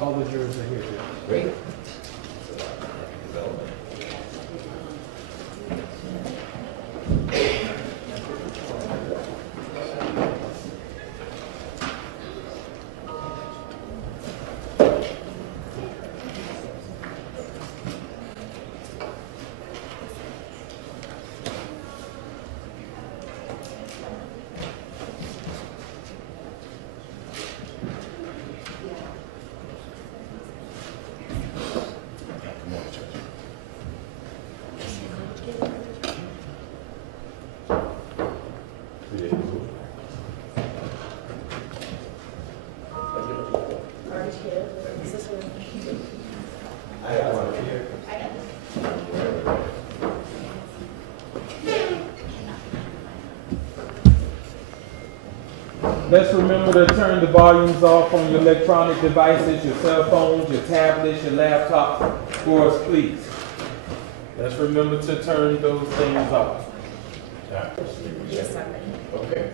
All the jurors are here, Judge. Great. Let's remember to turn the volumes off on your electronic devices, your cell phones, your tablets, your laptops for us, please. Let's remember to turn those things off. Yes, I'm ready. Okay.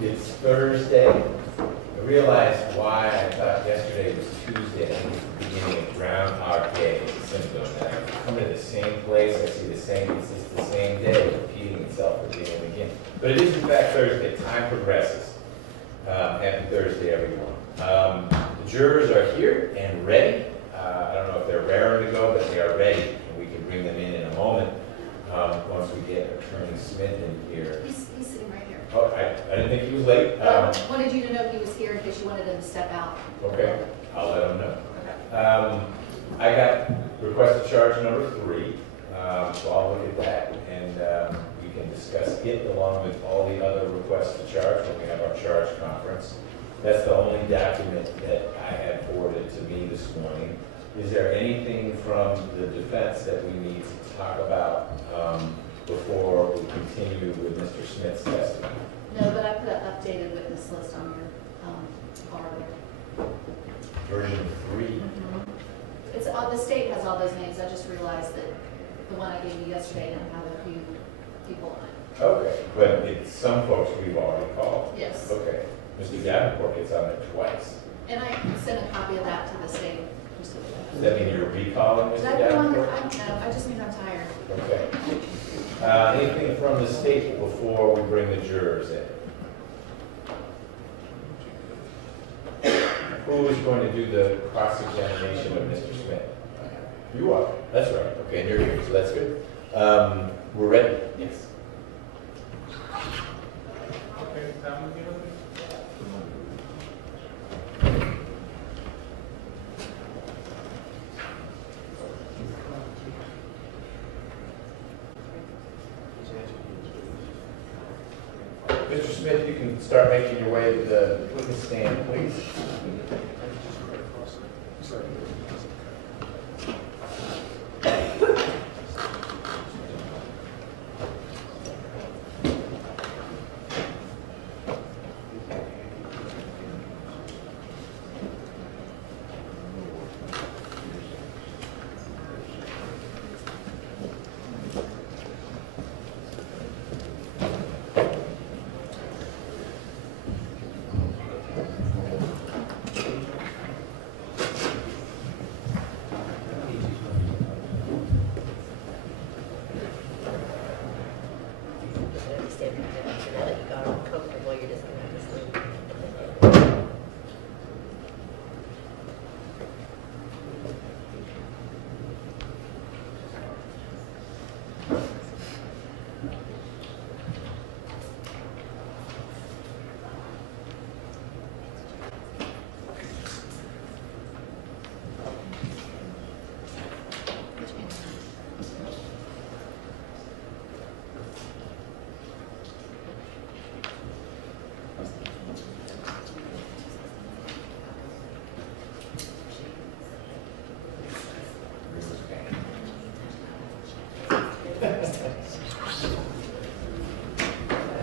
It's Thursday. I realized why I thought yesterday was Tuesday. I think it's the beginning of Groundhog Day syndrome. And I come to the same place, I see the same, it's just the same day repeating itself again and again. But it is in fact Thursday. Time progresses. Happy Thursday, everyone. The jurors are here and ready. I don't know if they're raring to go, but they are ready. And we can bring them in a moment once we get Attorney Smith in here. He's sitting right here. Oh, I didn't think he was late. Wanted you to know he was here in case you wanted him to step out. Okay, I'll let him know. Okay. I got requested charge number 3, so I'll look at that and we can discuss it along with all the other requests to charge when we have our charge conference. That's the only document that I had forwarded to me this morning. Is there anything from the defense that we need to talk about before we continue with Mr. Smith's testimony? No, but I put an updated witness list on your bar there. Version 3. It's the state has all those names. I just realized that the one I gave you yesterday didn't have a few people on it. Okay, but it's some folks we've already called. Yes. Okay. Mr. Davenport gets on there twice. And I sent a copy of that to the state. Does that mean you're recalling Mr. Did I put on there? Davenport? I don't know. I just mean I'm tired. Okay. Anything from the state before we bring the jurors in? Who is going to do the cross-examination of Mr. Smith? You are. That's right. Okay, and you're here, so that's good. We're ready? Yes. Okay, time to get up. Mr. Smith, you can start making your way to the witness stand, please.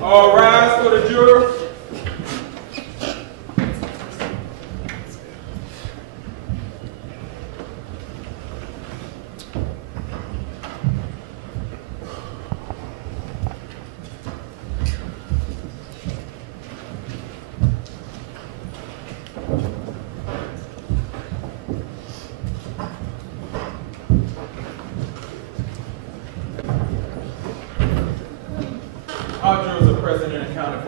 All rise for the jurors.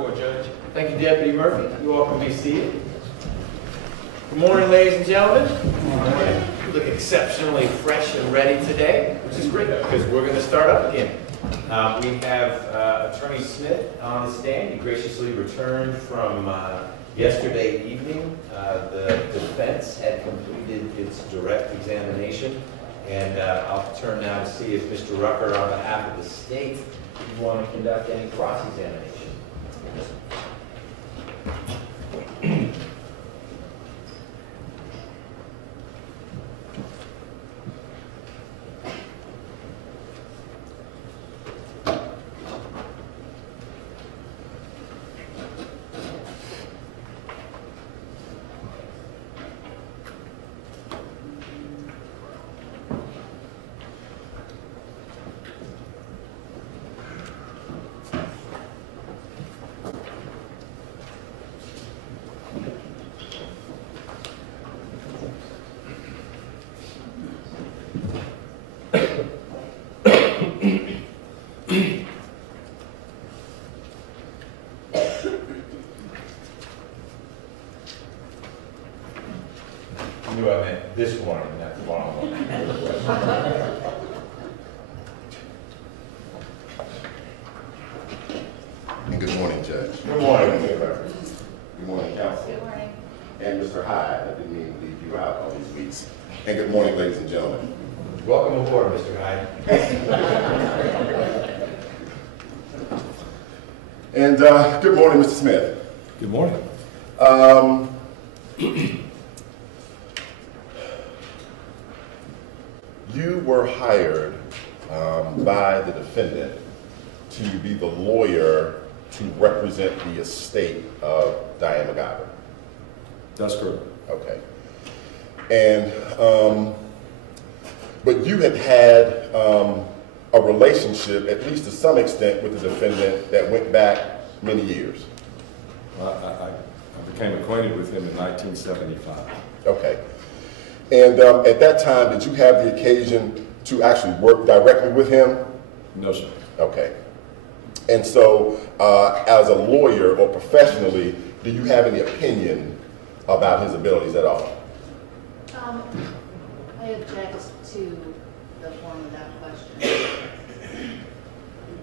report, Judge. Thank you, Deputy Murphy. You all can be seated. Good morning, ladies and gentlemen. Good morning. You look exceptionally fresh and ready today, which is great because we're going to start up again. We have Attorney Smith on the stand. He graciously returned from yesterday evening. The defense had completed its direct examination, and I'll turn now to see if Mr. Rucker, on behalf of the state, you want to conduct any cross-examination. I knew I meant this morning, not tomorrow morning. And good morning, Judge. Good morning. Good morning, Counsel. Good morning. And Mr. Hyde, I didn't mean to leave you out all these weeks. And good morning, ladies and gentlemen. Welcome aboard, Mr. Hyde. And good morning, Mr. Smith. Good morning. You were hired by the defendant to be the lawyer to represent the estate of Diane McIver. That's correct. Okay. And, but you had a relationship, at least to some extent, with the defendant that went back many years. I became acquainted with him in 1975. Okay. And at that time, did you have the occasion to actually work directly with him? No, sir. Okay. And so, as a lawyer or professionally, do you have any opinion about his abilities at all? I object to the form of that question.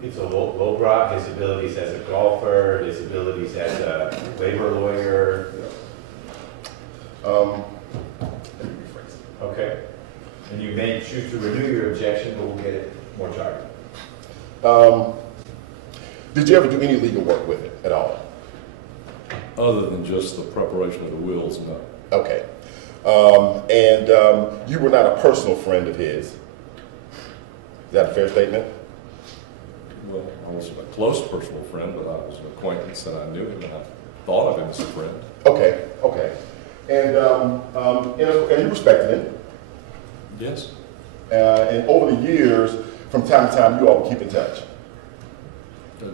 It's a low brow, his abilities as a golfer, his abilities as a labor lawyer. Okay. And you may choose to renew your objection, but we'll get it more targeted. Did you ever do any legal work with it at all? Other than just the preparation of the wills, no. Okay. And you were not a personal friend of his. Is that a fair statement? Well, I wasn't a close personal friend, but I was an acquaintance and I knew him and I thought of him as a friend. Okay, okay. And you respected him. Yes. And over the years, from time to time, you all would keep in touch.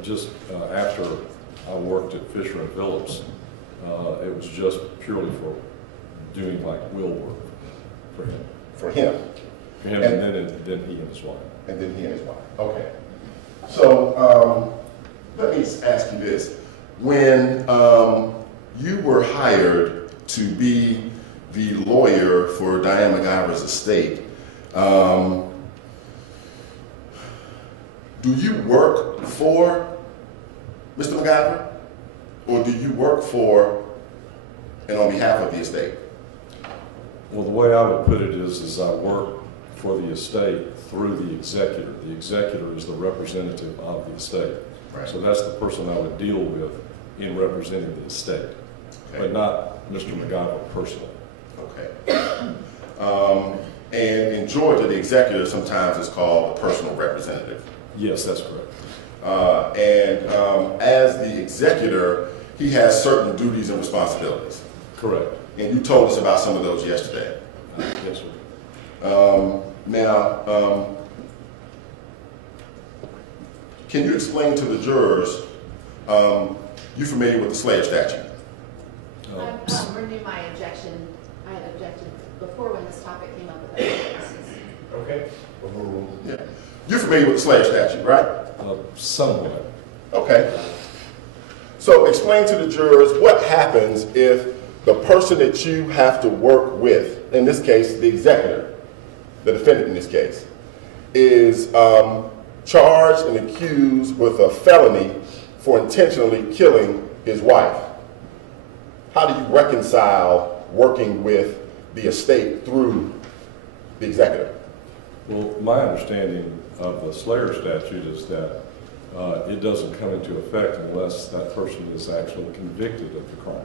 Just after I worked at Fisher and Phillips, it was just purely for doing like will work for him. For him. For him and then he and his wife. And then he and his wife. Okay. So let me ask you this. When you were hired to be the lawyer for Diane McIver's estate, do you work for Mr. McIver, or do you work for and on behalf of the estate? Well, the way I would put it is I work for the estate through the executor. The executor is the representative of the estate. Right. So that's the person I would deal with in representing the estate, Okay. but not Mr. McIver personally. Okay. And in Georgia, the executor sometimes is called a personal representative. Yes, that's correct. As the executor, he has certain duties and responsibilities. Correct. And you told us about some of those yesterday. Yes, sir. Now, can you explain to the jurors, you familiar with the slave statute? I'm renewing my objection. I had objected before when this topic came up with other witnesses. Okay. Yeah. You're familiar with the slave statute, right? Somewhat. Okay. So explain to the jurors what happens if the person that you have to work with, in this case, the executor, the defendant in this case, is charged and accused with a felony for intentionally killing his wife. How do you reconcile working with the estate through the executor? Well, my understanding of the Slayer statute is that it doesn't come into effect unless that person is actually convicted of the crime.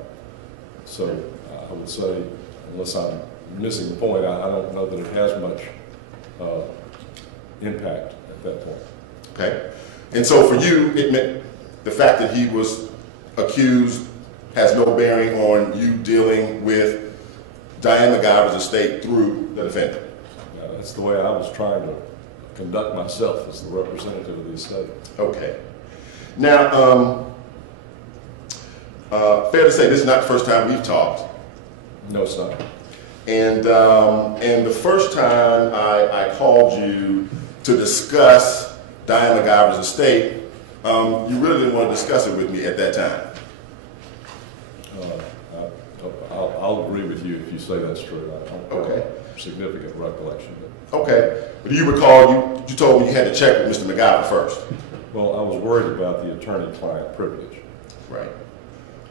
So I would say, unless I'm missing the point, I don't know that it has much impact at that point. Okay. And so for you, it meant the fact that he was accused has no bearing on you dealing with Diane McIver's estate through the defendant. That's the way I was trying to conduct myself as the representative of the estate. Okay. Now, fair to say this is not the first time we've talked. No, it's not. And the first time I called you to discuss Diane McIver's estate, you really didn't want to discuss it with me at that time. I'll agree with you if you say that's true. I don't have a significant recollection. Okay. But do you recall you told me you had to check with Mr. McIver first? Well, I was worried about the attorney-client privilege. Right.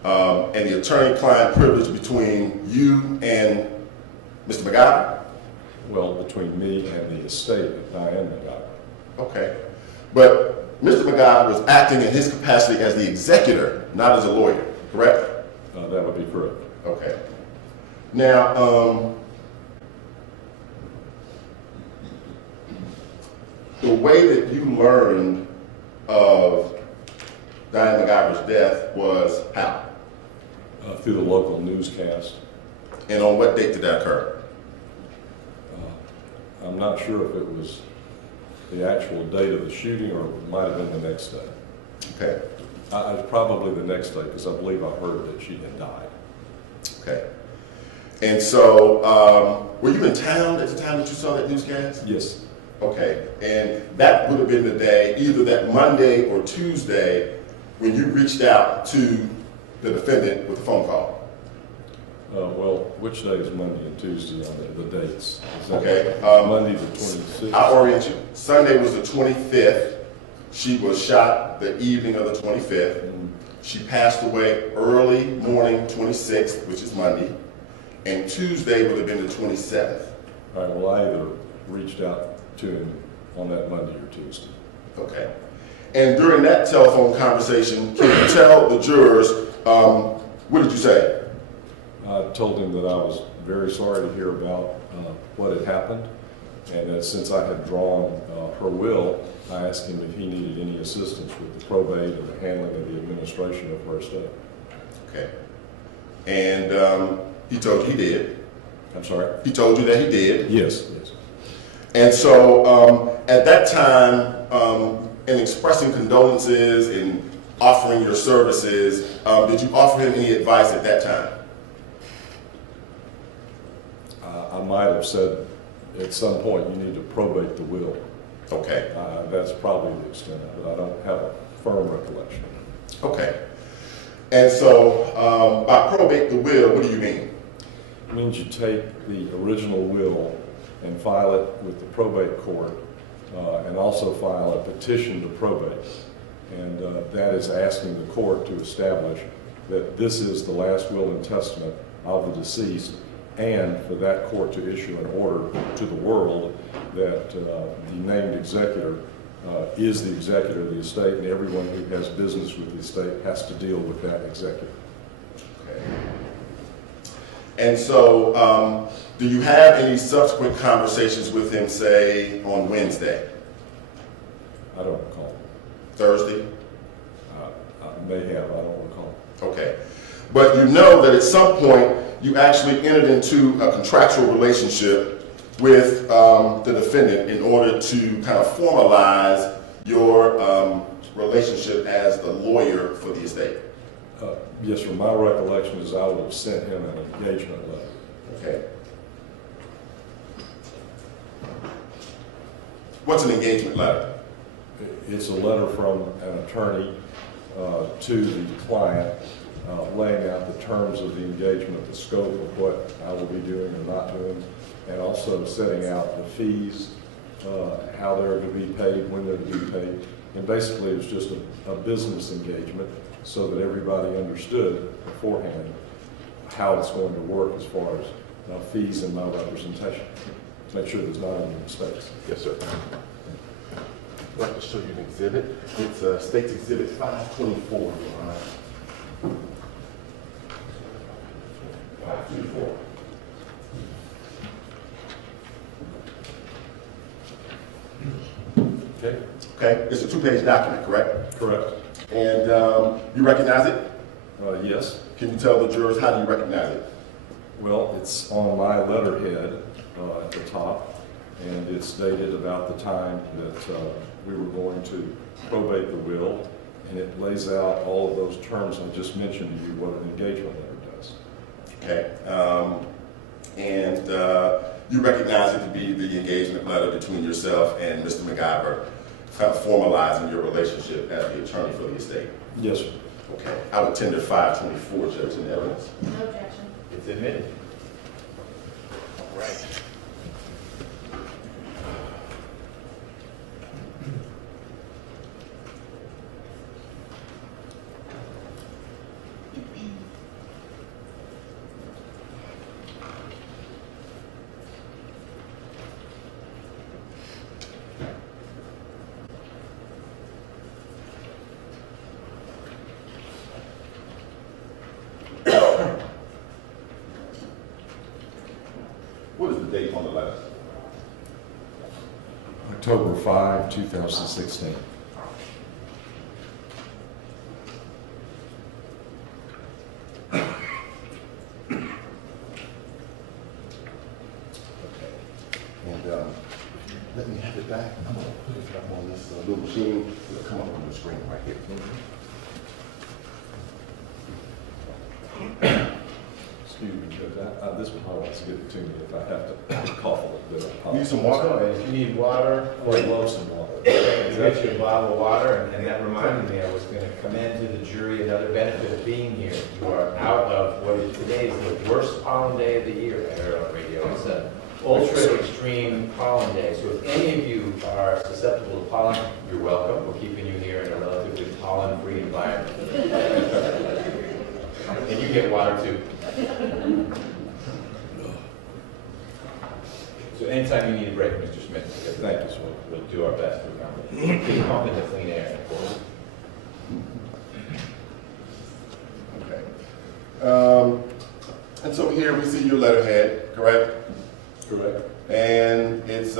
And the attorney-client privilege between you and Mr. McIver? Well, between me and the estate of Diane McIver. Okay. But Mr. McIver was acting in his capacity as the executor, not as a lawyer, correct? That would be correct. Okay. Now, the way that you learned of Diane McIver's death was how? Through the local newscast. And on what date did that occur? I'm not sure if it was the actual date of the shooting or it might have been the next day. Okay. Probably the next day because I believe I heard that she had died. Okay. And so, were you in town at the time that you saw that newscast? Yes. Okay. And that would have been the day, either that Monday or Tuesday, when you reached out to the defendant with a phone call. Well, which day is Monday and Tuesday on the dates? Is that Okay. Monday the 26th? I'll orient you. Sunday was the 25th. She was shot the evening of the 25th. Mm-hmm. She passed away early morning 26th, which is Monday. And Tuesday would have been the 27th. All right, well, I either reached out to him on that Monday or Tuesday. Okay. And during that telephone conversation, can you tell the jurors, what did you say? I told him that I was very sorry to hear about what had happened, and that since I had drawn her will, I asked him if he needed any assistance with the probate and the handling of the administration of her estate. Okay. And he told you he did. I'm sorry? He told you that he did. Yes, yes. And so at that time, in expressing condolences and offering your services, did you offer him any advice at that time? I might have said at some point you need to probate the will. Okay. That's probably the extent of it. I don't have a firm recollection. Okay. And so by probate the will, what do you mean? It means you take the original will and file it with the probate court and also file a petition to probate. And that is asking the court to establish that this is the last will and testament of the deceased, and for that court to issue an order to the world that the named executor is the executor of the estate, and everyone who has business with the estate has to deal with that executor. Okay. And so do you have any subsequent conversations with him, say, on Wednesday? I don't recall. Thursday? I may have, I don't recall. Okay. But you know that at some point you actually entered into a contractual relationship with the defendant in order to kind of formalize your relationship as the lawyer for the estate. Yes, sir. My recollection is I would have sent him an engagement letter. Okay. What's an engagement letter? It's a letter from an attorney to the client, laying out the terms of the engagement, the scope of what I will be doing or not doing, and also setting out the fees, how they're to be paid, when they're to be paid. And basically, it was just a business engagement so that everybody understood beforehand how it's going to work as far as fees and my representation. Make sure there's not any mistakes. Yes, sir. I'd like to show you an exhibit. It's State's Exhibit 524. All right. 524. Okay? Okay, it's a 2-page document, correct? Correct. And you recognize it? Yes. Can you tell the jurors how do you recognize it? Well, it's on my letterhead at the top, and it's dated about the time that we were going to probate the will, and it lays out all of those terms I just mentioned to you, what an engagement letter does. Okay. And you recognize it to be the engagement letter between yourself and Mr. McIver, kind of formalizing your relationship as the attorney for the estate. Yes, sir. Okay. I would tender 524, Judge, in evidence. No objection. It's admitted. All right. What is the date on the letter? October 5, 2016. And let me have it back. I'm going to put it up on this little machine. It'll come up on the screen right here. Excuse me, Judge. This would always give it to me if I have to cough a little bit. Need some water? So, if you need water, I would love some water. get you a bottle of water, and that reminded me, I was going to commend to the jury another benefit of being here. You are out of what is today is the worst pollen day of the year, I heard on the radio. It's an ultra extreme pollen day, so if any of you are susceptible to pollen, you're welcome. We're keeping you here in a relatively pollen-free environment. And you get water too. So anytime you need a break, Mr. Smith, thank you, sir. We'll do our best to accommodate. Keep pumping the clean air, of course. Okay. And so here we see your letterhead, correct? Correct. And it's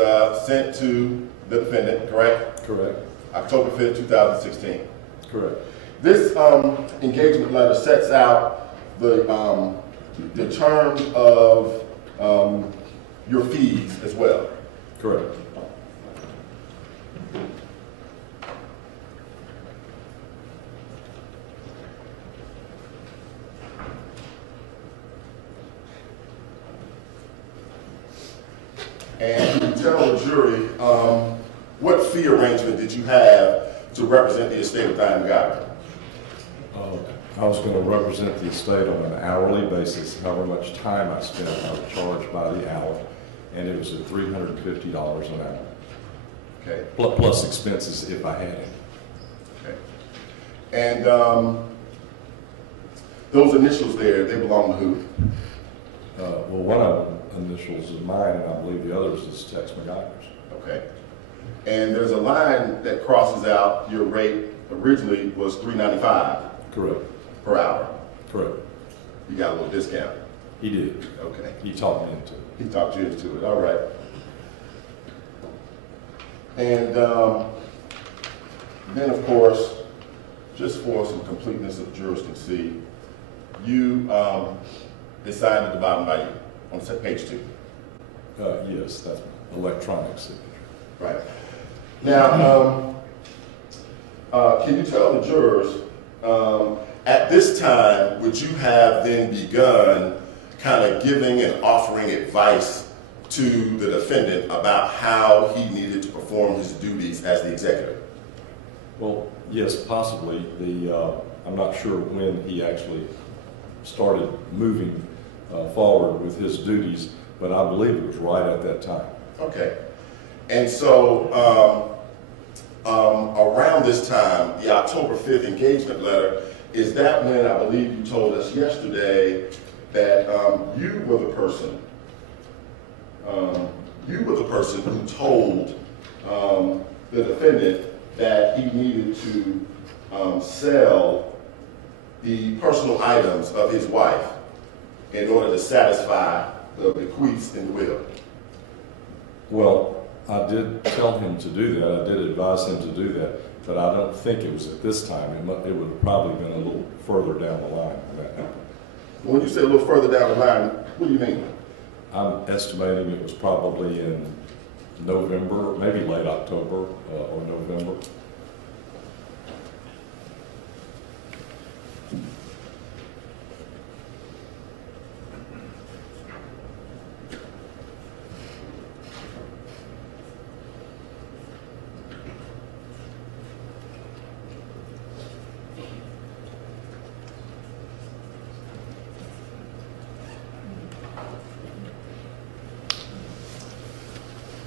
sent to the defendant, correct? Correct. October 5th, 2016. Correct. This engagement letter sets out the terms of your fees as well. Correct. And can you tell the jury what fee arrangement did you have to represent the estate of Diane McIver? I was going to represent the estate on an hourly basis. However much time I spent, I was charged by the hour, and it was at $350 an hour. Okay. Plus expenses if I had any. Okay. And those initials there, they belong to who? Well, one of them initials is mine, and I believe the others is Tex McIver's. Okay. And there's a line that crosses out your rate originally was $3.95 Correct. per hour. Correct. You got a little discount. He did. Okay. He talked me into it. He talked you into it. All right. And then, of course, just for some completeness of jurors can see, you decided at the bottom by you on page 2. Yes, that's electronic signature. Right. Now, can you tell the jurors, at this time, would you have then begun kind of giving and offering advice to the defendant about how he needed to perform his duties as the executor? Well, yes, possibly. I'm not sure when he actually started moving forward with his duties, but I believe it was right at that time. Okay. And so around this time, the October 5th engagement letter, is that when I believe you told us yesterday that you were the person who told the defendant that he needed to sell the personal items of his wife in order to satisfy the bequeaths in the will? Well, I did tell him to do that. I did advise him to do that, but I don't think it was at this time. It would have probably been a little further down the line when that happened. When you say a little further down the line, what do you mean? I'm estimating it was probably in November, maybe late October or November.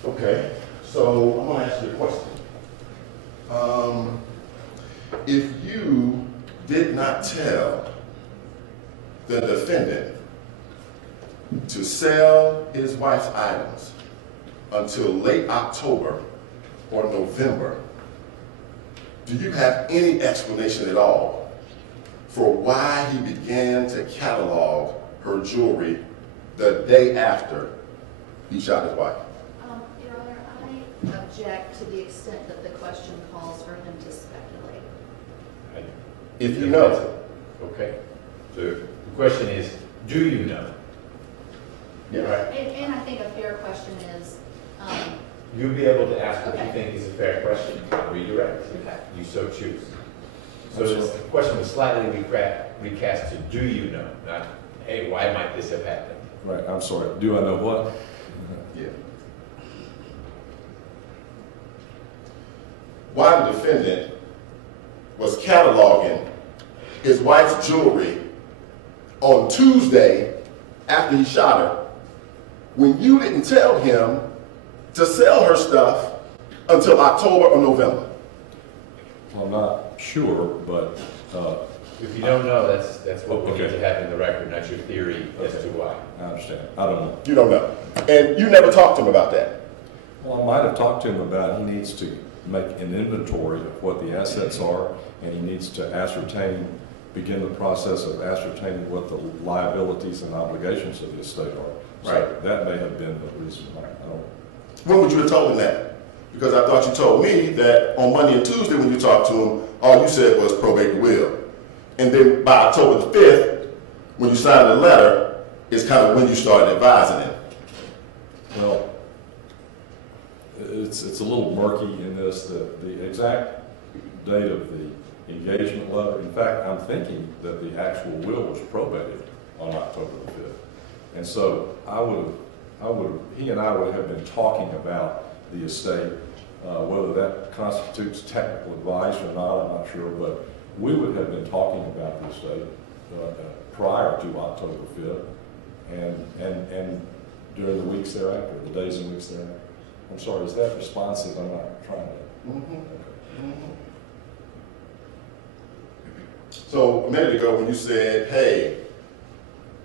Okay, so I'm going to ask you a question. If you did not tell the defendant to sell his wife's items until late October or November, do you have any explanation at all for why he began to catalog her jewelry the day after he shot his wife? Your Honor, I object to the extent that the question calls for him to speculate. If you know. Okay. So the question is, do you know? Yeah. Right. And I think a fair question is, You'll be able to ask what you Okay. think is a fair question. Redirect. Okay. You so choose. So the question was slightly recast to do you know, not, hey, why might this have happened? Right, I'm sorry. Do I know what? Yeah. Why the defendant was cataloging his wife's jewelry on Tuesday after he shot her when you didn't tell him to sell her stuff until October or November? I'm not sure, but If you don't know, that's what we need Okay. to have in the record, not your theory as to why. I understand. I don't know. You don't know. And you never talked to him about that. Well, I might have talked to him about he needs to make an inventory of what the assets are, and he needs to begin the process of ascertaining what the liabilities and obligations of the estate are. So Right. that may have been the reason why. I don't. When would you have told him that? Because I thought you told me that on Monday and Tuesday when you talked to him, all you said was probate the will. And then by October the 5th, when you signed the letter, is kind of when you started advising him. Well, it's a little murky in this, the exact date of the engagement letter. In fact, I'm thinking that the actual will was probated on October the 5th. And so he and I would have been talking about the estate, whether that constitutes technical advice or not, I'm not sure, but we would have been talking about the estate prior to October 5th and during the weeks thereafter, the days and weeks thereafter. I'm sorry, is that responsive? I'm not trying to. So a minute ago when you said, hey,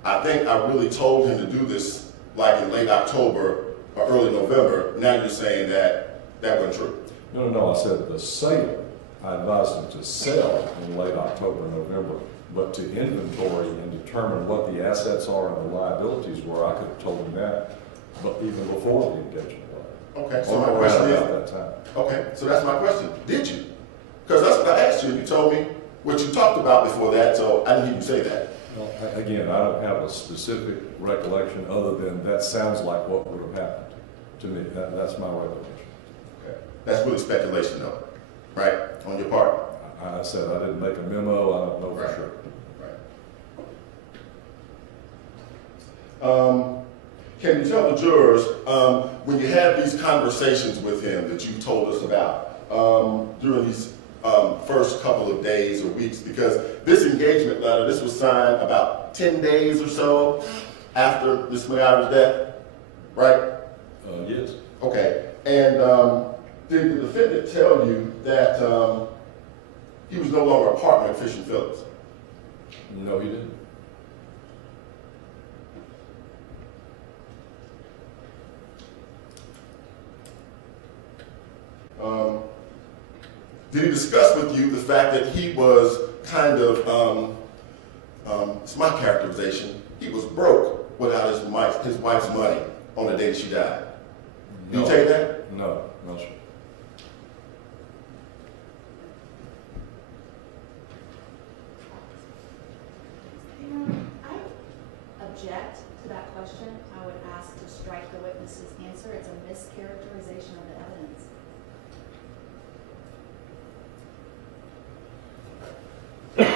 I think I really told him to do this like in late October or early November, now you're saying that that wasn't true. No, I said the sale. I advised him to sell in late October, November, but to inventory and determine what the assets are and the liabilities were, I could have told him that, but even before the engagement letter. Okay, so my Or question around is, about that time. okay, so that's my question. Did you? Because that's what I asked you. You told me what you talked about before that, so I didn't hear you say that. Well, again, I don't have a specific recollection other than that sounds like what would have happened to me. That's my recollection. Okay. That's really speculation though, right? On your part? I said I didn't make a memo. I don't know for Right. sure. Right. Can you tell the jurors, when you had these conversations with him that you told us about, during these first couple of days or weeks, because this engagement letter, this was signed about 10 days or so after Ms. McIver's death, right? Yes. Okay, and did the defendant tell you that he was no longer a partner at Fish and Phillips? No, he didn't. Did he discuss with you the fact that he was kind of, it's my characterization, he was broke without his wife's money on the day she died? Did No. you tell you that? No, no, sir. I object to that question. I would ask to strike the witness's answer. It's a mischaracterization of the evidence. And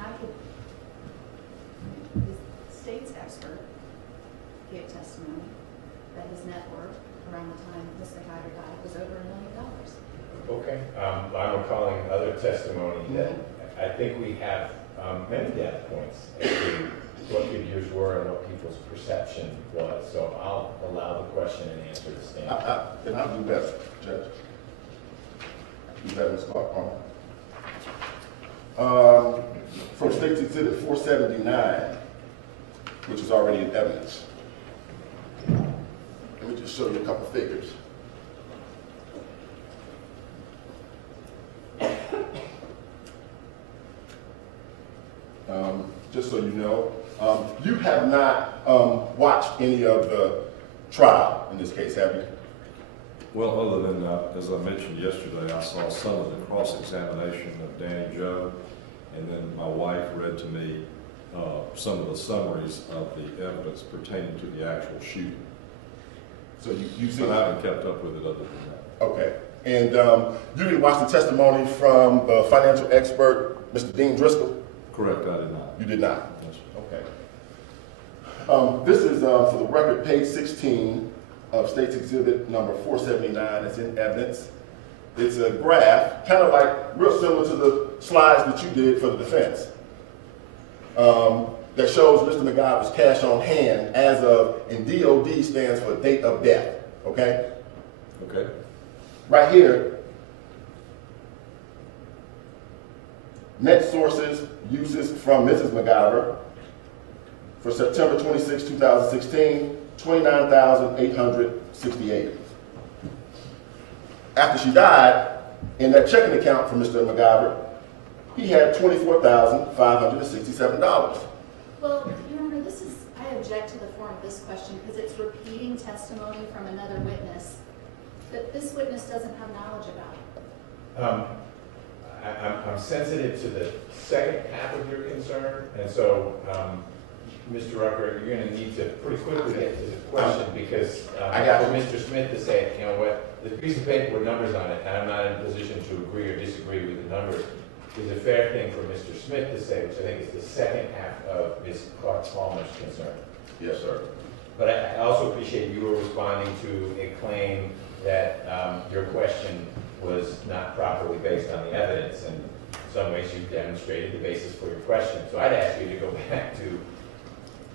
I could, the state's expert gave testimony that his net worth around the time Ms. McIver died was over $1 million. Okay, I'm recalling other testimony that I think we have many data points as to what figures were and what people's perception was. So I'll allow the question and answer to stand. And I'll do better, Judge. Do better, Ms. Clark. From State's Exhibit 479, which is already in evidence. Let me just show you a couple figures. Just so you know, you have not watched any of the trial in this case, have you? Well, other than, as I mentioned yesterday, I saw some of the cross-examination of Danny Joe, and then my wife read to me some of the summaries of the evidence pertaining to the actual shooting. So you've seen But I haven't kept up with it other than that. Okay. And you didn't watch the testimony from the financial expert, Mr. Dean Driscoll? Correct, I did not. You did not? Yes, sir. Okay. This is, for the record, page 16 of State's Exhibit number 479. It's in evidence. It's a graph, kind of like, real similar to the slides that you did for the defense, that shows Mr. McIver's cash on hand as of, and DOD stands for date of death, okay? Okay. Right here, net sources, uses from Mrs. McIver for September 26, 2016, $29,868. After she died, in that checking account for Mr. McIver, he had $24,567. Well, Your Honor, I object to the form of this question because it's repeating testimony from another witness that this witness doesn't have knowledge about. I'm sensitive to the second half of your concern, and so, Mr. Rucker, you're going to need to pretty quickly get to the question because I got for you. Mr. Smith to say, you know what, the piece of paper with numbers on it, and I'm not in a position to agree or disagree with the numbers, is a fair thing for Mr. Smith to say, which I think is the second half of Ms. Clark-Palmer's concern. Yes, sir. But I also appreciate you were responding to a claim that your question was not properly based on the evidence, and in some ways you've demonstrated the basis for your question. So I'd ask you to go back to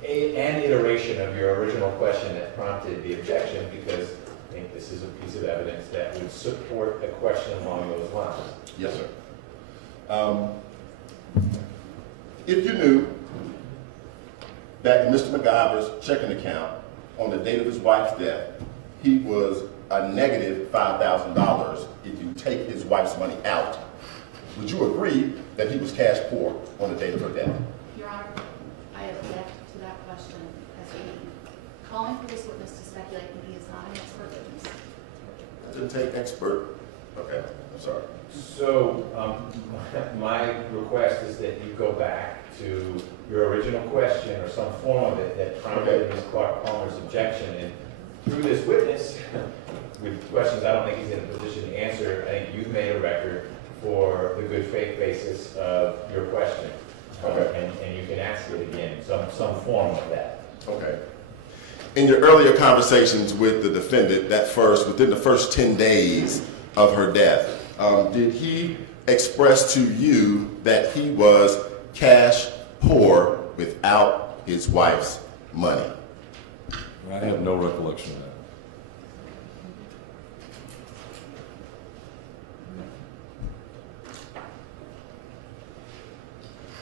an iteration of your original question that prompted the objection, because I think this is a piece of evidence that would support a question along those lines. Yes, sir. If you knew that in Mr. McIver's checking account on the date of his wife's death, he was a negative $5,000 if you take his wife's money out, would you agree that he was cash poor on the date of her death? Your Honor, I object to that question as being calling for this witness to speculate when he is not an expert witness. I didn't take expert. Okay, I'm sorry. So my request is that you go back to your original question or some form of it that prompted Ms. Clark-Palmer's objection. And through this witness, with questions I don't think he's in a position to answer, I think you've made a record for the good faith basis of your question. Okay. And you can ask it again, some form of that. Okay. in your earlier conversations with the defendant, within the first 10 days of her death, did he express to you that he was cash poor without his wife's money? I have no recollection of that.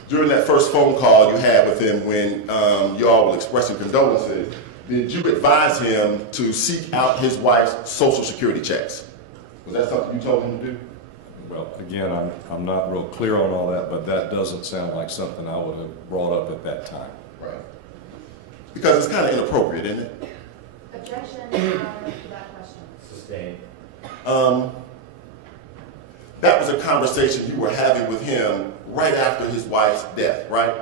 During that first phone call you had with him when you all were expressing condolences, did you advise him to seek out his wife's Social Security checks? Was that something you told him to do? Well, again, I'm not real clear on all that, but that doesn't sound like something I would have brought up at that time. Right. Because it's kind of inappropriate, isn't it? Objection, Your Honor, to that question. Sustained. That was a conversation you were having with him right after his wife's death, right?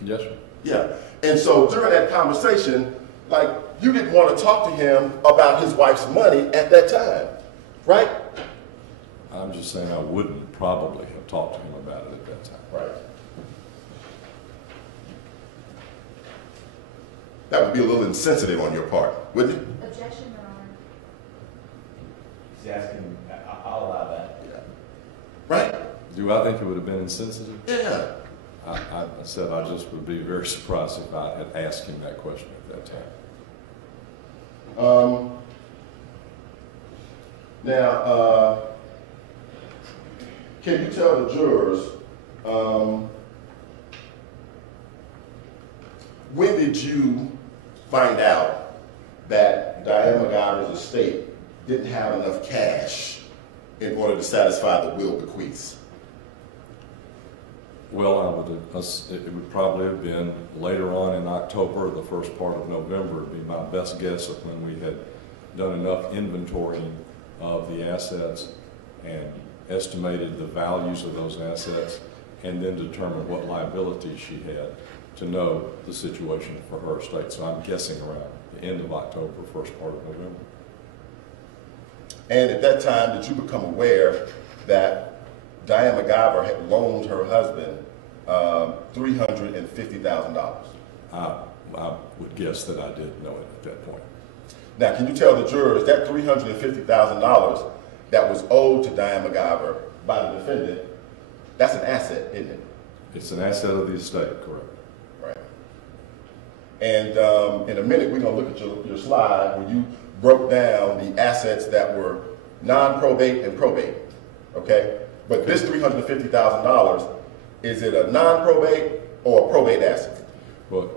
Yes, sir. Yeah. And so during that conversation, like, you didn't want to talk to him about his wife's money at that time, right? I'm just saying I wouldn't probably have talked to him about it at that time. Right. That would be a little insensitive on your part, wouldn't it? Objection, Your Honor. He's asking, I'll allow that. Yeah. Right? Do I think it would have been insensitive? Yeah. I said I just would be very surprised if I had asked him that question at that time. Now, can you tell the jurors, when did you find out that Diane McIver's estate didn't have enough cash in order to satisfy the will bequeaths? Well, it would probably have been later on in October or the first part of November would be my best guess of when we had done enough inventorying of the assets and estimated the values of those assets and then determined what liabilities she had to know the situation for her estate. So I'm guessing around the end of October, first part of November. And at that time, did you become aware that Diane McIver had loaned her husband $350,000? I would guess that I did know it at that point. Now, can you tell the jurors that $350,000 that was owed to Diane McIver by the defendant, that's an asset, isn't it? It's an asset of the estate, correct. Right. And in a minute, we're going to look at your slide where you broke down the assets that were non-probate and probate, okay? But this $350,000, is it a non-probate or a probate asset? Well,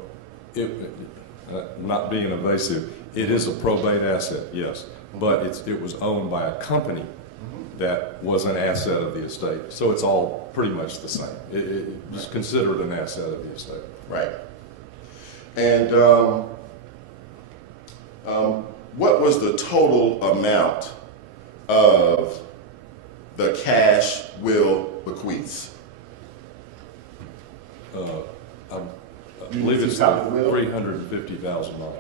not being evasive, it is a probate asset, yes, but it was owned by a company that was an asset of the estate. So it's all pretty much the same. It's considered an asset of the estate. Right. And what was the total amount of the cash will bequeaths? I believe it's $350,000.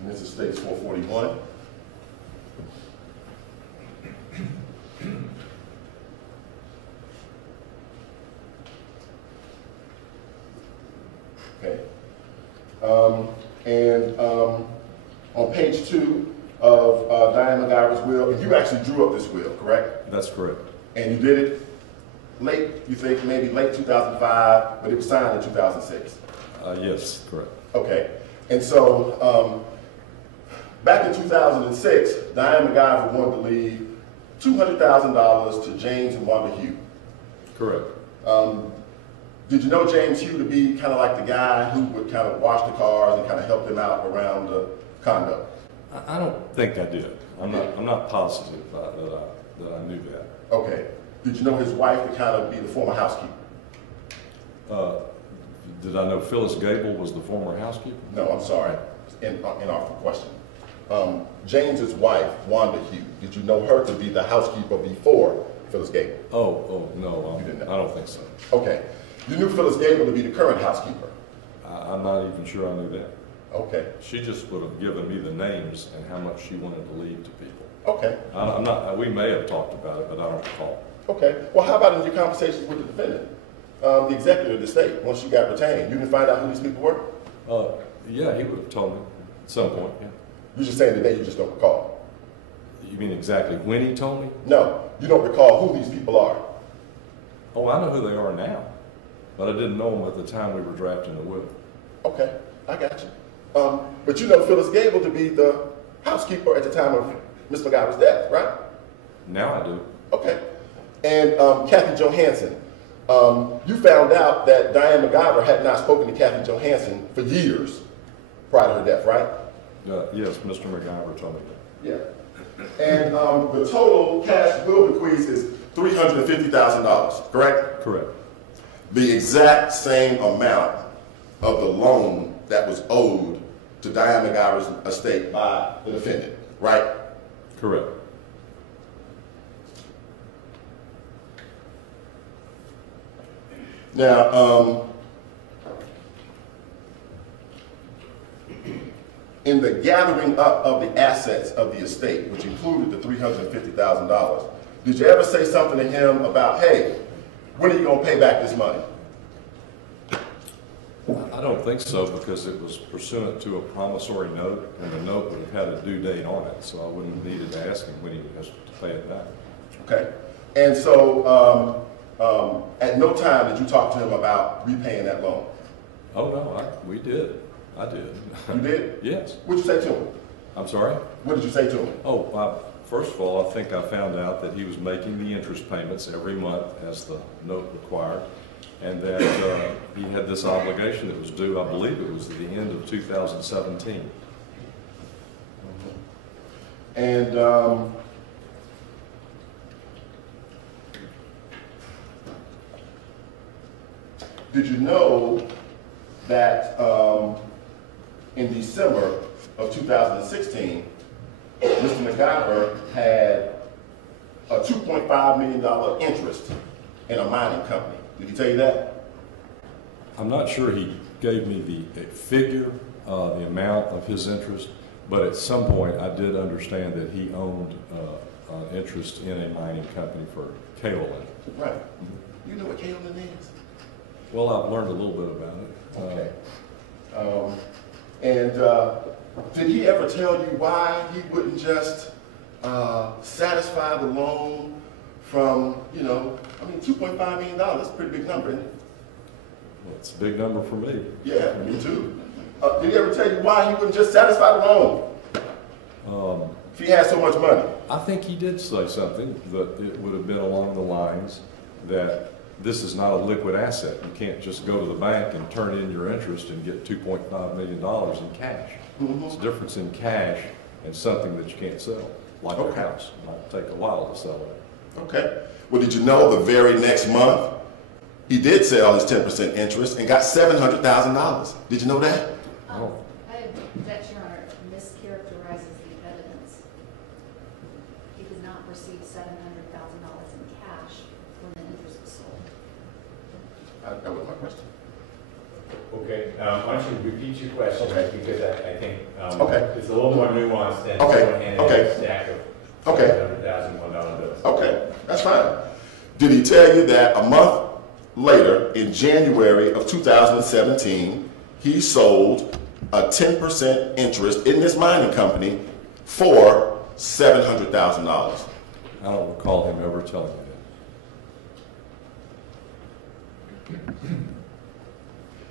And this is States 441. Okay. On page 2 of Diane McIver's will, and you actually drew up this will, correct? That's correct. And you did it late, you think maybe late 2005, but it was signed in 2006. Yes, correct. Okay. And so back in 2006, Diane McIver wanted to leave $200,000 to James and Wanda Hugh. Correct. Did you know James Hugh to be kind of like the guy who would kind of wash the cars and kind of help them out around the condo? I don't think I did. I'm not positive that I knew that. Okay. Did you know his wife would kind of be the former housekeeper? Did I know Phyllis Gable was the former housekeeper? No, I'm sorry. Inartful question. James's wife, Wanda Hugh, did you know her to be the housekeeper before Phyllis Gable? Oh, no, You didn't know. I don't think so. Okay. You knew Phyllis Gable to be the current housekeeper? I'm not even sure I knew that. Okay. She just would have given me the names and how much she wanted to leave to people. Okay. We may have talked about it, but I don't recall. Okay. Well, how about in your conversations with the defendant, the executor of the state, once you got retained? You didn't find out who these people were? Yeah, he would have told me at some point, yeah. You're just saying today you just don't recall? You mean exactly when he told me? No, you don't recall who these people are. Oh, I know who they are now, but I didn't know them at the time we were drafting the will. Okay, I got you. But you know Phyllis Gable to be the housekeeper at the time of Miss McIver's death, right? Now I do. Okay. And Kathy Johansson, you found out that Diane McIver had not spoken to Kathy Johansson for years prior to her death, right? Yes, Mr. McIver told me that. Yeah. And the total cash will bequeath is $350,000, correct? Correct. The exact same amount of the loan that was owed to Diane McIver's estate by the defendant, right? Correct. Now, in the gathering up of the assets of the estate, which included the $350,000, did you ever say something to him about, hey, when are you going to pay back this money? I don't think so, because it was pursuant to a promissory note, and the note would have had a due date on it, so I wouldn't have needed to ask him when he has to pay it back. Okay. And so, at no time did you talk to him about repaying that loan? Oh, no, we did. I did. You did? Yes. What'd you say to him? I'm sorry? What did you say to him? Oh, first of all, I think I found out that he was making the interest payments every month as the note required, and that he had this obligation that was due, I believe it was at the end of 2017. And did you know that in December of 2016, Mr. McIver had a $2.5 million interest in a mining company? Did he tell you that? I'm not sure he gave me the figure, the amount of his interest, but at some point I did understand that he owned an interest in a mining company for kaolin. Right. You know what kaolin is? Well, I've learned a little bit about it. Okay. Did he ever tell you why he wouldn't just satisfy the loan from, $2.5 million, that's a pretty big number, isn't it? Well, it's a big number for me. Yeah, me too. Did he ever tell you why he wouldn't just satisfy the loan? If he had so much money? I think he did say something that it would have been along the lines that this is not a liquid asset. You can't just go to the bank and turn in your interest and get $2.5 million in cash. Mm-hmm. It's a difference in cash and something that you can't sell, like a house. It might take a while to sell it. Okay. Well, did you know the very next month he did sell his 10% interest and got $700,000? Did you know that? Oh. I object, Your Honor, mischaracterizes the evidence. He did not receive $700,000 in cash when the interest was sold. That was my question. Okay, why don't you repeat your question, Okay. because I think Okay. it's a little more nuanced than Okay. someone handing Okay. a stack of Okay. $700,000 bills. Okay, that's fine. Did he tell you that a month later, in January of 2017, he sold a 10% interest in this mining company for $700,000? I don't recall him ever telling me that.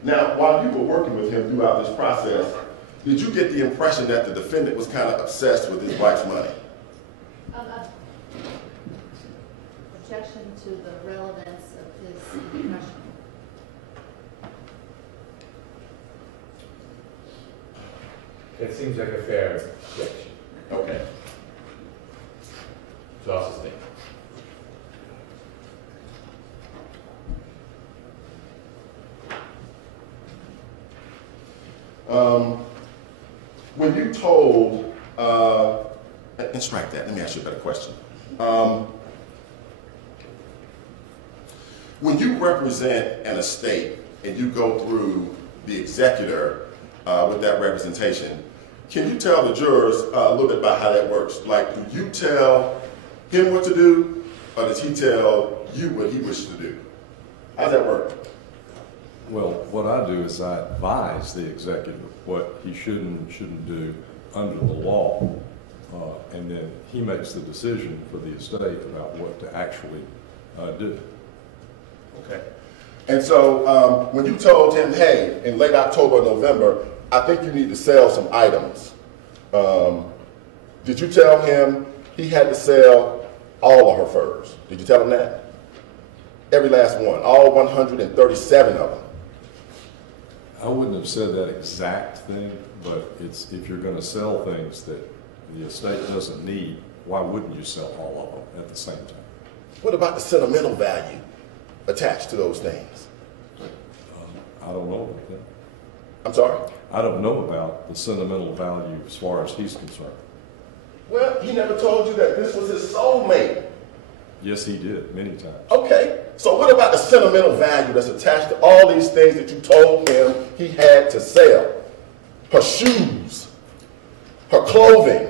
Now, while you were working with him throughout this process, did you get the impression that the defendant was kind of obsessed with his wife's money? Objection to the relevance of his impression. That seems like a fair objection. Okay. So I'll sustain. When you told, and strike that, let me ask you a better question. When you represent an estate and you go through the executor with that representation, can you tell the jurors a little bit about how that works? Like, do you tell him what to do, or does he tell you what he wishes to do? How's that work? Well, what I do is I advise the executive what he should and shouldn't do under the law, and then he makes the decision for the estate about what to actually do. Okay. And so when you told him, hey, in late October, November, I think you need to sell some items, did you tell him he had to sell all of her furs? Did you tell him that? Every last one, all 137 of them. I wouldn't have said that exact thing, but it's if you're going to sell things that the estate doesn't need, why wouldn't you sell all of them at the same time? What about the sentimental value attached to those things? I don't know about that. I'm sorry? I don't know about the sentimental value as far as he's concerned. Well, he never told you that this was his soulmate. Yes, he did, many times. Okay, so what about the sentimental value that's attached to all these things that you told him he had to sell? Her shoes, her clothing,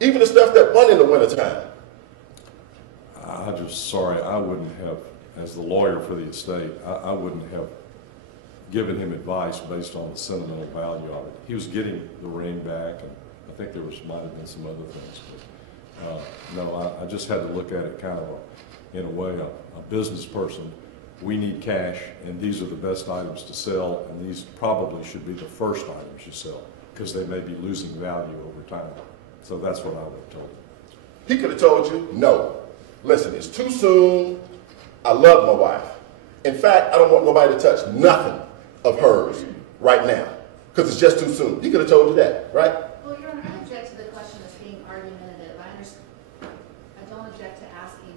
even the stuff that won in the wintertime. I'm just sorry, I wouldn't have, as the lawyer for the estate, I wouldn't have given him advice based on the sentimental value of it. He was getting the ring back, and I think there might have been some other things. But no, I just had to look at it kind of in a way, a business person. We need cash, and these are the best items to sell, and these probably should be the first items you sell, because they may be losing value over time. So that's what I would have told him. He could have told you, no, listen, it's too soon. I love my wife. In fact, I don't want nobody to touch nothing of hers right now, because it's just too soon. He could have told you that, right? Well, Your Honor, I object to the question as being argumentative. I don't object to asking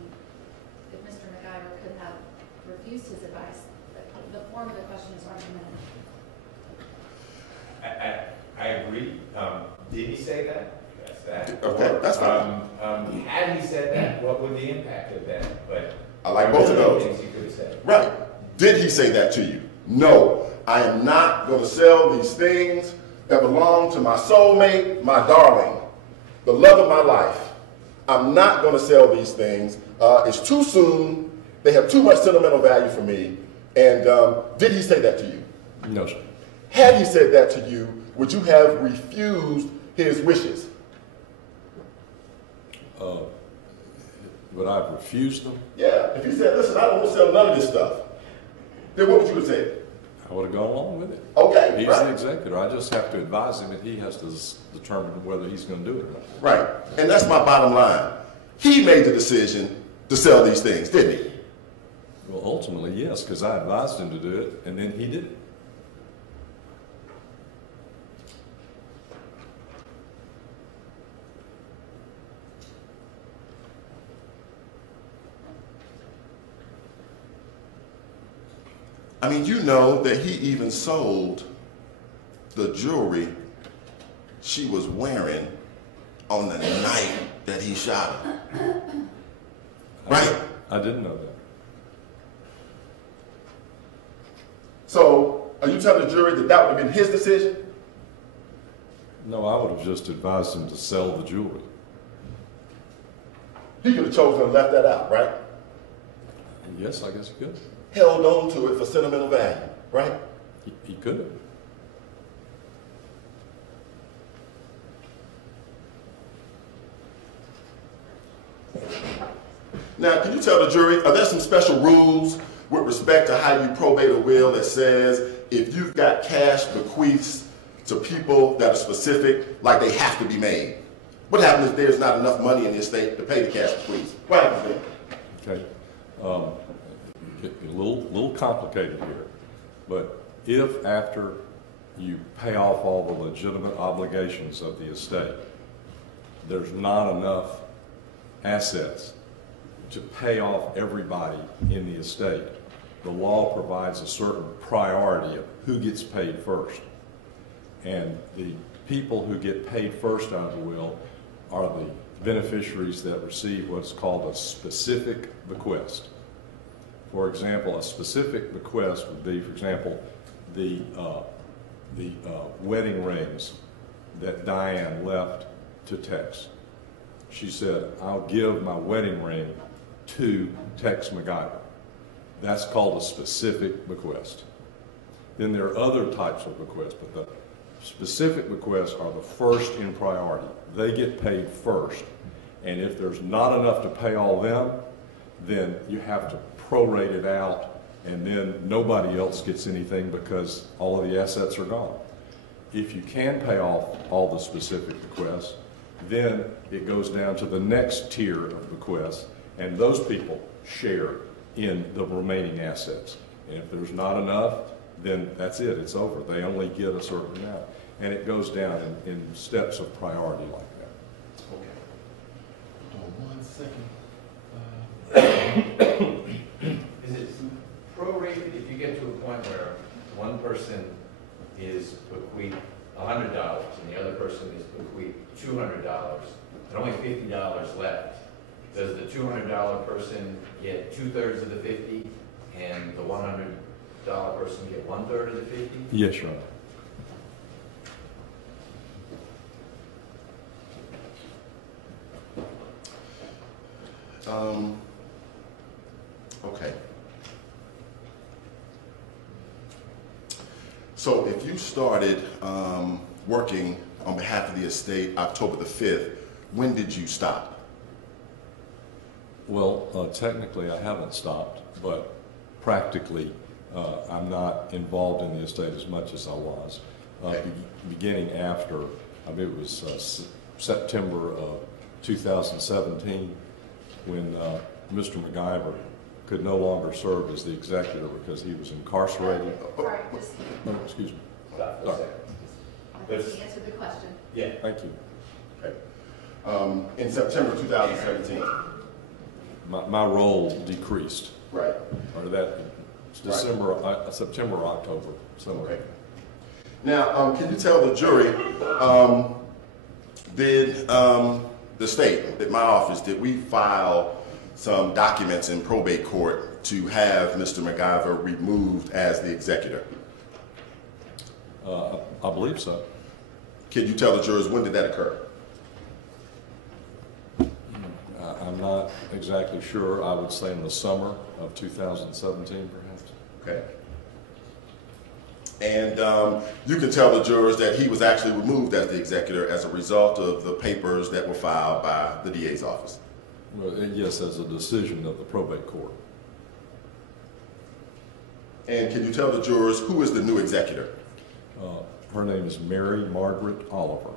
if Mr. McIver could have refused his advice. The form of the question is argumentative. I agree. Did he say that? That's that. Okay, that's fine. Had he said that, what would the impact have been? But I like both of those. Things he could have said. Right. Did he say that to you? No, I am not going to sell these things that belong to my soulmate, my darling, the love of my life. I'm not going to sell these things. It's too soon. They have too much sentimental value for me. And did he say that to you? No, sir. Had he said that to you, would you have refused his wishes? Would I have refused them? Yeah. If he said, listen, I don't want to sell none of this stuff, then what would you have said? I would have gone along with it. Okay, He's right. the executor. I just have to advise him, and he has to determine whether he's going to do it or not. Right. And that's my bottom line. He made the decision to sell these things, didn't he? Well, ultimately, yes, because I advised him to do it, and then he did it. I mean, you know that he even sold the jewelry she was wearing on the night that he shot her. Right? I didn't know that. So, are you telling the jury that that would have been his decision? No, I would have just advised him to sell the jewelry. He could have chosen and left that out, right? Yes, I guess he could. Held on to it for sentimental value, right? He could have. Now, can you tell the jury, are there some special rules with respect to how you probate a will that says if you've got cash bequeaths to people that are specific, like they have to be made? What happens if there's not enough money in the estate to pay the cash bequeaths? What happens then? Okay. A little complicated here, but if after you pay off all the legitimate obligations of the estate, there's not enough assets to pay off everybody in the estate, the law provides a certain priority of who gets paid first. And the people who get paid first out of the will are the beneficiaries that receive what's called a specific bequest. For example, a specific bequest would be, for example, the wedding rings that Diane left to Tex. She said, I'll give my wedding ring to Tex McIver. That's called a specific bequest. Then there are other types of bequests, but the specific bequests are the first in priority. They get paid first. And if there's not enough to pay all them, then you have to prorate it out, and then nobody else gets anything because all of the assets are gone. If you can pay off all the specific bequests, then it goes down to the next tier of bequests, and those people share in the remaining assets. And if there's not enough, then that's it, it's over. They only get a certain amount. And it goes down in steps of priority like that. Okay. Hold on 1 second. Is it prorated if you get to a point where one person is bequeathed $100 and the other person is bequeathed $200 and only $50 left? Does the $200 person get 2/3 of the 50 and the $100 person get 1/3 of the 50? Yes, Your Honor. Okay. So if you started working on behalf of the estate October the 5th, when did you stop? Well, technically I haven't stopped, but practically I'm not involved in the estate as much as I was. Okay. Beginning after, I mean, it was September of 2017 when Mr. McIver could no longer serve as the executor because he was incarcerated. Sorry, just, Oh, excuse me. Stop for a second. I think he answered the question. Yeah. Thank you. Okay. In September 2017. My role decreased. Right. Or that December, September, October. Somewhere. Okay. Now, can you tell the jury, did the state, at my office, did we file some documents in probate court to have Mr. McIver removed as the executor? I believe so. Can you tell the jurors when did that occur? I'm not exactly sure. I would say in the summer of 2017, perhaps. Okay. And you can tell the jurors that he was actually removed as the executor as a result of the papers that were filed by the DA's office. Well, yes, as a decision of the probate court. And can you tell the jurors who is the new executor? Her name is Mary Margaret Oliver.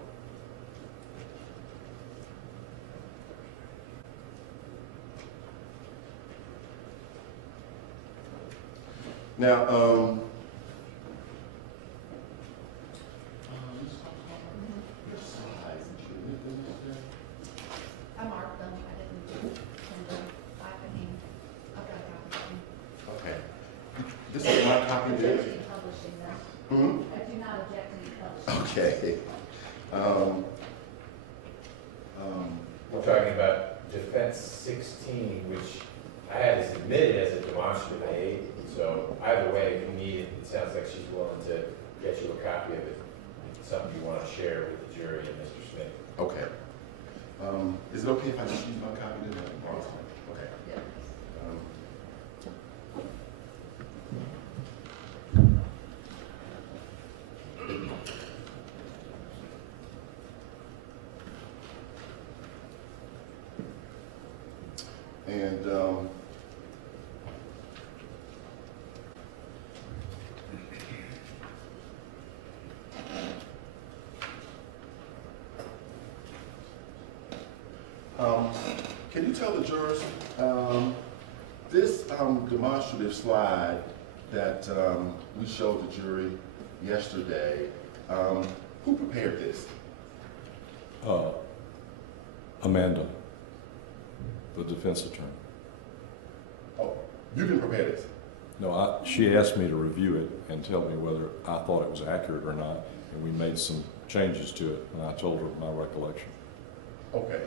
Now, I marked them, I didn't send them. I've got a copy. okay. This is my copy I'm there. objecting to publishing them. Hmm? I do not object to publishing. Okay. We're talking about defense 16, which I had submitted as a demonstrative aid. So either way, if you need it, it sounds like she's willing to get you a copy of it. If it's something you want to share with the jury and Mr. Smith. Okay. Is it okay if I just use my copy then? Okay. Yeah. Can you tell the jurors, this demonstrative slide that we showed the jury yesterday, who prepared this? Amanda, the defense attorney. Oh, you didn't prepare this? No, she asked me to review it and tell me whether I thought it was accurate or not, and we made some changes to it, and I told her my recollection. Okay.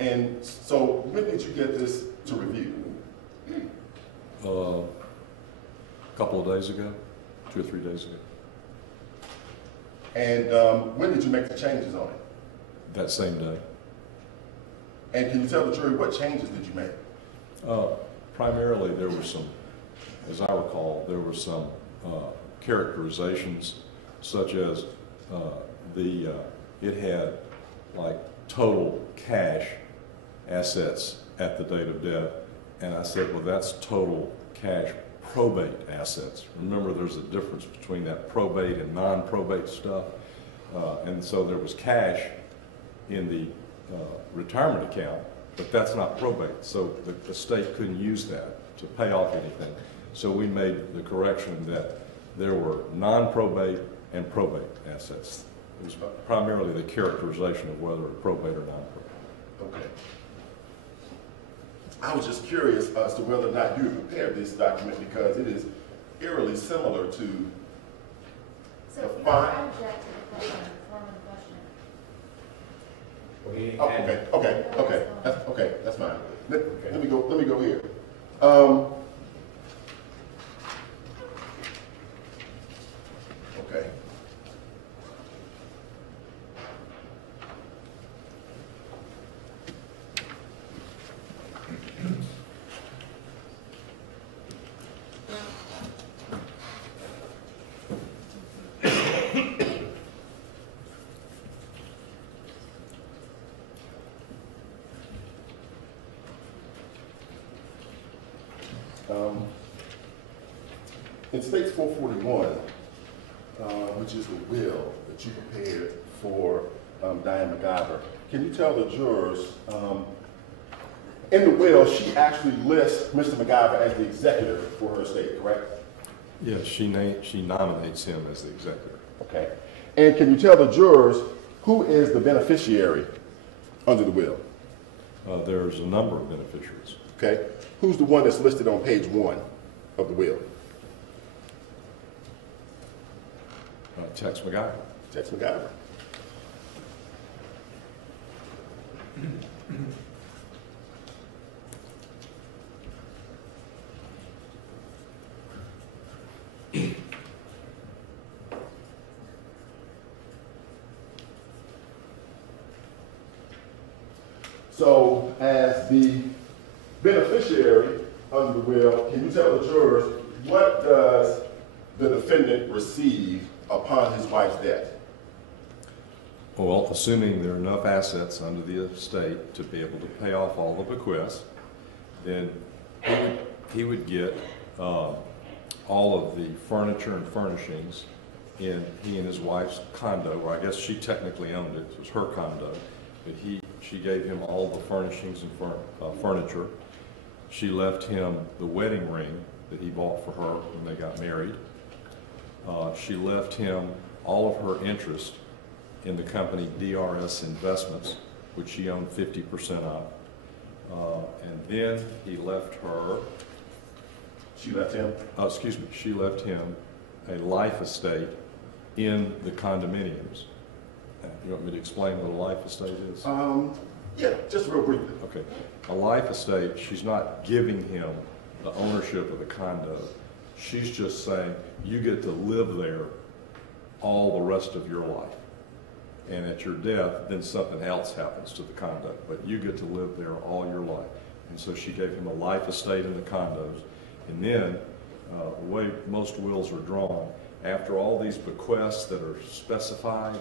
And so when did you get this to review? A couple of days ago, 2 or 3 days ago. And when did you make the changes on it? That same day. And can you tell the jury what changes did you make? Primarily, there were some, as I recall, there were some characterizations, such as it had like total cash assets at the date of death, and I said, well, that's total cash probate assets. Remember, there's a difference between that probate and non-probate stuff, and so there was cash in the retirement account, but that's not probate, so the state couldn't use that to pay off anything. So we made the correction that there were non-probate and probate assets. It was primarily the characterization of whether it's probate or non-probate. Okay. I was just curious as to whether or not you had prepared this document because it is eerily similar to So the if you fine. object to the question, form of the question. Well, he Oh, had- okay, that's fine. Let Okay. me go here. Okay. In States 441, which is the will that you prepared for Diane McIver, can you tell the jurors, in the will, she actually lists Mr. McIver as the executor for her estate, correct? Yes, she nominates him as the executor. Okay. And can you tell the jurors who is the beneficiary under the will? There's a number of beneficiaries. Okay. Who's the one that's listed on page 1 of the will? Tex McIver. Tex McIver. So, as the beneficiary under the will, can you tell the jurors what does the defendant receive upon his wife's death? Well, assuming there are enough assets under the estate to be able to pay off all the bequests, then he would get all of the furniture and furnishings in he and his wife's condo, or I guess she technically owned it, it was her condo, but she gave him all the furnishings and furniture. She left him the wedding ring that he bought for her when they got married. She left him all of her interest in the company DRS Investments, which she owned 50% of. And then he left her, She left him? she left him a life estate in the condominiums. You want me to explain what a life estate is? Yeah, just real briefly. Okay. A life estate, she's not giving him the ownership of the condo. She's just saying, you get to live there all the rest of your life. And at your death, then something else happens to the condo. But you get to live there all your life. And so she gave him a life estate in the condos. And then, the way most wills are drawn, after all these bequests that are specified,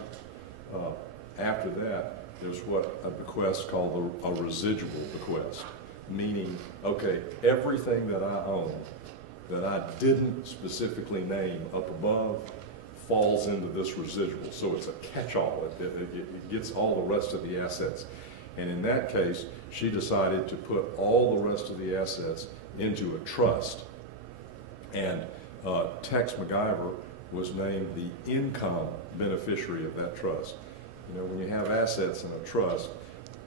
after that, there's what a bequest called a residual bequest. Meaning, okay, everything that I own that I didn't specifically name up above falls into this residual. So it's a catch-all. It gets all the rest of the assets. And in that case, she decided to put all the rest of the assets into a trust. And Tex McIver was named the income beneficiary of that trust. You know, when you have assets in a trust,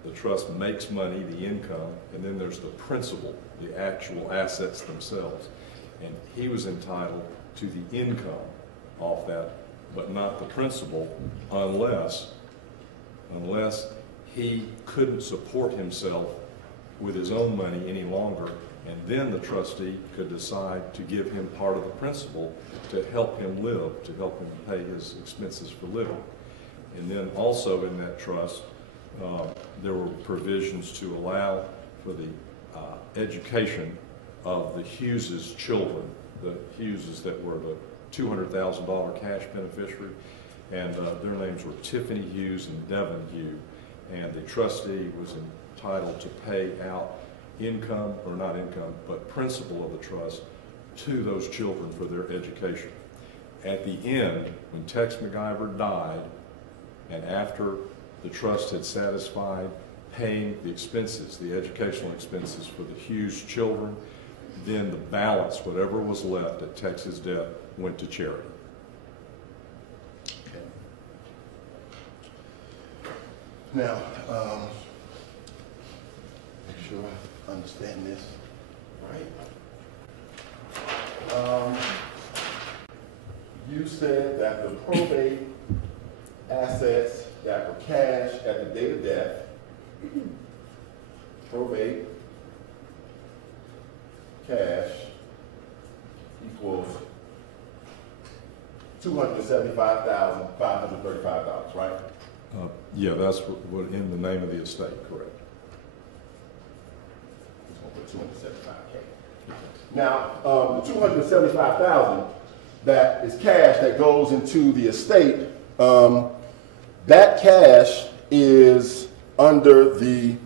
the trust makes money, the income, and then there's the principal, the actual assets themselves. And he was entitled to the income off that, but not the principal unless he couldn't support himself with his own money any longer, and then the trustee could decide to give him part of the principal to help him live, to help him pay his expenses for living. And then also in that trust, there were provisions to allow for the education of the Hughes' children, the Hughes that were the $200,000 cash beneficiary, and their names were Tiffany Hughes and Devin Hughes, and the trustee was entitled to pay out income, or not income, but principal of the trust to those children for their education. At the end, when Tex McIver died, and after the trust had satisfied paying the expenses, the educational expenses for the Hughes children, then the balance, whatever was left at Tex's death, went to charity. Okay. Now, make sure I understand this right. You said that the probate assets that were cash at the date of death, probate cash equals $275,535, right? Yeah, that's what in the name of the estate, correct. Just gonna put 275K. Now, the 275,000 that is cash that goes into the estate, that cash is under the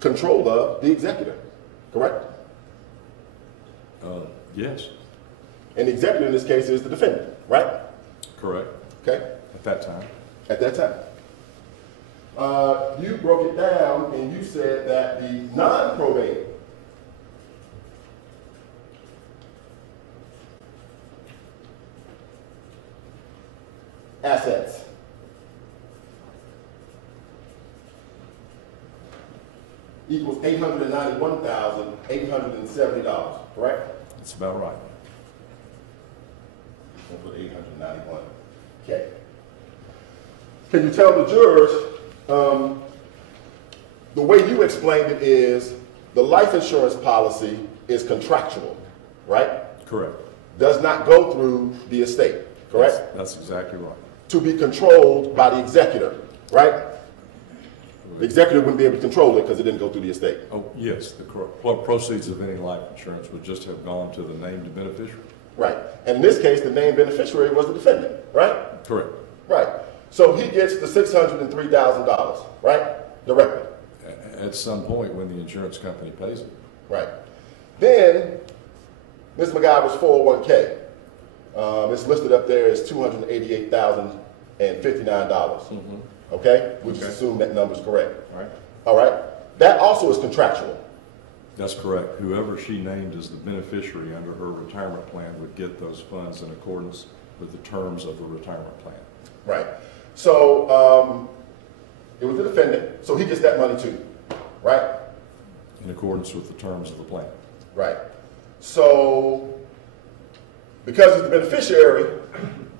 control of the executor, correct? Yes, And the executor in this case is the defendant, right? correct, Okay, at that time. at that time. You broke it down and you said that the non-probate assets equals $891,870, correct? That's about right. We'll put 891. Okay. Can you tell the jurors, the way you explained it is the life insurance policy is contractual, right? Correct. Does not go through the estate, correct? That's exactly right. To be controlled by the executor, right? The executor wouldn't be able to control it because it didn't go through the estate. Oh, yes, the what proceeds of any life insurance would just have gone to the named beneficiary. Right. And in this case, the named beneficiary was the defendant, right? Correct. Right. So he gets the $603,000, right? Directly. At some point when the insurance company pays it. Right. Then, Ms. McIver's 401k. It's listed up there as $288,059. Okay? We just assume that number's correct. Right. All right? That also is contractual. That's correct. Whoever she named as the beneficiary under her retirement plan would get those funds in accordance with the terms of the retirement plan. Right. So, it was the defendant, so he gets that money too. Right? In accordance with the terms of the plan. Right. So, because he's the beneficiary,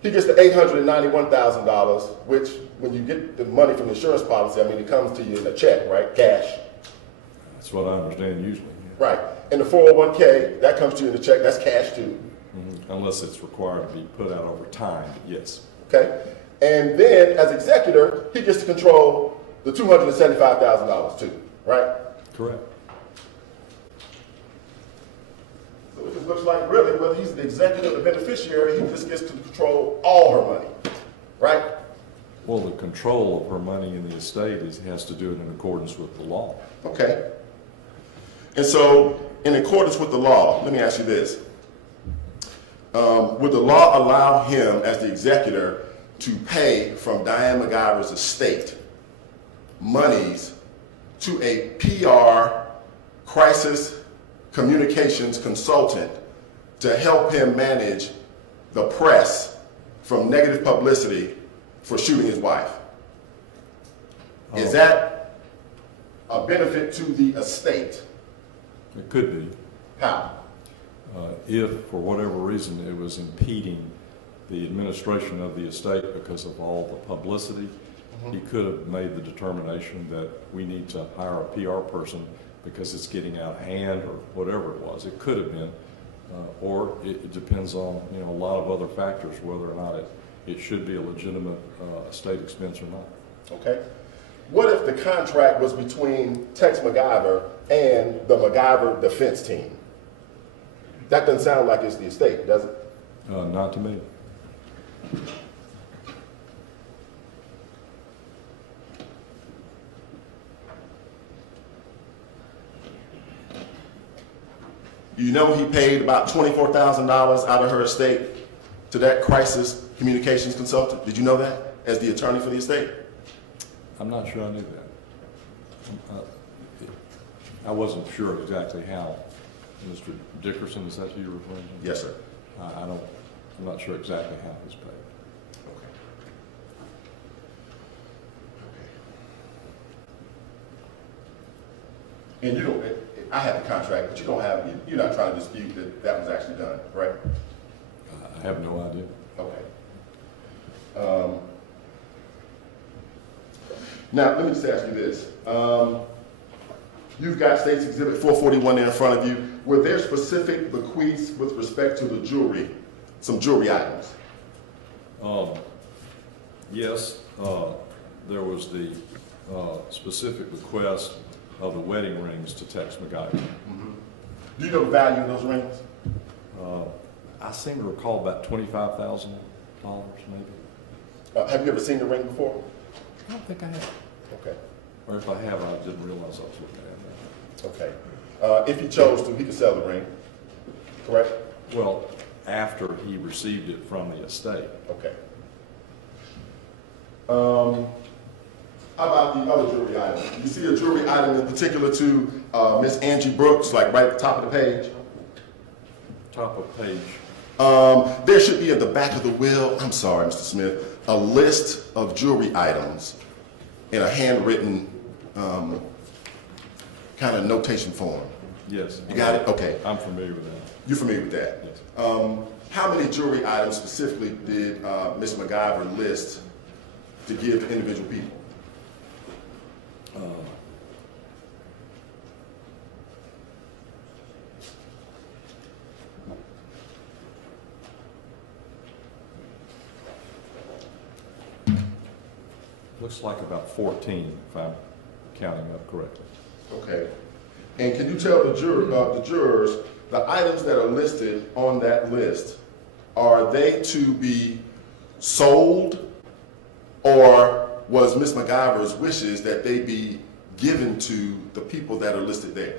he gets the $891,000, which, when you get the money from the insurance policy, I mean, it comes to you in a check, right? Cash. That's what I understand usually. Yeah. Right. And the 401k, that comes to you in a check, that's cash too. Unless it's required to be put out over time, yes. Okay? And then, as executor, he gets to control the $275,000 too, right? Correct. So it just looks like, really, whether he's the executor or the beneficiary, he just gets to control all her money, right? Well, the control of her money in the estate has to do it in accordance with the law. Okay. And so, in accordance with the law, let me ask you this. Would the law allow him, as the executor, to pay from Diane McIver's estate monies to a PR crisis communications consultant to help him manage the press from negative publicity for shooting his wife? Is that a benefit to the estate? It could be. How? If, for whatever reason, it was impeding the administration of the estate because of all the publicity, he could have made the determination that we need to hire a PR person because it's getting out of hand or whatever it was. It could have been, or it depends on a lot of other factors, whether or not it should be a legitimate estate expense or not. Okay. What if the contract was between Tex McIver and the McIver defense team? That doesn't sound like it's the estate, does it? Not to me. You know he paid about $24,000 out of her estate to that crisis communications consultant. Did you know that as the attorney for the estate? I'm not sure I knew that. I wasn't sure exactly how. Mr. Dickerson, is that who you're referring to? Yes, sir. I'm not sure exactly how it was paid. Okay. And you don't, I have the contract, but you don't have, you're not trying to dispute that that was actually done, right? I have no idea. Okay. Now, let me just ask you this. You've got State's Exhibit 441 there in front of you. Were there specific bequests with respect to the jewelry, some jewelry items? Yes, there was the specific request of the wedding rings to Tex McIver. Mm-hmm. Do you know the value of those rings? I seem to recall about $25,000, maybe. Have you ever seen the ring before? I don't think I have. Okay. Or if I have, I didn't realize I was looking at it. Okay. If he chose to, he could sell the ring, correct? Well, after he received it from the estate. Okay. How about the other jewelry items? You see a jewelry item in particular to Miss Angie Brooks, like right at the top of the page? Top of page. There should be at the back of the will, I'm sorry, Mr. Smith, a list of jewelry items in a handwritten kind of notation form. Yes. You got it? Okay. I'm familiar with that. You're familiar with that? Yes. How many jewelry items specifically did Ms. McIver list to give to individual people? Looks like about 14, if I'm counting up correctly. Okay. And can you tell the jurors, the items that are listed on that list, are they to be sold, or was Ms. McIver's wishes that they be given to the people that are listed there?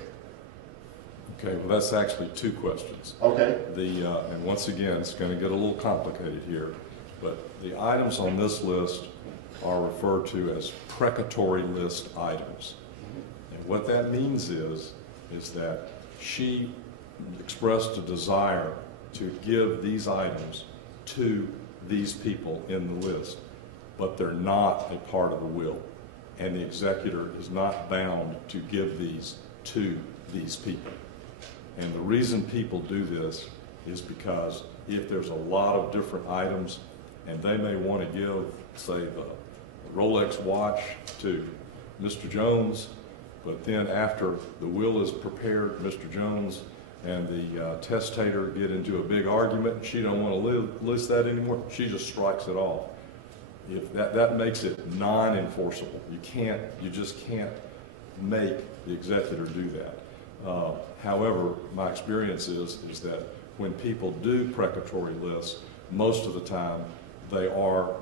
Okay, well, that's actually two questions. Okay. And once again, it's going to get a little complicated here, but the items on this list are referred to as precatory list items. And what that means is that she expressed a desire to give these items to these people in the list, but they're not a part of the will, and the executor is not bound to give these to these people. And the reason people do this is because if there's a lot of different items, and they may want to give, say, the Rolex watch to Mr. Jones, but then after the will is prepared, Mr. Jones and the testator get into a big argument, she don't want to list that anymore, she just strikes it off. If that makes it non-enforceable. You just can't make the executor do that. However, my experience is that when people do precatory lists, most of the time they are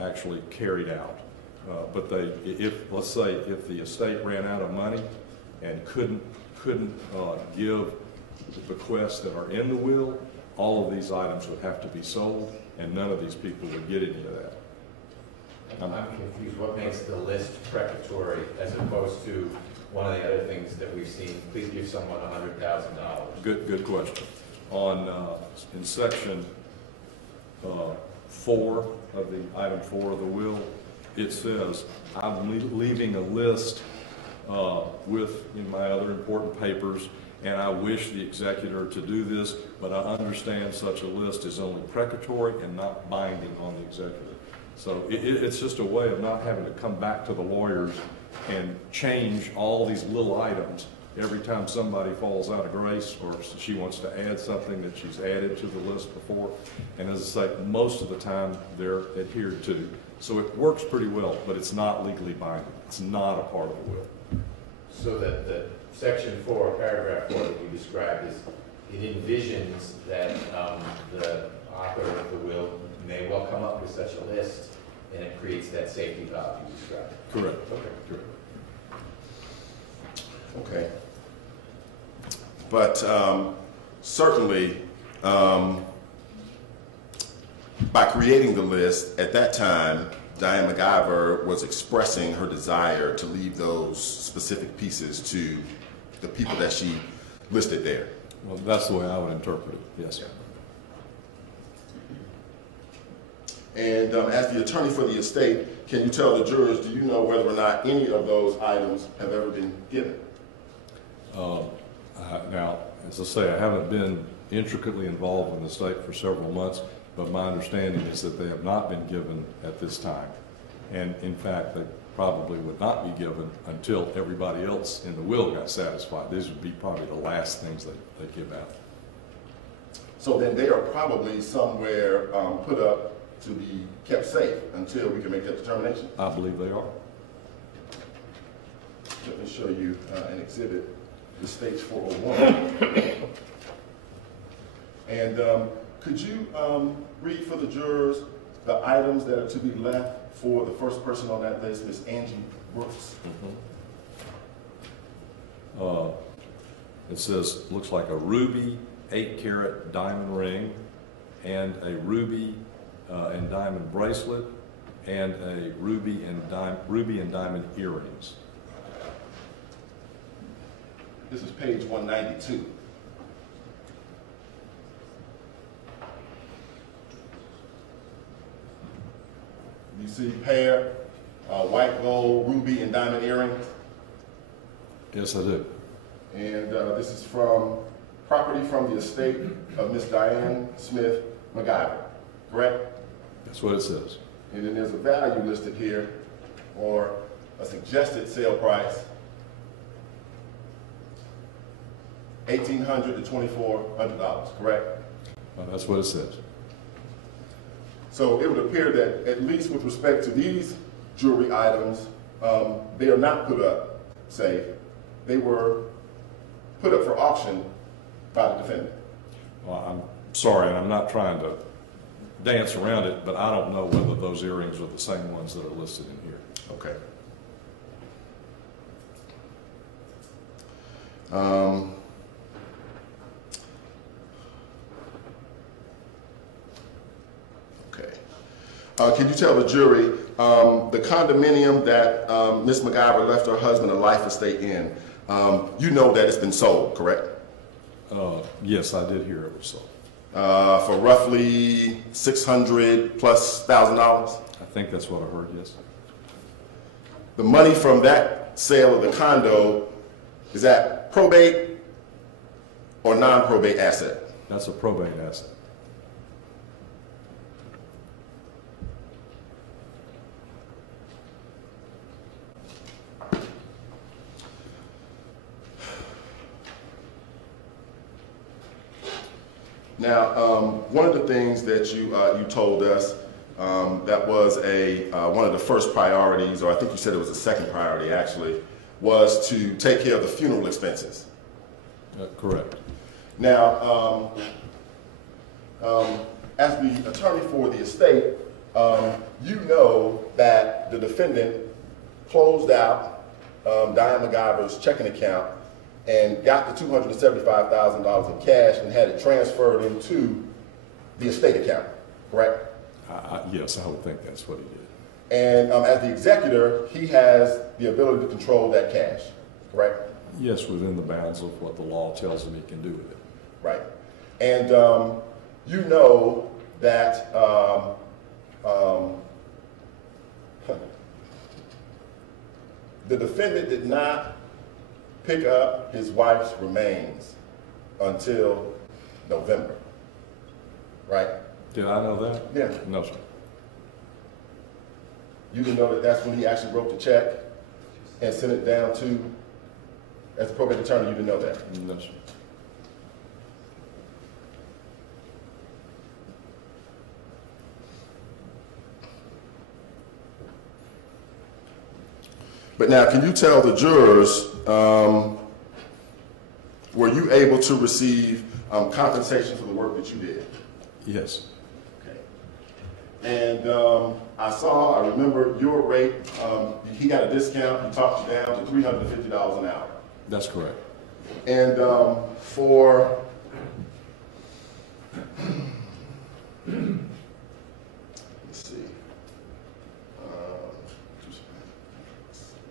actually carried out. But let's say if the estate ran out of money and couldn't give the bequests that are in the will, all of these items would have to be sold, and none of these people would get any of that. I'm confused. What makes the list precatory as opposed to one of the other things that we've seen? Please give someone $100,000. Good question. In section 4 of the item 4 of the will, it says, I'm leaving a list in my other important papers, and I wish the executor to do this, but I understand such a list is only precatory and not binding on the executor. So it's just a way of not having to come back to the lawyers and change all these little items every time somebody falls out of grace or she wants to add something that she's added to the list before. And as I say, most of the time they're adhered to. So it works pretty well, but it's not legally binding. It's not a part of the will. So that the section 4, paragraph 4 that you described is, it envisions that the author of the will may well come up with such a list, and it creates that safety valve you described. Correct. Okay. Correct. Okay. But certainly, by creating the list, at that time, Diane McIver was expressing her desire to leave those specific pieces to the people that she listed there. Well, that's the way I would interpret it, yes. And as the attorney for the estate, can you tell the jurors, do you know whether or not any of those items have ever been given? Now, as I say, I haven't been intricately involved in the estate for several months, but my understanding is that they have not been given at this time. And in fact, they probably would not be given until everybody else in the will got satisfied. These would be probably the last things they give out. So then they are probably somewhere put up to be kept safe until we can make that determination? I believe they are. Let me show you an exhibit, the stage 401. And could you read for the jurors the items that are to be left for the first person on that list, Miss Angie Brooks? It says, looks like a ruby 8-carat diamond ring and a ruby and diamond bracelet and a ruby and diamond earrings. This is page 192. You see pair, white gold, ruby, and diamond earrings. Yes, I do. And this is from property from the estate of Miss Diane Smith McIver, correct? That's what it says. And then there's a value listed here, or a suggested sale price, $1,800 to $2,400, correct? That's what it says. So it would appear that, at least with respect to these jewelry items, they are not put up safe. They were put up for auction by the defendant. Well, I'm sorry, and I'm not trying to dance around it, but I don't know whether those earrings are the same ones that are listed in here. Okay. Can you tell the jury the condominium that Ms. McIver left her husband a life estate in, you know that it's been sold, correct? Yes, I did hear it was sold. For roughly $600,000+? I think that's what I heard, yes. The money from that sale of the condo, is that probate or non-probate asset? That's a probate asset. Now, one of the things that you told us that was one of the first priorities, or I think you said it was the second priority actually, was to take care of the funeral expenses. Correct. Now, as the attorney for the estate, you know that the defendant closed out Diane McIver's checking account and got the $275,000 in cash and had it transferred into the estate account, correct? Yes, I would think that's what he did. And as the executor, he has the ability to control that cash, correct? Yes, within the bounds of what the law tells him he can do with it. Right. And you know that the defendant did not pick up his wife's remains until November, right? Did I know that? Yeah. No, sir. You didn't know that that's when he actually wrote the check and sent it down to As a probate attorney, you didn't know that? No, sir. But now, can you tell the jurors, were you able to receive compensation for the work that you did? Yes. Okay. And I remember your rate, he got a discount, he talked you down to $350 an hour. That's correct. And for, let's see,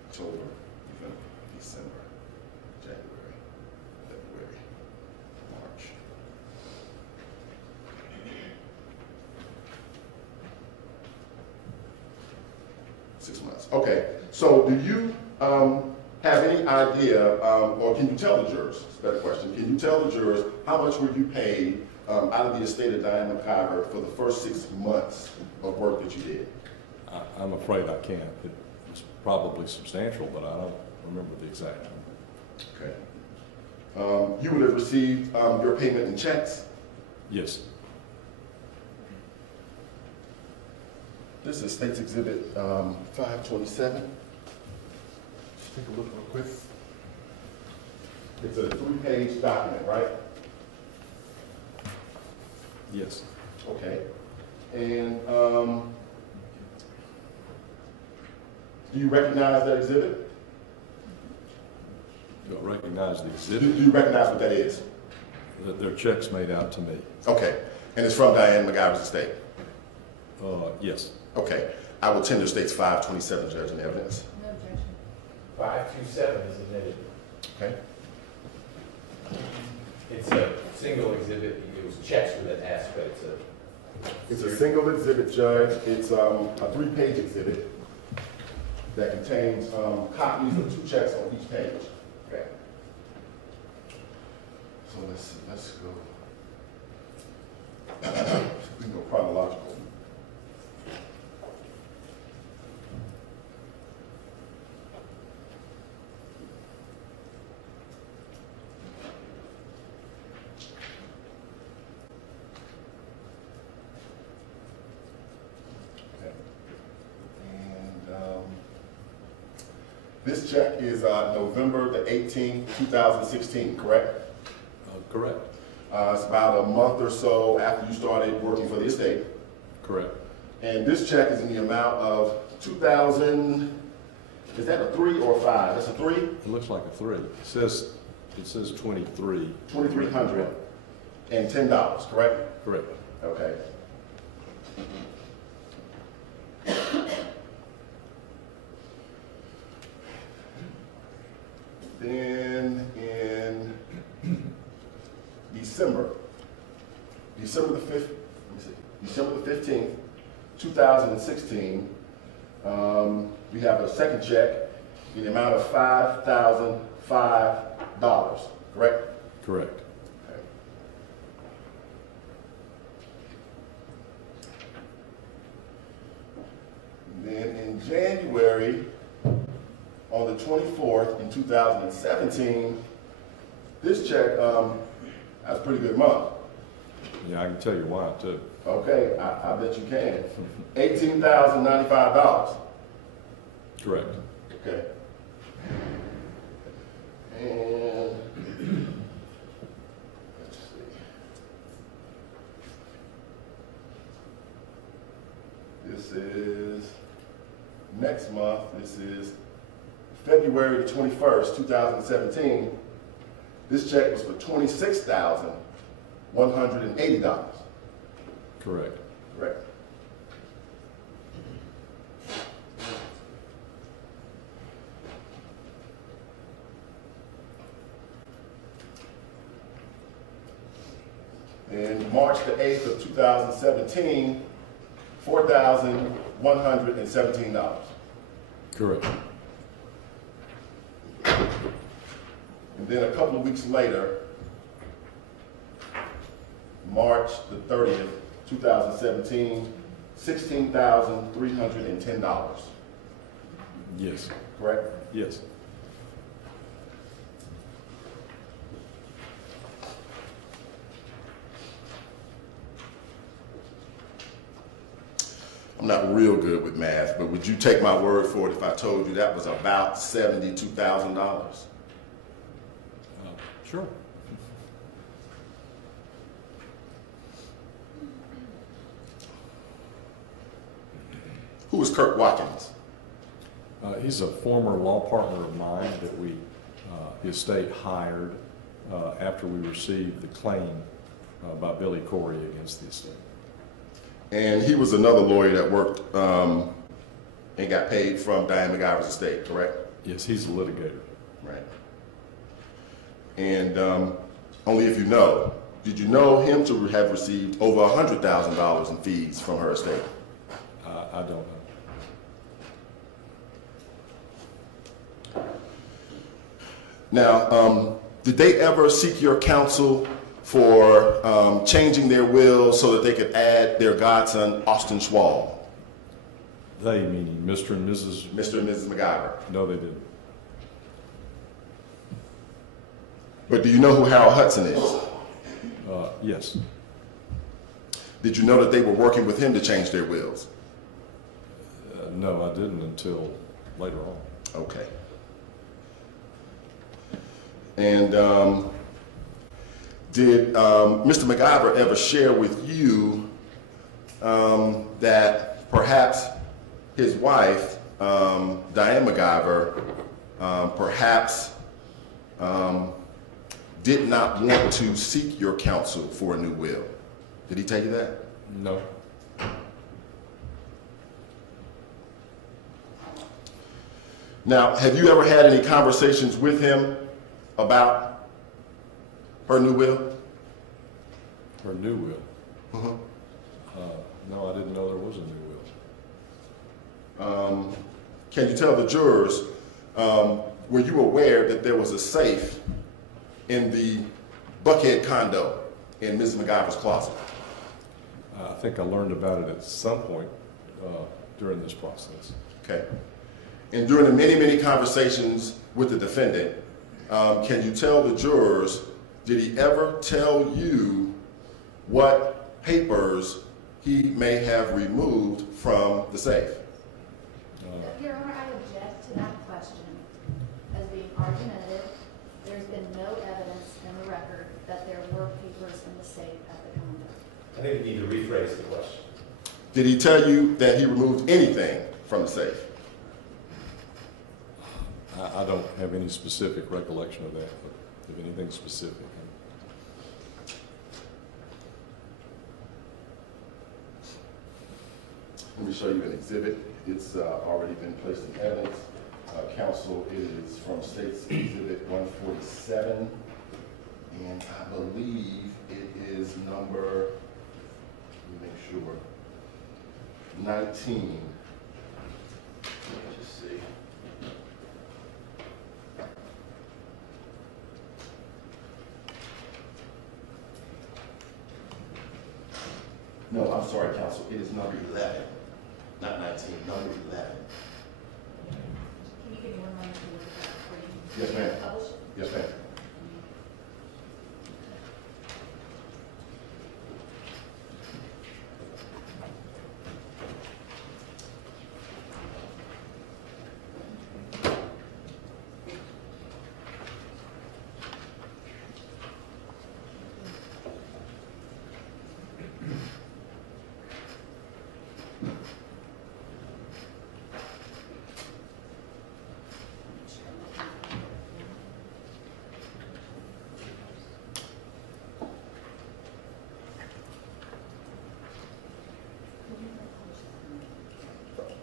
October, November, December, January, February, March. Six months. Okay. So do you have any idea, or can you tell the jurors, that's a better question, can you tell the jurors how much were you paid out of the estate of Diane McIver for the first 6 months of work that you did? I'm afraid I can't. It was probably substantial, but I don't remember the exact number. Okay. You would have received your payment in checks? Yes. This is State's Exhibit 527. Just take a look real quick. It's a 3-page document, right? Yes. Okay. And do you recognize that exhibit? Do I recognize the Do exhibit? you recognize what that is? That there are checks made out to me. Okay. And it's from Diane McIver's estate? Yes. Okay. I will tender State's 527, Judge, in evidence. No objection. 527 is admitted. Okay. It's a single exhibit. It was checks for that aspect. It's a single exhibit, Judge. It's a 3-page exhibit that contains copies of 2 checks on each page. Okay. So let's go. We can go chronological. Okay. And this check is November the 18th, 2016, correct? Correct. It's about a month or so after you started working for the estate. Correct. And this check is in the amount of 2,000, is that a 3 or a 5? That's a 3? It looks like a 3. It says 23. $2,310, correct? Correct. Okay. Then in December the 15th, 2016, we have a second check in the amount of $5,005, correct? Correct. Okay. Then in January, on the 24th in 2017, this check, that's a pretty good month. Yeah, I can tell you why, too. Okay, I bet you can. $18,095. Correct. Okay. And let's see. This is next month. This is February the 21st, 2017. This check was for $26,180. Correct. Correct. And March the 8th of 2017, $4,117. Correct. And then a couple of weeks later, March the 30th, 2017, $16,310. Yes. Correct? Yes. I'm not real good with math, but would you take my word for it if I told you that was about $72,000? Sure. Who is Kirk Watkins? He's a former law partner of mine that the estate hired after we received the claim by Billy Corey against the estate. And he was another lawyer that worked and got paid from Diane McIver's estate, correct? Yes, he's a litigator. Right. And only if you know, did you know him to have received over $100,000 in fees from her estate? I don't know. Now, did they ever seek your counsel for changing their will so that they could add their godson, Austin Schwall? They, meaning Mr. and Mrs. Mr. and Mrs. McIver. No, they didn't. But do you know who Harold Hudson is? Yes. Did you know that they were working with him to change their wills? No, I didn't until later on. Okay. And did Mr. McIver ever share with you that perhaps his wife, Diane McIver, perhaps did not want to seek your counsel for a new will? Did he tell you that? No. Now, have you ever had any conversations with him about her new will? Her new will? No, I didn't know there was a new will. Can you tell the jurors, were you aware that there was a safe in the Buckhead condo in Mrs. McIver's closet? I think I learned about it at some point during this process. Okay. And during the many, many conversations with the defendant, can you tell the jurors, did he ever tell you what papers he may have removed from the safe? Your Honor, I object to that question as being argumentative. There's been no evidence in the record that there were papers in the safe at the condo. I think you need to rephrase the question. Did he tell you that he removed anything from the safe? I don't have any specific recollection of that, but if anything specific. Let me show you an exhibit. It's already been placed in evidence. Counsel, it is from State's Exhibit 147, and I believe it is number, let me make sure, 19. Let's just see. No, I'm sorry, counsel. It is number 11, not 19, number 11. Can you give me 1 moment to look at that for you? Yes, ma'am. Publish? Yes, ma'am.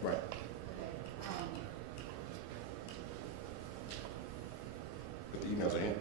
Right. But the emails are in.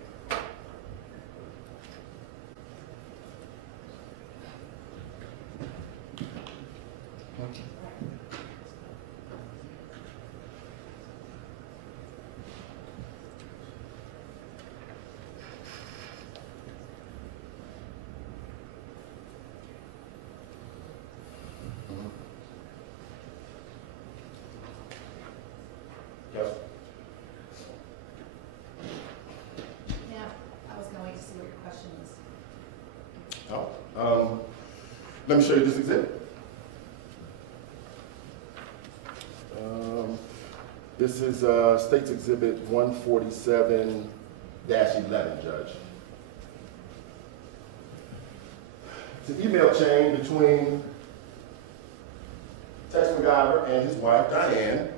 Yes. Yeah, I was going to wait to see what your question is. Let me show you this exhibit. This is State's Exhibit 147-11, Judge. It's an email chain between Tex McIver and his wife, Diane.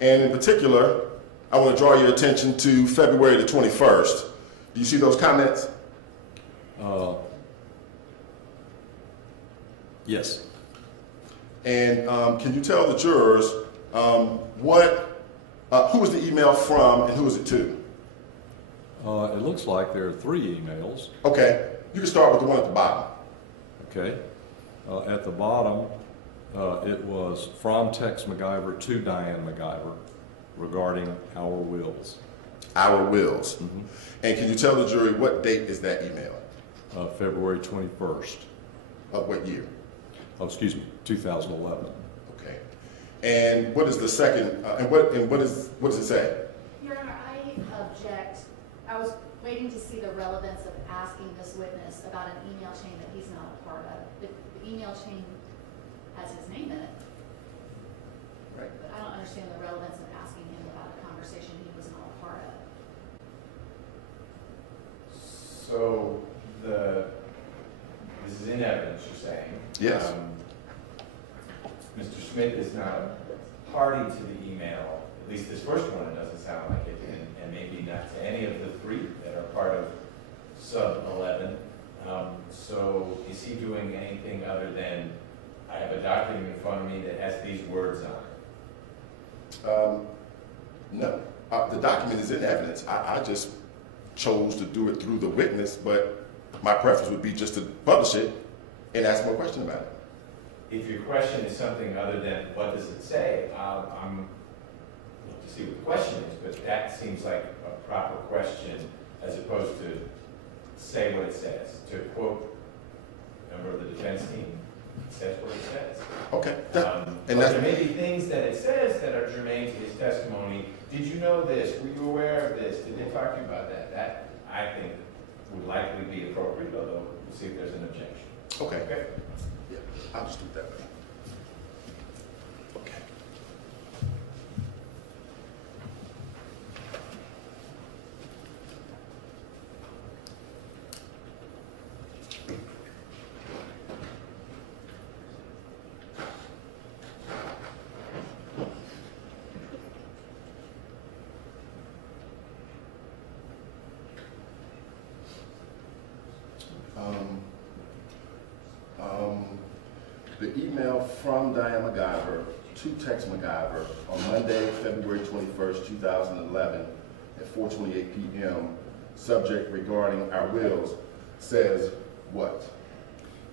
And in particular, I want to draw your attention to February the 21st. Do you see those comments? Yes. And can you tell the jurors who was the email from and who was it to? It looks like there are 3 emails. Okay, you can start with the one at the bottom. Okay. At the bottom, it was from Tex McIver to Diane McIver regarding our wills. Our wills. Mm-hmm. And can you tell the jury what date is that email? February 21st. Of what year? Oh, excuse me, 2011. Okay. And what is the second? And what does it say? Your Honor, I object. I was waiting to see the relevance of asking this witness about an email chain that he's not a part of. The email chain has his name in it. Right. But I don't understand the relevance of asking him about a conversation he was not a part of. So this is in evidence, you're saying? Yes. Mr. Schmidt is not a party to the email, at least this first one, it doesn't sound like it, and maybe not to any of the 3 that are part of sub 11. So is he doing anything other than, I have a document in front of me that has these words on it? No. The document is in evidence. I just chose to do it through the witness, but my preference would be just to publish it and ask more question about it. If your question is something other than what does it say, I'm look to see what the question is, but that seems like a proper question as opposed to say what it says. To quote a member of the defense team, it says what it says. Okay. But there may be things that it says that are germane to his testimony. Did you know this? Were you aware of this? Did they talk to you about that? That, I think, would likely be appropriate, although we'll see if there's an objection. Okay. Okay? Yeah, I'll just do it that way. Okay. The email from Diane McIver to Tex McIver on Monday, February 21st, 2011 at 4:28 p.m., subject regarding our wills, says what?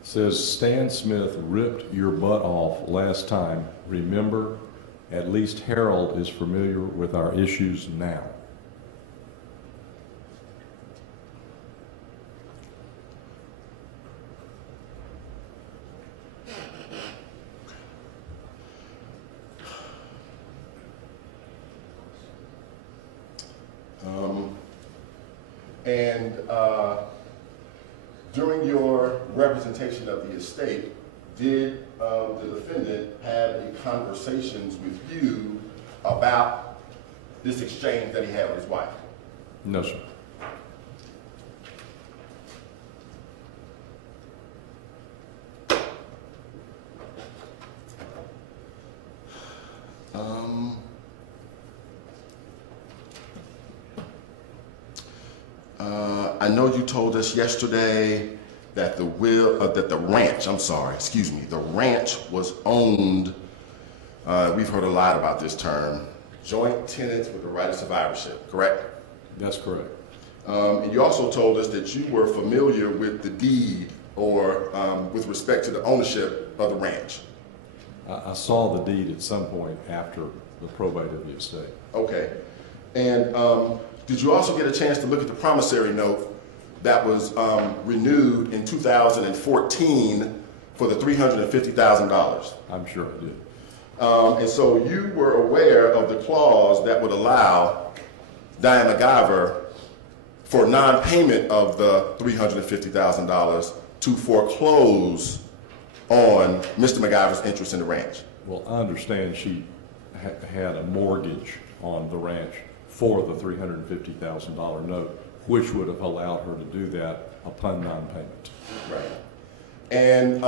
Says Stan Smith ripped your butt off last time. Remember, at least Harold is familiar with our issues now. And during your representation of the estate, did the defendant have any conversations with you about this exchange that he had with his wife? No, sir. I know you told us yesterday that the ranch was owned, we've heard a lot about this term, joint tenants with the right of survivorship, correct? That's correct. And you also told us that you were familiar with the deed or with respect to the ownership of the ranch. I saw the deed at some point after the probate of the estate. Okay. And did you also get a chance to look at the promissory note that was renewed in 2014 for the $350,000? I'm sure I did. And so you were aware of the clause that would allow Diane McIver, for non-payment of the $350,000, to foreclose on Mr. McIver's interest in the ranch. Well, I understand she had a mortgage on the ranch for the $350,000 note, which would have allowed her to do that upon non-payment. Right. And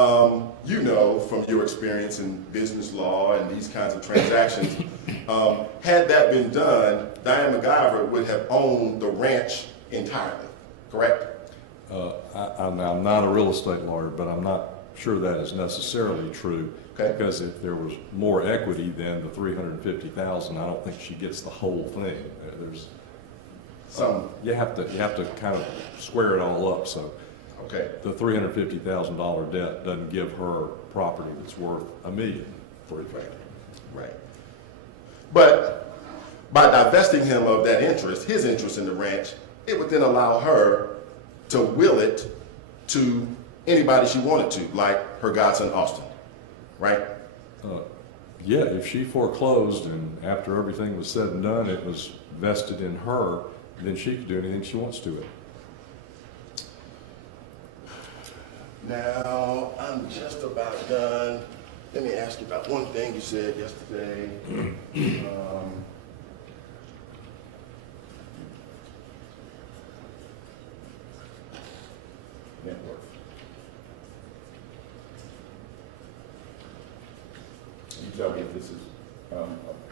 you know from your experience in business law and these kinds of transactions, had that been done, Diane McIver would have owned the ranch entirely, correct? I'm not a real estate lawyer, but I'm not sure that is necessarily true. Okay. Because if there was more equity than the $350,000, I don't think she gets the whole thing. There's Some. you have to kind of square it all up. So Okay. the $350,000 debt doesn't give her property that's worth $1 million. Right. But by divesting him of that interest, his interest in the ranch, it would then allow her to will it to anybody she wanted to, like her godson Austin, right? Yeah, if she foreclosed and after everything was said and done, it was vested in her, then she could do anything she wants to it. Now, I'm just about done. Let me ask you about one thing you said yesterday. Network. You tell me if this is right,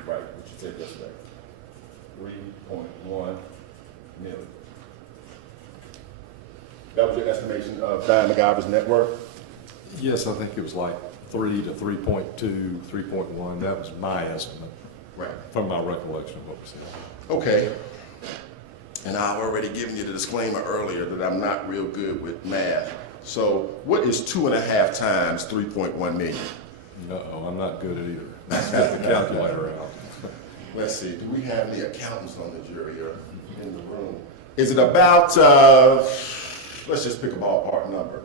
what you said yesterday. 3.1 million. That was your estimation of Diane McIver's net worth? Yes, I think it was like 3 to 3.2, 3.1. That was my estimate. Right. From my recollection of what we said. Okay. And I've already given you the disclaimer earlier that I'm not real good with math. So what is 2.5 times 3.1 million? No, I'm not good at either. Let's get the calculator out. Let's see, do we have any accountants on the jury or in the room? Is it about, let's just pick a ballpark number.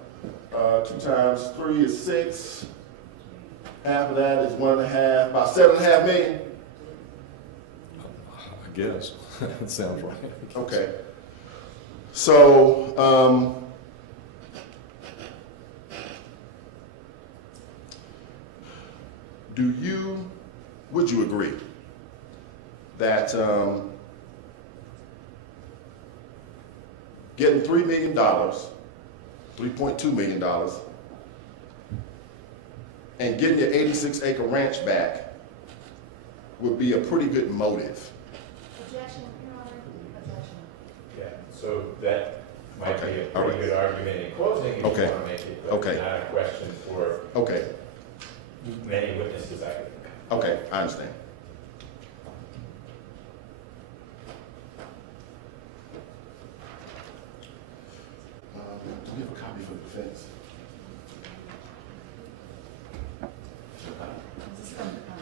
2 times 3 is 6. Half of that is 1.5, about 7.5 million? I guess. That sounds right. Okay. So, would you agree that getting $3 million, $3.2 million, and getting your 86-acre ranch back would be a pretty good motive? Objection, Your Honor. Objection. Yeah, so that might be a all pretty right. good argument in closing if you want to make it, but Okay. not a question for Okay, many witnesses I could think of. okay, I understand. Do we have a copy for the defense? This is from, Mr. Chair.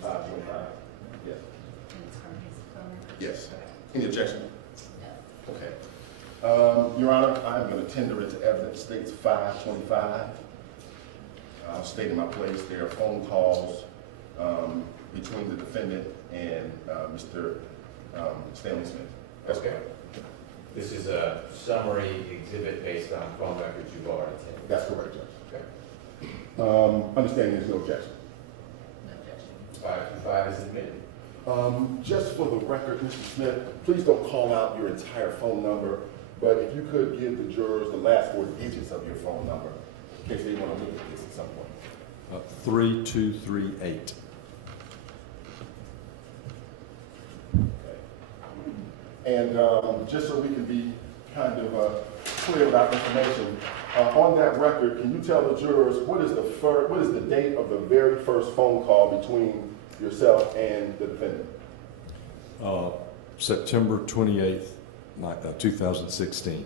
525. Yes. And it's from his phone. Yes. Any objection? No. Okay. Your Honor, I'm going to tender it to evidence, states 525. I'll state in my place there are phone calls between the defendant and Mr. Stanley Smith. That's Okay. correct. This is a summary exhibit based on phone records you've already taken. That's correct, Judge. Okay. Understanding there's no objection. No objection. 525 is admitted. Just for the record, Mr. Smith, please don't call out your entire phone number, but if you could give the jurors the last 4 digits of your phone number, in case they want to look at this at some point. 3238. And just so we can be kind of clear with our information, on that record, can you tell the jurors what is the date of the very first phone call between yourself and the defendant? September 28th, 2016.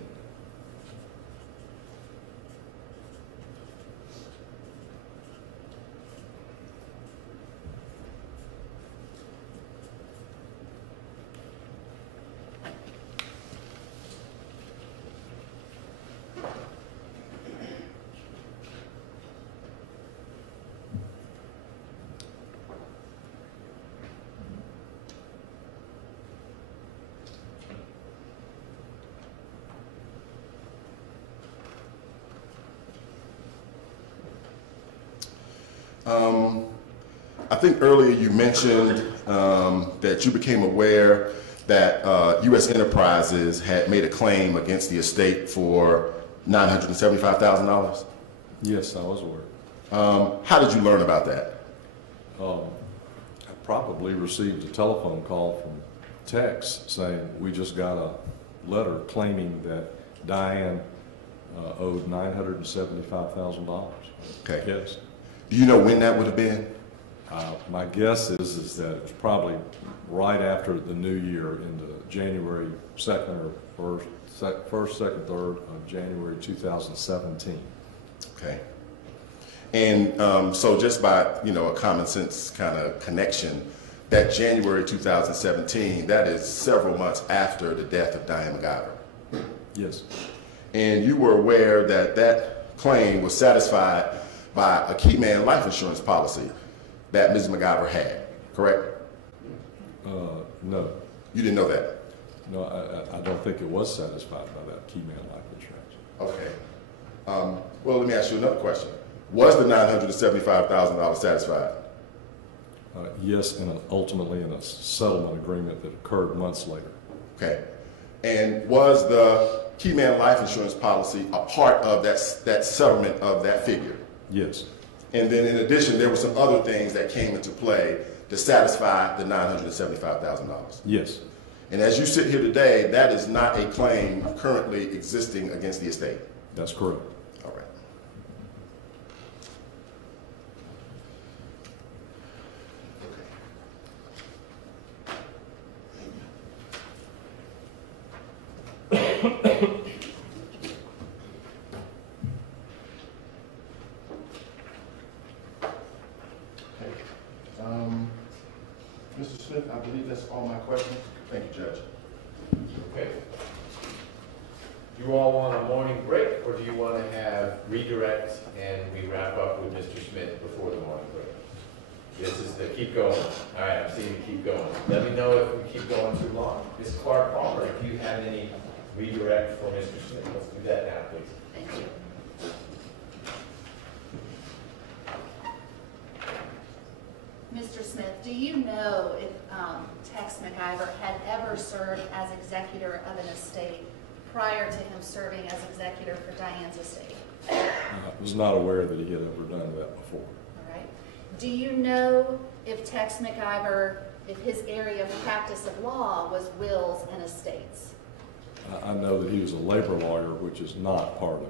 I think earlier you mentioned that you became aware that U.S. Enterprises had made a claim against the estate for $975,000. Yes, I was aware. How did you learn about that? I probably received a telephone call from Tex saying we just got a letter claiming that Diane owed $975,000. Okay. Yes. Do you know when that would have been? My guess is that it was probably right after the new year, in the January 2nd or first, second, 3rd of January 2017. Okay. And so just by, a common sense kind of connection, that January 2017, that is several months after the death of Diane McIver. Yes. And you were aware that that claim was satisfied by a key man life insurance policy that Ms. McIver had, correct? No. You didn't know that? No, I don't think it was satisfied by that key man life insurance. Okay. Well, let me ask you another question. Was the $975,000 satisfied? Yes, and ultimately in a settlement agreement that occurred months later. Okay. And was the key man life insurance policy a part of that settlement of that figure? Yes. And then in addition, there were some other things that came into play to satisfy the $975,000. Yes. And as you sit here today, that is not a claim currently existing against the estate. That's correct. All right. Mr. Smith, I believe that's all my questions. Thank you, Judge. Okay. Do you all want a morning break, or do you want to have redirect and we wrap up with Mr. Smith before the morning break? This is the keep going. All right, I'm seeing you keep going. Let me know if we keep going too long. Ms. Clark Palmer, if you have any redirect for Mr. Smith, let's do that now, please. Thank you. Mr. Smith, do you know if Tex McIver had ever served as executor of an estate prior to him serving as executor for Diane's estate? I was not aware that he had ever done that before. All right. Do you know if Tex McIver, if his area of practice of law was wills and estates? I know that he was a labor lawyer, which is not part of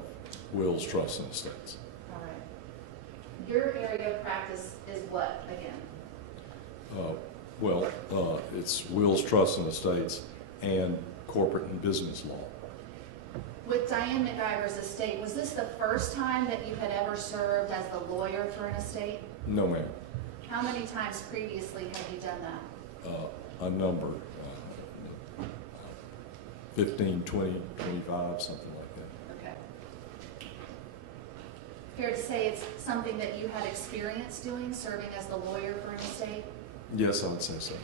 wills, trusts, and estates. All right. Your area of practice is what, again? It's wills, trusts, and estates, and corporate and business law. With Diane McIver's estate, was this the first time that you had ever served as the lawyer for an estate? No, ma'am. How many times previously had you done that? A number, 15, 20, 25, something like that. Okay. Fair to say it's something that you had experience doing, serving as the lawyer for an estate? Yes, I would say so.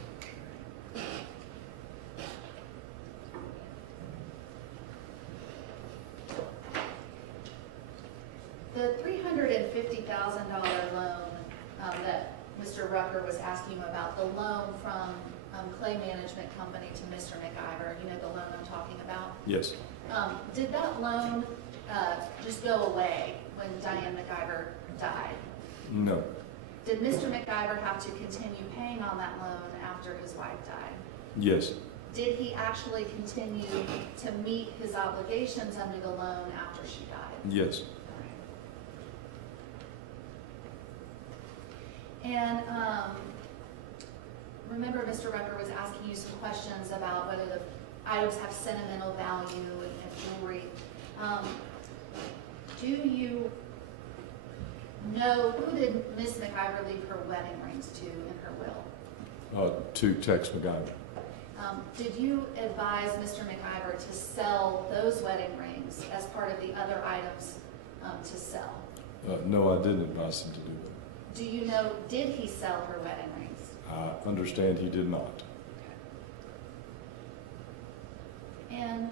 The $350,000 loan that Mr. Rucker was asking you about, the loan from Clay Management Company to Mr. McIver, you know the loan I'm talking about? Yes. Did that loan just go away when Diane McIver died? No. Did Mr. McIver have to continue paying on that loan after his wife died? Yes. Did he actually continue to meet his obligations under the loan after she died? Yes. And remember, Mr. Rucker was asking you some questions about whether the items have sentimental value and jewelry. Do you know, who did Miss McIver leave her wedding rings to in her will? To Tex McIver. Did you advise Mr. McIver to sell those wedding rings as part of the other items to sell? No, I didn't advise him to do that. Do you know, did he sell her wedding rings? I understand he did not. And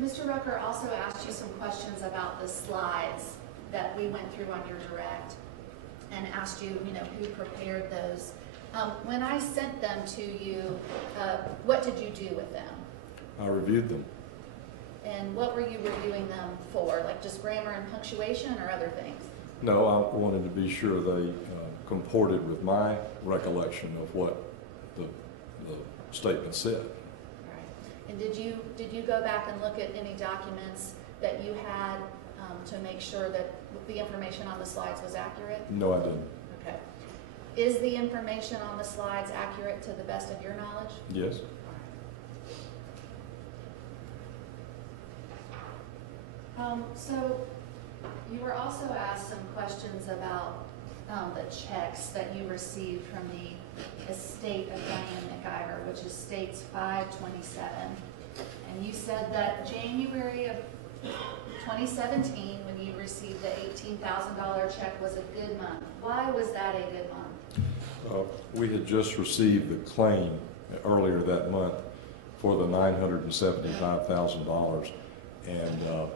Mr. Rucker also asked you some questions about the slides that we went through on your direct. and asked you, who prepared those. When I sent them to you, what did you do with them? I reviewed them. And what were you reviewing them for? Like just grammar and punctuation or other things? No, I wanted to be sure they comported with my recollection of what the statement said. Right. And did you go back and look at any documents that you had to make sure that the information on the slides was accurate? No, I didn't. Okay. Is the information on the slides accurate to the best of your knowledge? Yes. So you were also asked some questions about the checks that you received from the estate of Diane McIver, which is states 527. And you said that January of 2017, when you received the $18,000 check, was a good month. Why was that a good month? We had just received the claim earlier that month for the $975,000, and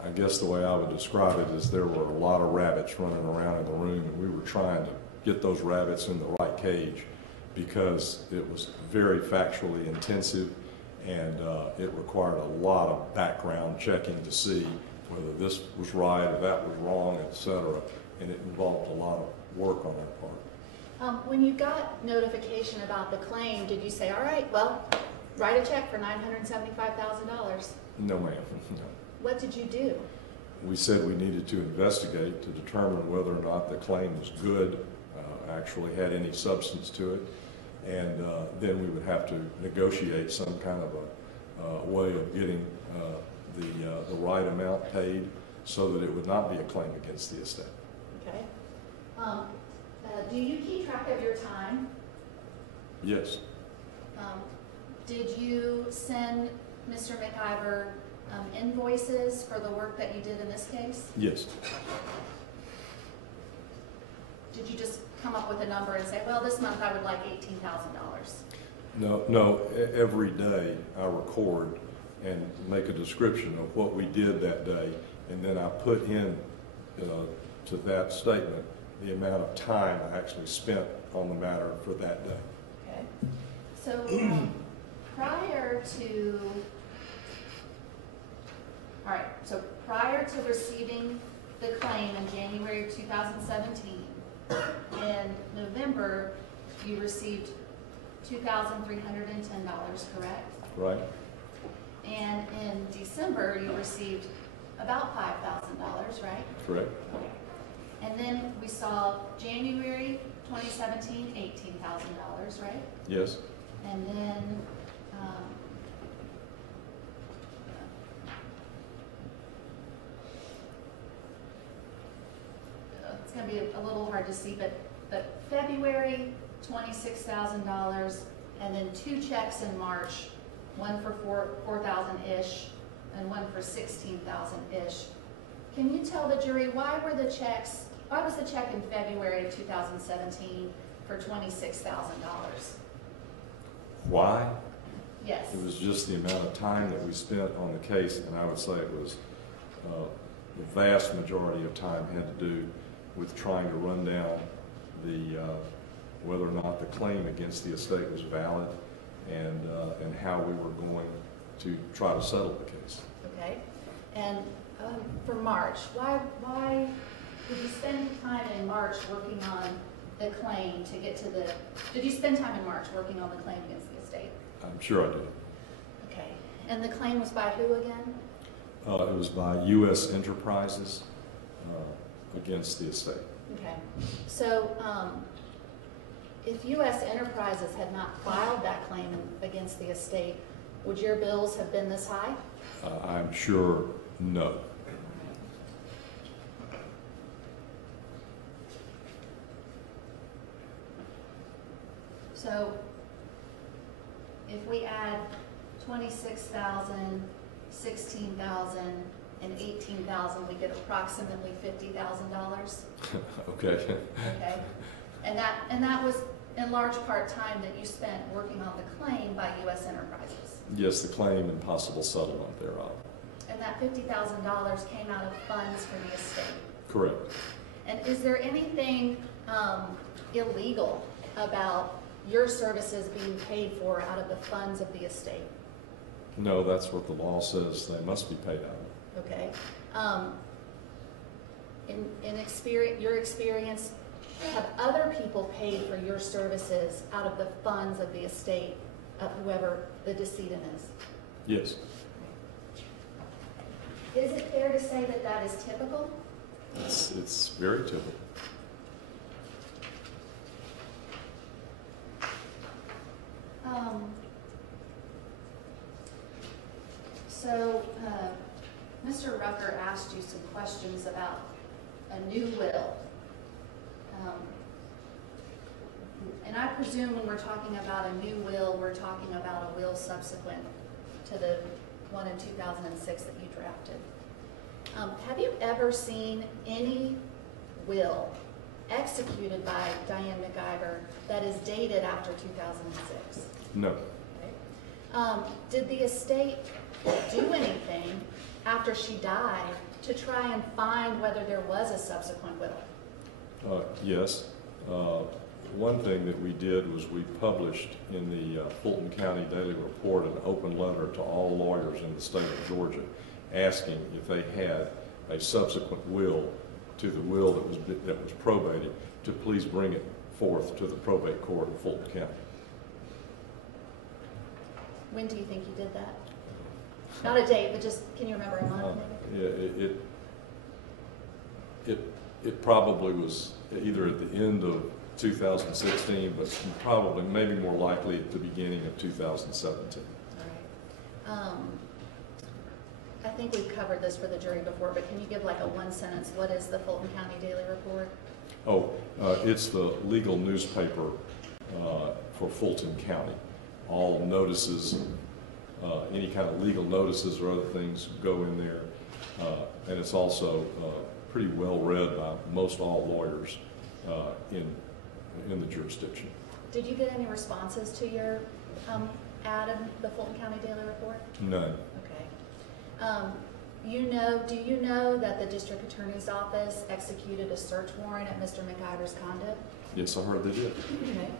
I guess the way I would describe it is there were a lot of rabbits running around in the room, and we were trying to get those rabbits in the right cage because it was very factually intensive, and it required a lot of background checking to see whether this was right or that was wrong, etc. And it involved a lot of work on our part. When you got notification about the claim, did you say, all right, well, write a check for $975,000? No, ma'am. No. What did you do? We said we needed to investigate to determine whether or not the claim was good, actually had any substance to it, and then we would have to negotiate some kind of a way of getting the right amount paid so that it would not be a claim against the estate. Okay. Do you keep track of your time? Yes. Did you send Mr. McIver invoices for the work that you did in this case? Yes. Did you just come up with a number and say, well, this month I would like $18,000? No, every day I record and make a description of what we did that day, and then I put in to that statement the amount of time I actually spent on the matter for that day. Okay. So prior to receiving the claim in January of 2017, in November, you received $2,310, correct? Right. And in December, you received about $5,000, right? Correct. And then we saw January 2017, $18,000, right? Yes. And then it's going to be a little hard to see, but February, $26,000, and then 2 checks in March, one for $4,000-ish and one for $16,000-ish. Can you tell the jury why was the check in February of 2017 for $26,000? Why? Yes. It was just the amount of time that we spent on the case, and I would say it was the vast majority of time had to do with trying to run down whether or not the claim against the estate was valid, and how we were going to try to settle the case. Okay. And for March, why did you spend time in March working on the claim to get to the? Did you spend time in March working on the claim against the estate? I'm sure I did. Okay. And the claim was by who again? It was by U.S. Enterprises against the estate. Okay. So if U.S. Enterprises had not filed that claim against the estate, would your bills have been this high? I'm sure no. So if we add 26,000, 16,000, and 18,000, we get approximately $50,000. Okay. Okay. And that was in large part time that you spent working on the claim by U.S. Enterprises. Yes, the claim and possible settlement thereof. And that $50,000 came out of funds for the estate. Correct. And is there anything illegal about your services being paid for out of the funds of the estate? No, that's what the law says they must be paid out of. Okay. Your experience, have other people paid for your services out of the funds of the estate of whoever the decedent is? Yes. Is it fair to say that that is typical? It's very typical. Mr. Rucker asked you some questions about a new will. And I presume when we're talking about a new will, we're talking about a will subsequent to the one in 2006 that you drafted. Have you ever seen any will executed by Diane McIver that is dated after 2006? No. Okay. Did the estate do anything after she died to try and find whether there was a subsequent will? Yes. One thing that we did was we published in the Fulton County Daily Report an open letter to all lawyers in the state of Georgia asking if they had a subsequent will to the will that was probated to please bring it forth to the probate court in Fulton County. When do you think you did that? Not a date, but just, can you remember a month maybe? Yeah, it probably was either at the end of 2016, but probably, maybe more likely at the beginning of 2017. All right. I think we've covered this for the jury before, but can you give like a one sentence, what is the Fulton County Daily Report? Oh, it's the legal newspaper for Fulton County. All notices, any kind of legal notices or other things go in there. And it's also pretty well read by most all lawyers in the jurisdiction. Did you get any responses to your ad in the Fulton County Daily Report? None. Okay. Do you know that the district attorney's office executed a search warrant at Mr. McIver's condo? Yes, I heard they did. Okay.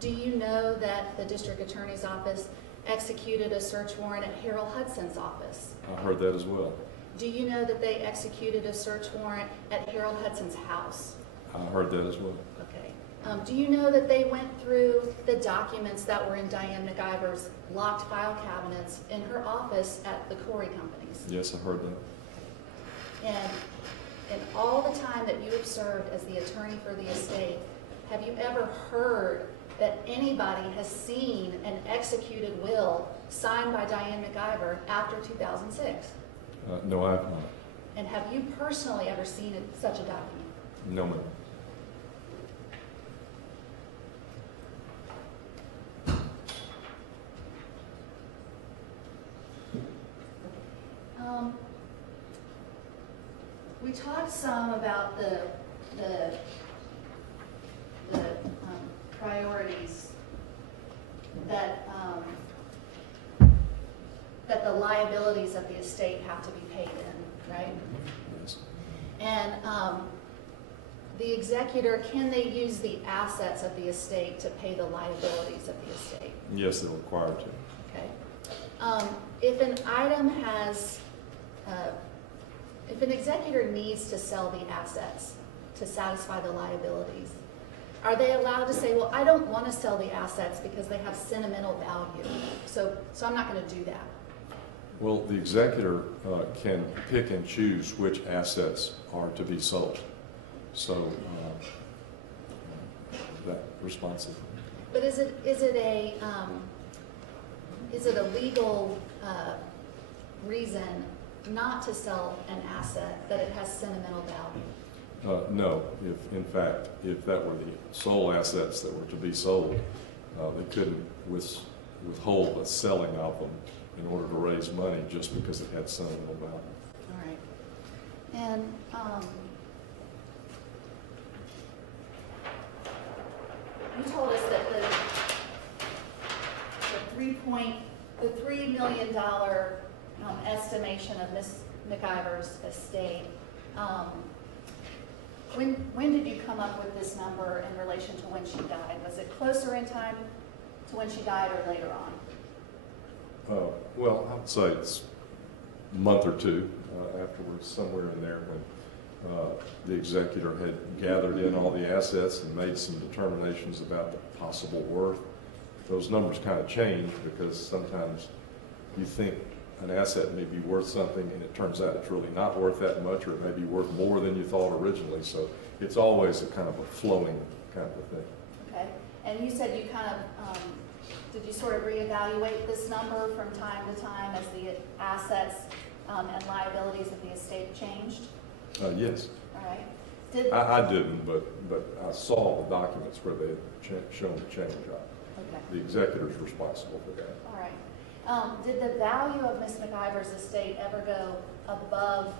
Do you know that the district attorney's office executed a search warrant at Harold Hudson's office? I heard that as well. Do you know that they executed a search warrant at Harold Hudson's house? I heard that as well. Okay. Do you know that they went through the documents that were in Diane McIver's locked file cabinets in her office at the Corey companies? Yes, I heard that. And in all the time that you have served as the attorney for the estate, have you ever heard that anybody has seen an executed will signed by Diane McIver after 2006? No, I have not. And have you personally ever seen such a document? No, ma'am. We talked some about the priorities that the liabilities of the estate have to be paid in, right? Yes. And the executor, can they use the assets of the estate to pay the liabilities of the estate? Yes, they're required to. Okay. If an item has, if an executor needs to sell the assets to satisfy the liabilities, are they allowed to say, well, I don't want to sell the assets because they have sentimental value, so I'm not going to do that? Well, the executor can pick and choose which assets are to be sold. So that responsive. But is it a legal reason not to sell an asset that it has sentimental value? No. If that were the sole assets that were to be sold, they couldn't withhold the selling of them in order to raise money just because it had sentimental value. All right. And you told us that the $3 million estimation of Ms. McIver's estate When did you come up with this number in relation to when she died? Was it closer in time to when she died or later on? Well, I would say it's a month or two afterwards, somewhere in there, when the executor had gathered in all the assets and made some determinations about the possible worth. Those numbers kind of change because sometimes you think an asset may be worth something and it turns out it's really not worth that much, or it may be worth more than you thought originally. So it's always a kind of a flowing kind of a thing. Okay, and you said you kind of, did you sort of reevaluate this number from time to time as the assets and liabilities of the estate changed? Yes. All right. I didn't, but I saw the documents where they had shown the change. Okay. The executor's responsible for that. All right. Did the value of Ms. McIver's estate ever go above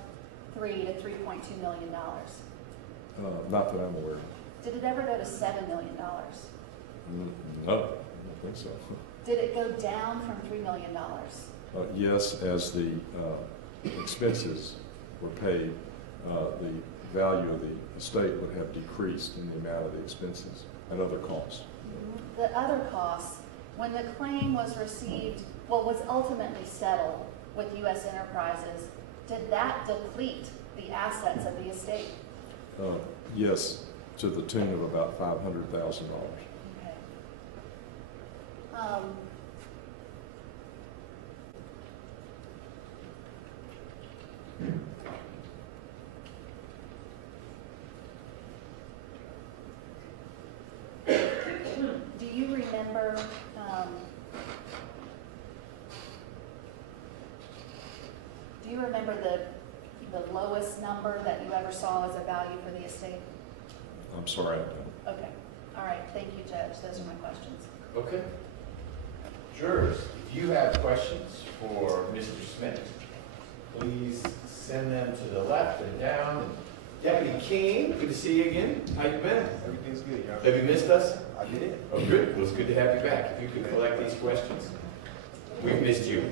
$3 to $3.2 million? Not that I'm aware of. Did it ever go to $7 million? No, I don't think so. Did it go down from $3 million? Yes, as the expenses were paid, the value of the estate would have decreased in the amount of the expenses and other costs. The other costs, when the claim was received, was ultimately settled with U.S. Enterprises, did that deplete the assets of the estate? Yes, to the tune of about $500,000. Okay. Do you remember the lowest number that you ever saw as a value for the estate? I'm sorry, I don't. Okay. All right. Thank you, Judge. Those are my questions. Okay. Jurors, if you have questions for Mr. Smith, please send them to the left and down. And Deputy King, good to see you again. How you been? Everything's good, y'all. Have you missed us? I did it. Oh, good. Well, it's good to have you back. If you could collect these questions. We've missed you.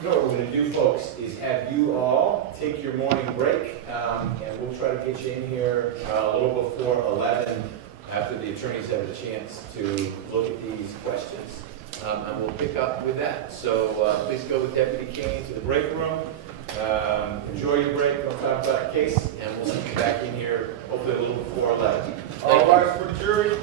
No, what we're going to do, folks, is have you all take your morning break, and we'll try to get you in here a little before 11 after the attorneys have a chance to look at these questions, and we'll pick up with that. So please go with Deputy King to the break room. Enjoy your break. Don't talk about the case, and we'll see you back in here hopefully a little before 11. All right, for the jury.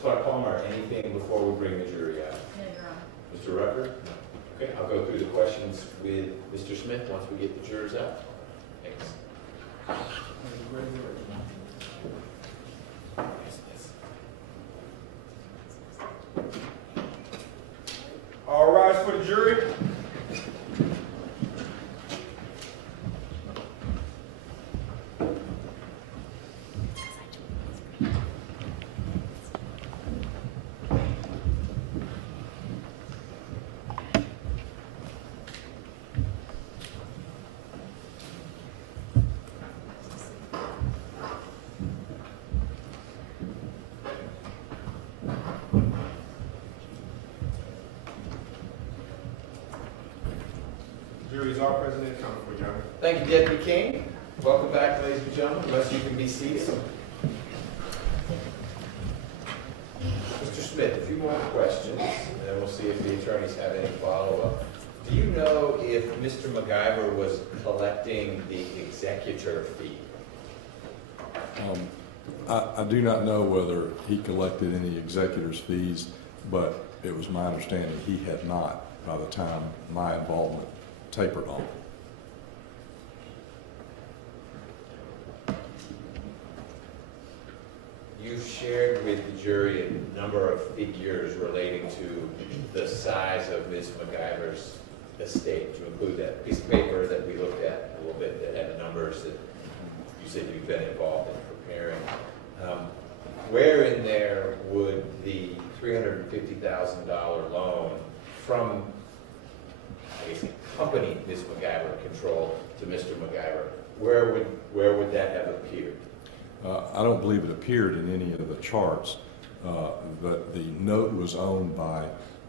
Clark Palmer, anything before we bring the jury out? No, Your Honor. Mr. Rucker? Okay, I'll go through the questions with Mr. Smith once we get the jurors out. Thanks. All rise for the jury. Juries are present and accounted for, Your Honor. Thank you, Deputy King. Welcome back, ladies and gentlemen, unless you can be seated. Mr. Smith, a few more questions, and then we'll see if the attorneys have any follow-up. Do you know if Mr. McIver was collecting the executor fee? I do not know whether he collected any executor's fees, but it was my understanding he had not by the time my involvement tapered off. You shared with the jury a number of figures relating to the size of Ms. McIver's estate, to include that piece of paper that we looked at a little bit that had the numbers that you said you've been involved in preparing. Where in there would the $350,000 loan from, I guess, the company Ms. McIver controlled to Mr. McIver, where would that have appeared? I don't believe it appeared in any of the charts, but the note was owned by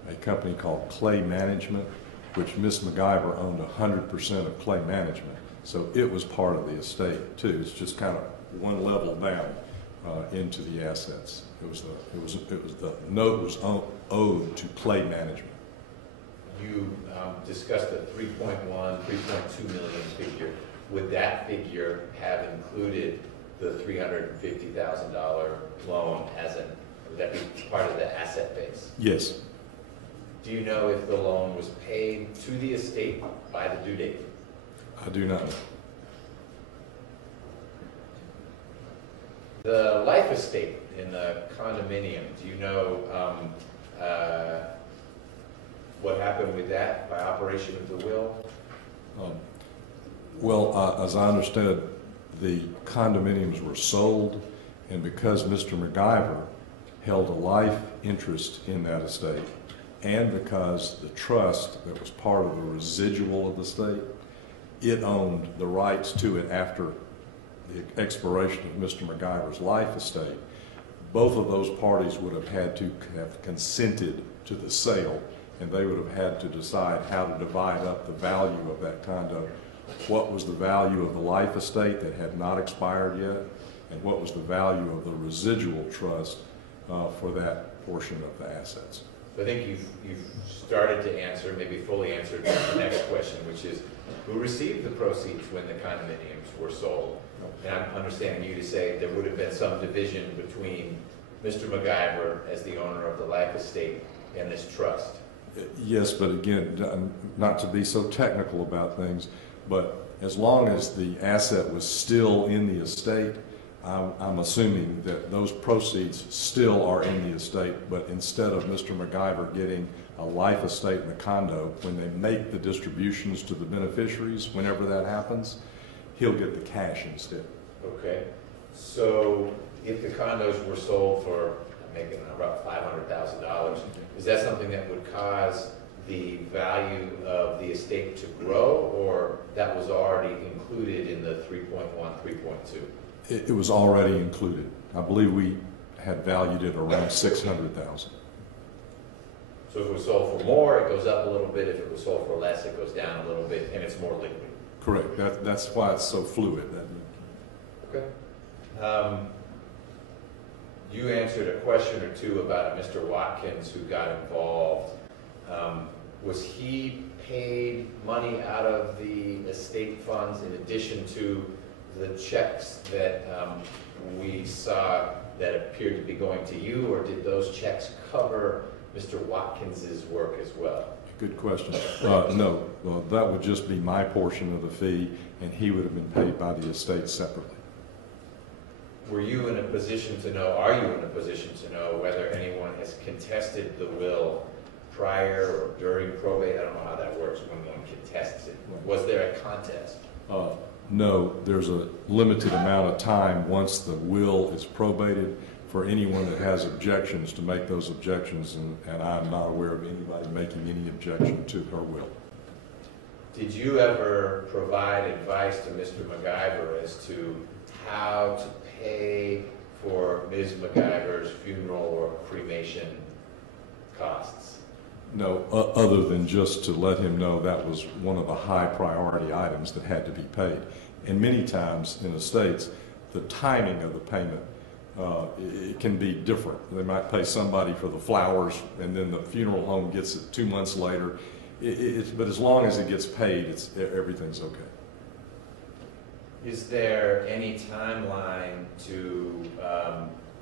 a company called Clay Management, which Ms. McIver owned 100% of Clay Management. So it was part of the estate too. It's just kind of one level down into the assets. The note was owed to Clay Management. You discussed a 3.1, 3.2 million figure. Would that figure have included the $350,000 loan would that be part of the asset base? Yes. Do you know if the loan was paid to the estate by the due date? I do not know. The life estate in the condominium, do you know what happened with that by operation of the will? As I understood, the condominiums were sold, and because Mr. McIver held a life interest in that estate, and because the trust that was part of the residual of the estate, it owned the rights to it after the expiration of Mr. McIver's life estate, both of those parties would have had to have consented to the sale, and they would have had to decide how to divide up the value of that condo. What was the value of the life estate that had not expired yet, and what was the value of the residual trust for that portion of the assets. I think you've started to answer, maybe fully answered the next question, which is who received the proceeds when the condominiums were sold? And I'm understanding you to say there would have been some division between Mr. McIver as the owner of the life estate and this trust. Yes, but again, not to be so technical about things, but as long as the asset was still in the estate, I'm assuming that those proceeds still are in the estate, but instead of Mr. McIver getting a life estate in the condo, when they make the distributions to the beneficiaries, whenever that happens, he'll get the cash instead. Okay, so if the condos were sold for, I'm making about $500,000, is that something that would cause the value of the estate to grow, or that was already included in the 3.1, 3.2? It was already included. I believe we had valued it around $600,000. So if it was sold for more, it goes up a little bit. If it was sold for less, it goes down a little bit, and it's more liquid. Correct. That's why it's so fluid. Okay. You answered a question or two about Mr. Watkins who got involved. Was he paid money out of the estate funds in addition to the checks that we saw that appeared to be going to you, or did those checks cover Mr. Watkins's work as well? Good question. No, that would just be my portion of the fee, and he would have been paid by the estate separately. Were you in a position to know, are you in a position to know whether anyone has contested the will prior or during probate? I don't know how that works when one contests it. Was there a contest? No, there's a limited amount of time once the will is probated for anyone that has objections to make those objections, and I'm not aware of anybody making any objection to her will. Did you ever provide advice to Mr. McIver as to how to pay for Ms. McIver's funeral or cremation costs? No, other than just to let him know that was one of the high priority items that had to be paid. And many times in estates, the timing of the payment, it can be different. They might pay somebody for the flowers and then the funeral home gets it 2 months later. But as long as it gets paid, everything's okay. Is there any timeline to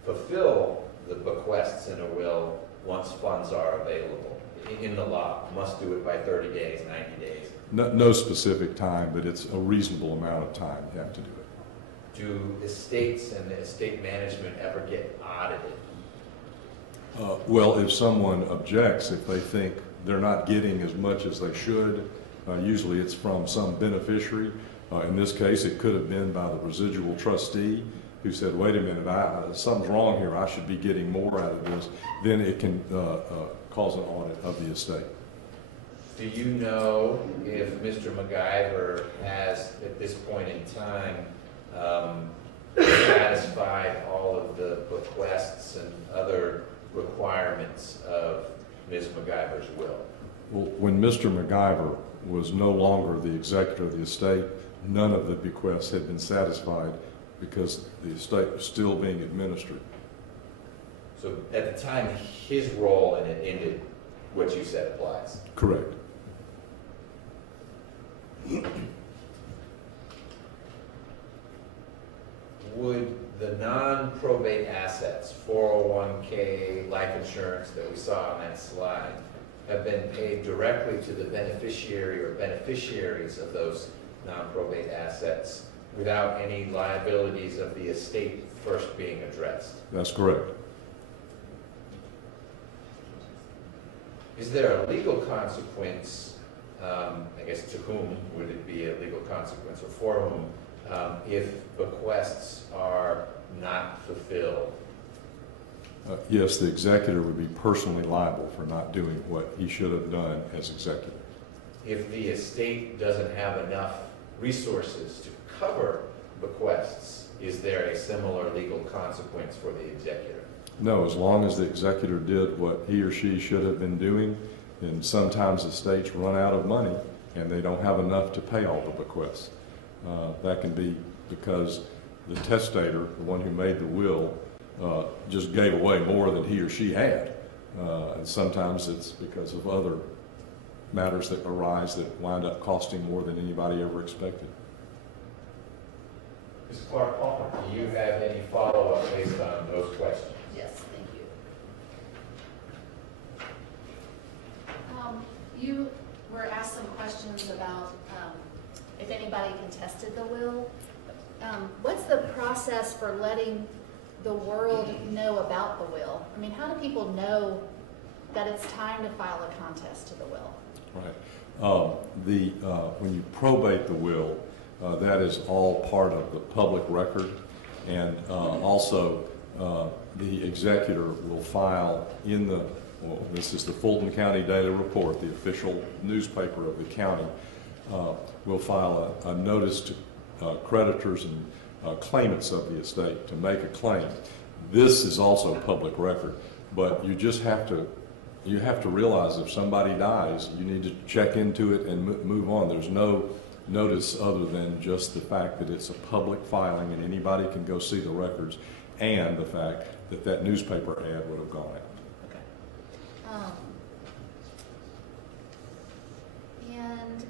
fulfill the bequests in a will once funds are available? In the law, must do it by 30 days, 90 days? No specific time, but it's a reasonable amount of time you have to do it. Do estates and the estate management ever get audited? Well, if someone objects, if they think they're not getting as much as they should, usually it's from some beneficiary. In this case, it could have been by the residual trustee who said, wait a minute, something's wrong here, I should be getting more out of this. Then it can cause an audit of the estate. Do you know if Mr. McIver has, at this point in time, satisfied all of the bequests and other requirements of Ms. McIver's will? Well, when Mr. McIver was no longer the executor of the estate, none of the bequests had been satisfied because the estate was still being administered. So at the time his role in it ended, what you said applies? Correct. Would the non-probate assets, 401k, life insurance that we saw on that slide, have been paid directly to the beneficiary or beneficiaries of those non-probate assets without any liabilities of the estate first being addressed? That's correct. Is there a legal consequence, I guess to whom would it be a legal consequence, or for whom, if bequests are not fulfilled? Yes, the executor would be personally liable for not doing what he should have done as executor. If the estate doesn't have enough resources to cover bequests, is there a similar legal consequence for the executor? No, as long as the executor did what he or she should have been doing, and sometimes estates run out of money and they don't have enough to pay all the bequests. That can be because the testator, the one who made the will, just gave away more than he or she had. And sometimes it's because of other matters that arise that wind up costing more than anybody ever expected. Ms. Clark-Palmer, do you have any follow-up based on those questions? Yes, thank you. You were asked some questions about if anybody contested the will. What's the process for letting the world know about the will? I mean, how do people know that it's time to file a contest to the will? Right. When you probate the will, that is all part of the public record, and also the executor will file in the, well, this is the Fulton County Daily Report, the official newspaper of the county, will file a notice to creditors and claimants of the estate to make a claim. This is also public record, but you just have to realize if somebody dies, you need to check into it and move on. There's no notice other than just the fact that it's a public filing and anybody can go see the records, and the fact that that newspaper ad would have gone out. Okay. And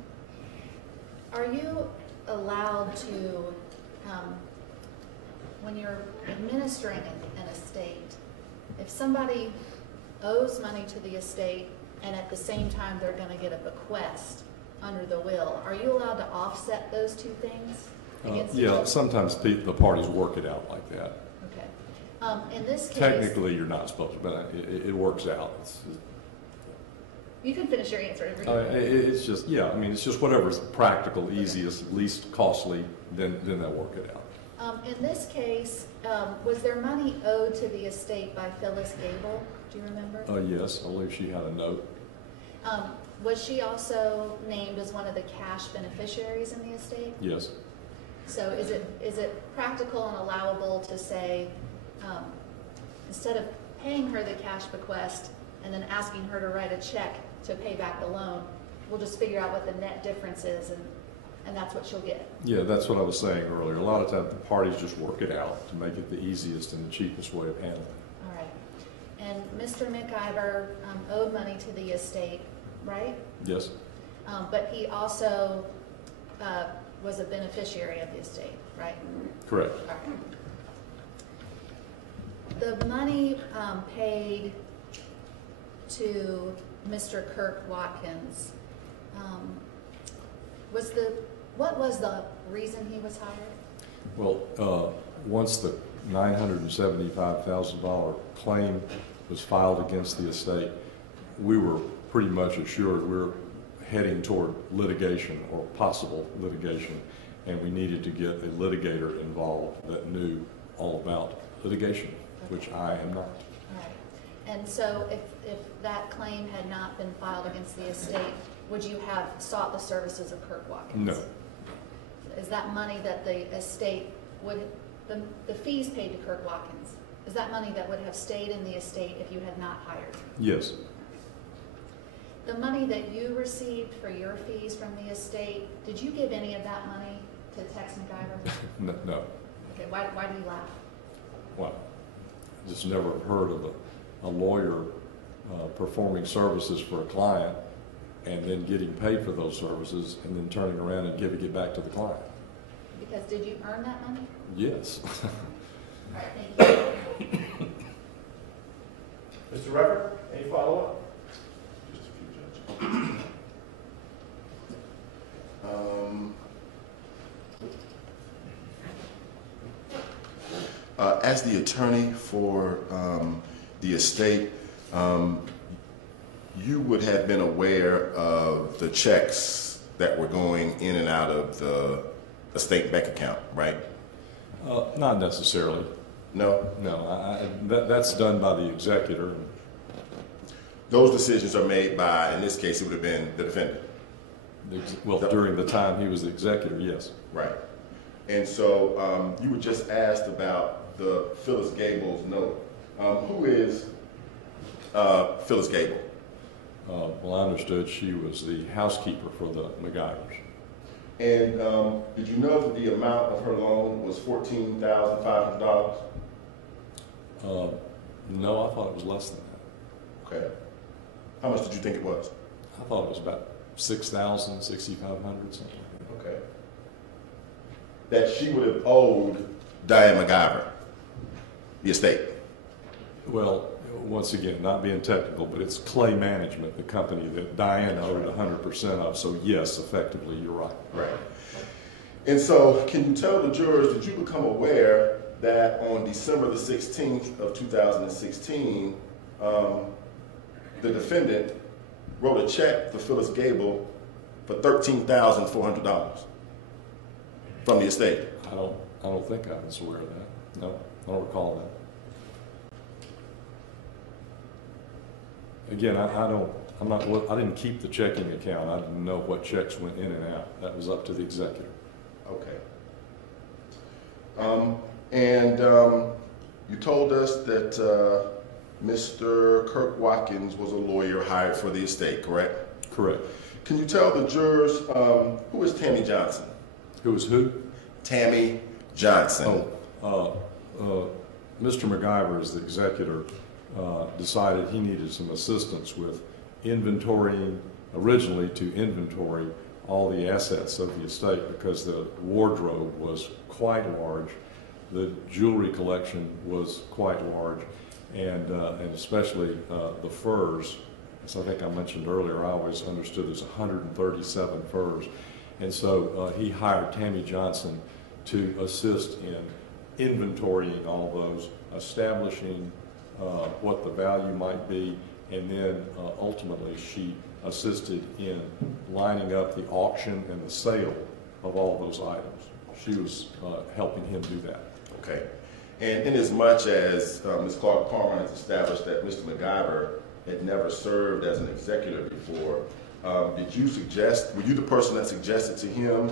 are you allowed to, when you're administering an estate, if somebody owes money to the estate and at the same time they're going to get a bequest under the will, are you allowed to offset those two things against each Yeah, other? sometimes the parties work it out like that. Okay. In this case, Technically, you're not supposed to, but it works out. you can finish your answer. It's just, yeah, I mean, it's just whatever's practical, easiest, least costly, then they'll work it out. In this case, was there money owed to the estate by Phyllis Gable? Do you remember? Yes, I believe she had a note. Was she also named as one of the cash beneficiaries in the estate? Yes. So is it practical and allowable to say, instead of paying her the cash bequest and then asking her to write a check to pay back the loan, we'll just figure out what the net difference is and that's what she'll get? Yeah, that's what I was saying earlier. A lot of times the parties just work it out to make it the easiest and the cheapest way of handling it. All right. And Mr. McIver owed money to the estate, right? Yes. But he also was a beneficiary of the estate, right? Correct. All right. The money paid to Mr. Kirk Watkins, what was the reason he was hired? Well, once the $975,000 claim was filed against the estate, we were pretty much assured we were heading toward litigation or possible litigation, and we needed to get a litigator involved that knew all about litigation, which I am not. All right. And so if that claim had not been filed against the estate, would you have sought the services of Kirk Watkins? No. Is that money that the estate would, the fees paid to Kirk Watkins, is that money that would have stayed in the estate if you had not hired him? Yes. The money that you received for your fees from the estate, did you give any of that money to Tex McIver? No. Okay, why do you laugh? Well, just never heard of a lawyer performing services for a client and then getting paid for those services and then turning around and giving it back to the client. Because did you earn that money? Yes. All right, thank you. Mr. Rucker, any follow-up? Just a few, Judge. As the attorney for the estate, you would have been aware of the checks that were going in and out of the estate bank account, right? Not necessarily. No? No, that's done by the executor. Those decisions are made by, in this case, it would have been the defendant. Well, during the time he was the executor, yes. Right. And so you were just asked about the Phyllis Gable's note. Who is Phyllis Gable? Well, I understood she was the housekeeper for the McIvers. And did you know that the amount of her loan was $14,500? No, I thought it was less than that. Okay. How much did you think it was? I thought it was about $6,000, $6,500, something like Okay. That she would have owed Diane McIver, the estate. that. Well, once again, not being technical, but it's Clay Management, the company that Diane owed 100% of. So yes, effectively, you're right. Right. And so can you tell the jurors, did you become aware that on December the 16th of 2016, the defendant wrote a check to Phyllis Gable for $13,400 from the estate? I don't think I was aware of that. No, I don't recall that. Again, I didn't keep the checking account. I didn't know what checks went in and out. That was up to the executor. Okay. You told us that Mr. Kirk Watkins was a lawyer hired for the estate, correct? Correct. Can you tell the jurors who is Tammy Johnson? Who was who? Tammy Johnson. Mr. McIver, as the executor, decided he needed some assistance with originally to inventory all the assets of the estate because the wardrobe was quite large the jewelry collection was quite large, and especially the furs. As I think I mentioned earlier, I always understood there's 137 furs. And so he hired Tammy Johnson to assist in inventorying all those, establishing what the value might be, and then ultimately she assisted in lining up the auction and the sale of all those items. She was helping him do that. Okay. And in as much as Ms. Clark Carmine has established that Mr. McIver had never served as an executive before, did you suggest, were you the person that suggested to him,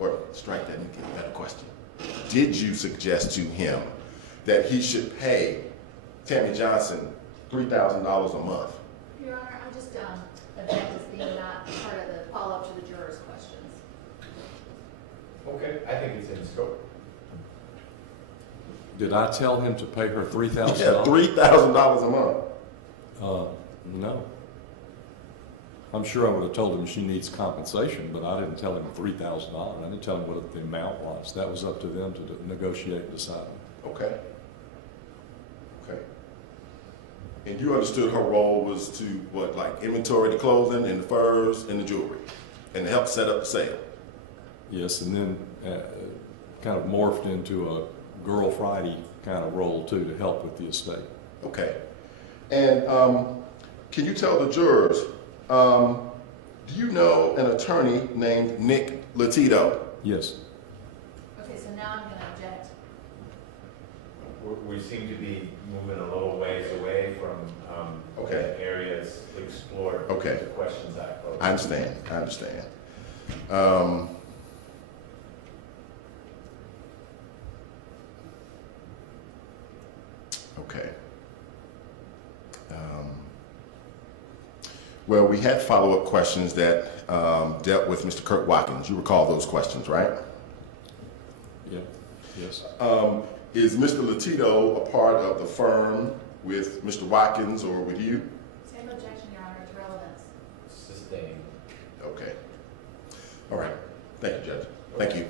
or strike that and get a better question, did you suggest to him that he should pay Tammy Johnson $3,000 a month? Your Honor, I just object as being not part of the follow-up to the jurors' questions. Okay, I think it's in scope. Did I tell him to pay her $3,000? Yeah, $3,000 a month. No. I'm sure I would have told him she needs compensation, but I didn't tell him $3,000. I didn't tell him what the amount was. That was up to them to negotiate and decide. Okay. Okay. And you understood her role was to, what, like inventory the clothing and the furs and the jewelry, and to help set up the sale? Yes, and then kind of morphed into a Girl Friday kind of role, too, to help with the estate. Okay. And can you tell the jurors, do you know an attorney named Nick Latito? Yes. Okay, so now I'm going to object. We seem to be moving a little ways away from Okay. areas explored. Okay. The questions I posed. I understand. I understand. Okay. Well, we had follow-up questions that dealt with Mr. Kirk Watkins. You recall those questions, right? Yeah. Yes. Is Mr. Latito a part of the firm with Mr. Watkins or with you? Same objection, Your Honor, it's relevance. Sustained. Okay. All right. Thank you, Judge. Thank you.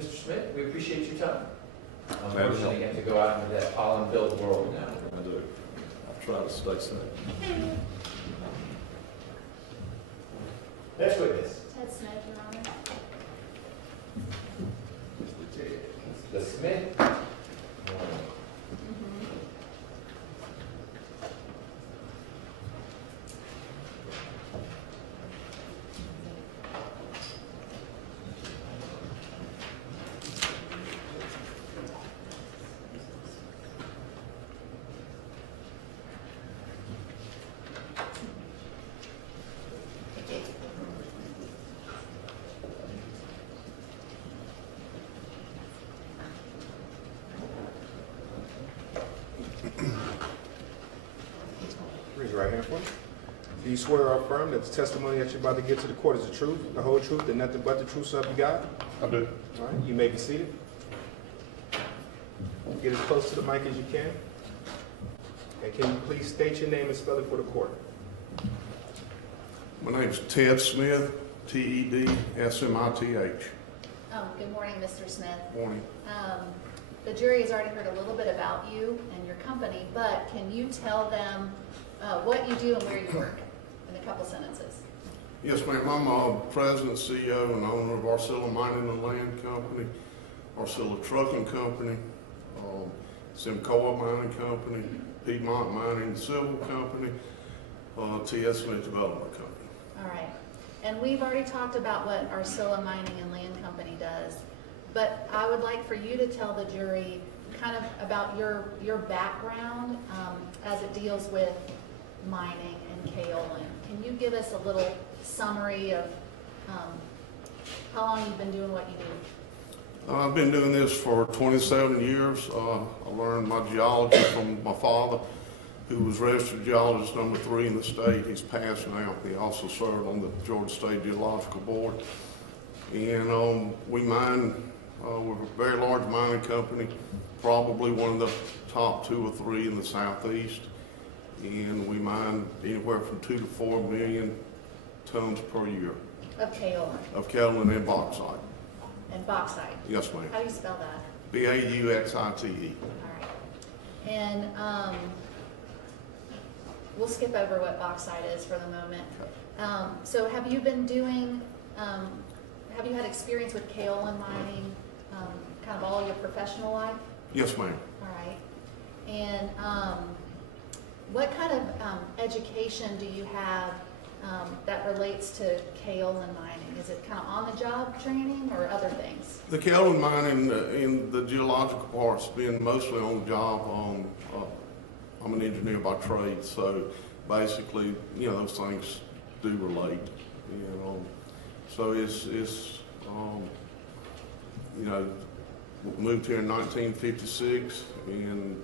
Mr. Smith, we appreciate your time. Glad to Unfortunately, you have to go out into that pollen-filled world now. I do. I'll try to stay safe. Next witness. Ted Smith, Your Honor. The Smith. Raise your right hand for me. Do you swear or affirm that the testimony that you're about to give to the court is the truth, the whole truth, and nothing but the truth, so help you God? I do. All right, you may be seated. Get as close to the mic as you can. And can you please state your name and spell it for the court? My name's Ted Smith, T-E-D-S-M-I-T-H. Good morning, Mr. Smith. Morning. The jury has already heard a little bit about you and your company, but can you tell them what you do and where you work in a couple sentences? Yes, ma'am. I'm president, CEO, and owner of Arcilla Mining and Land Company, Arcilla Trucking Company, Simcoa Mining Company, Piedmont Mining Civil Company, T.S. Smith Development Company. All right. And we've already talked about what Arcilla Mining and Land Company does, but I would like for you to tell the jury kind of about your background as it deals with mining and kaolin. Can you give us a little summary of how long you've been doing what you do? I've been doing this for 27 years. I learned my geology from my father, who was registered geologist number 3 in the state. He's passed now. He also served on the Georgia State Geological Board. And we mine, we're a very large mining company, probably one of the top 2 or 3 in the southeast. And we mine anywhere from 2 to 4 million tons per year. Of kaolin Of kaolin and bauxite. and bauxite. Yes, ma'am. How do you spell that? Bauxite. All right. And we'll skip over what bauxite is for the moment. So have you been doing, have you had experience with kaolin mining kind of all your professional life? Yes, ma'am. All right. And what kind of education do you have that relates to kaolin mining? Is it kind of on-the-job training or other things? The kaolin mining in the geological part's been mostly on the job. I'm an engineer by trade, so basically, you know, those things do relate. You know, so it's you know, moved here in 1956 and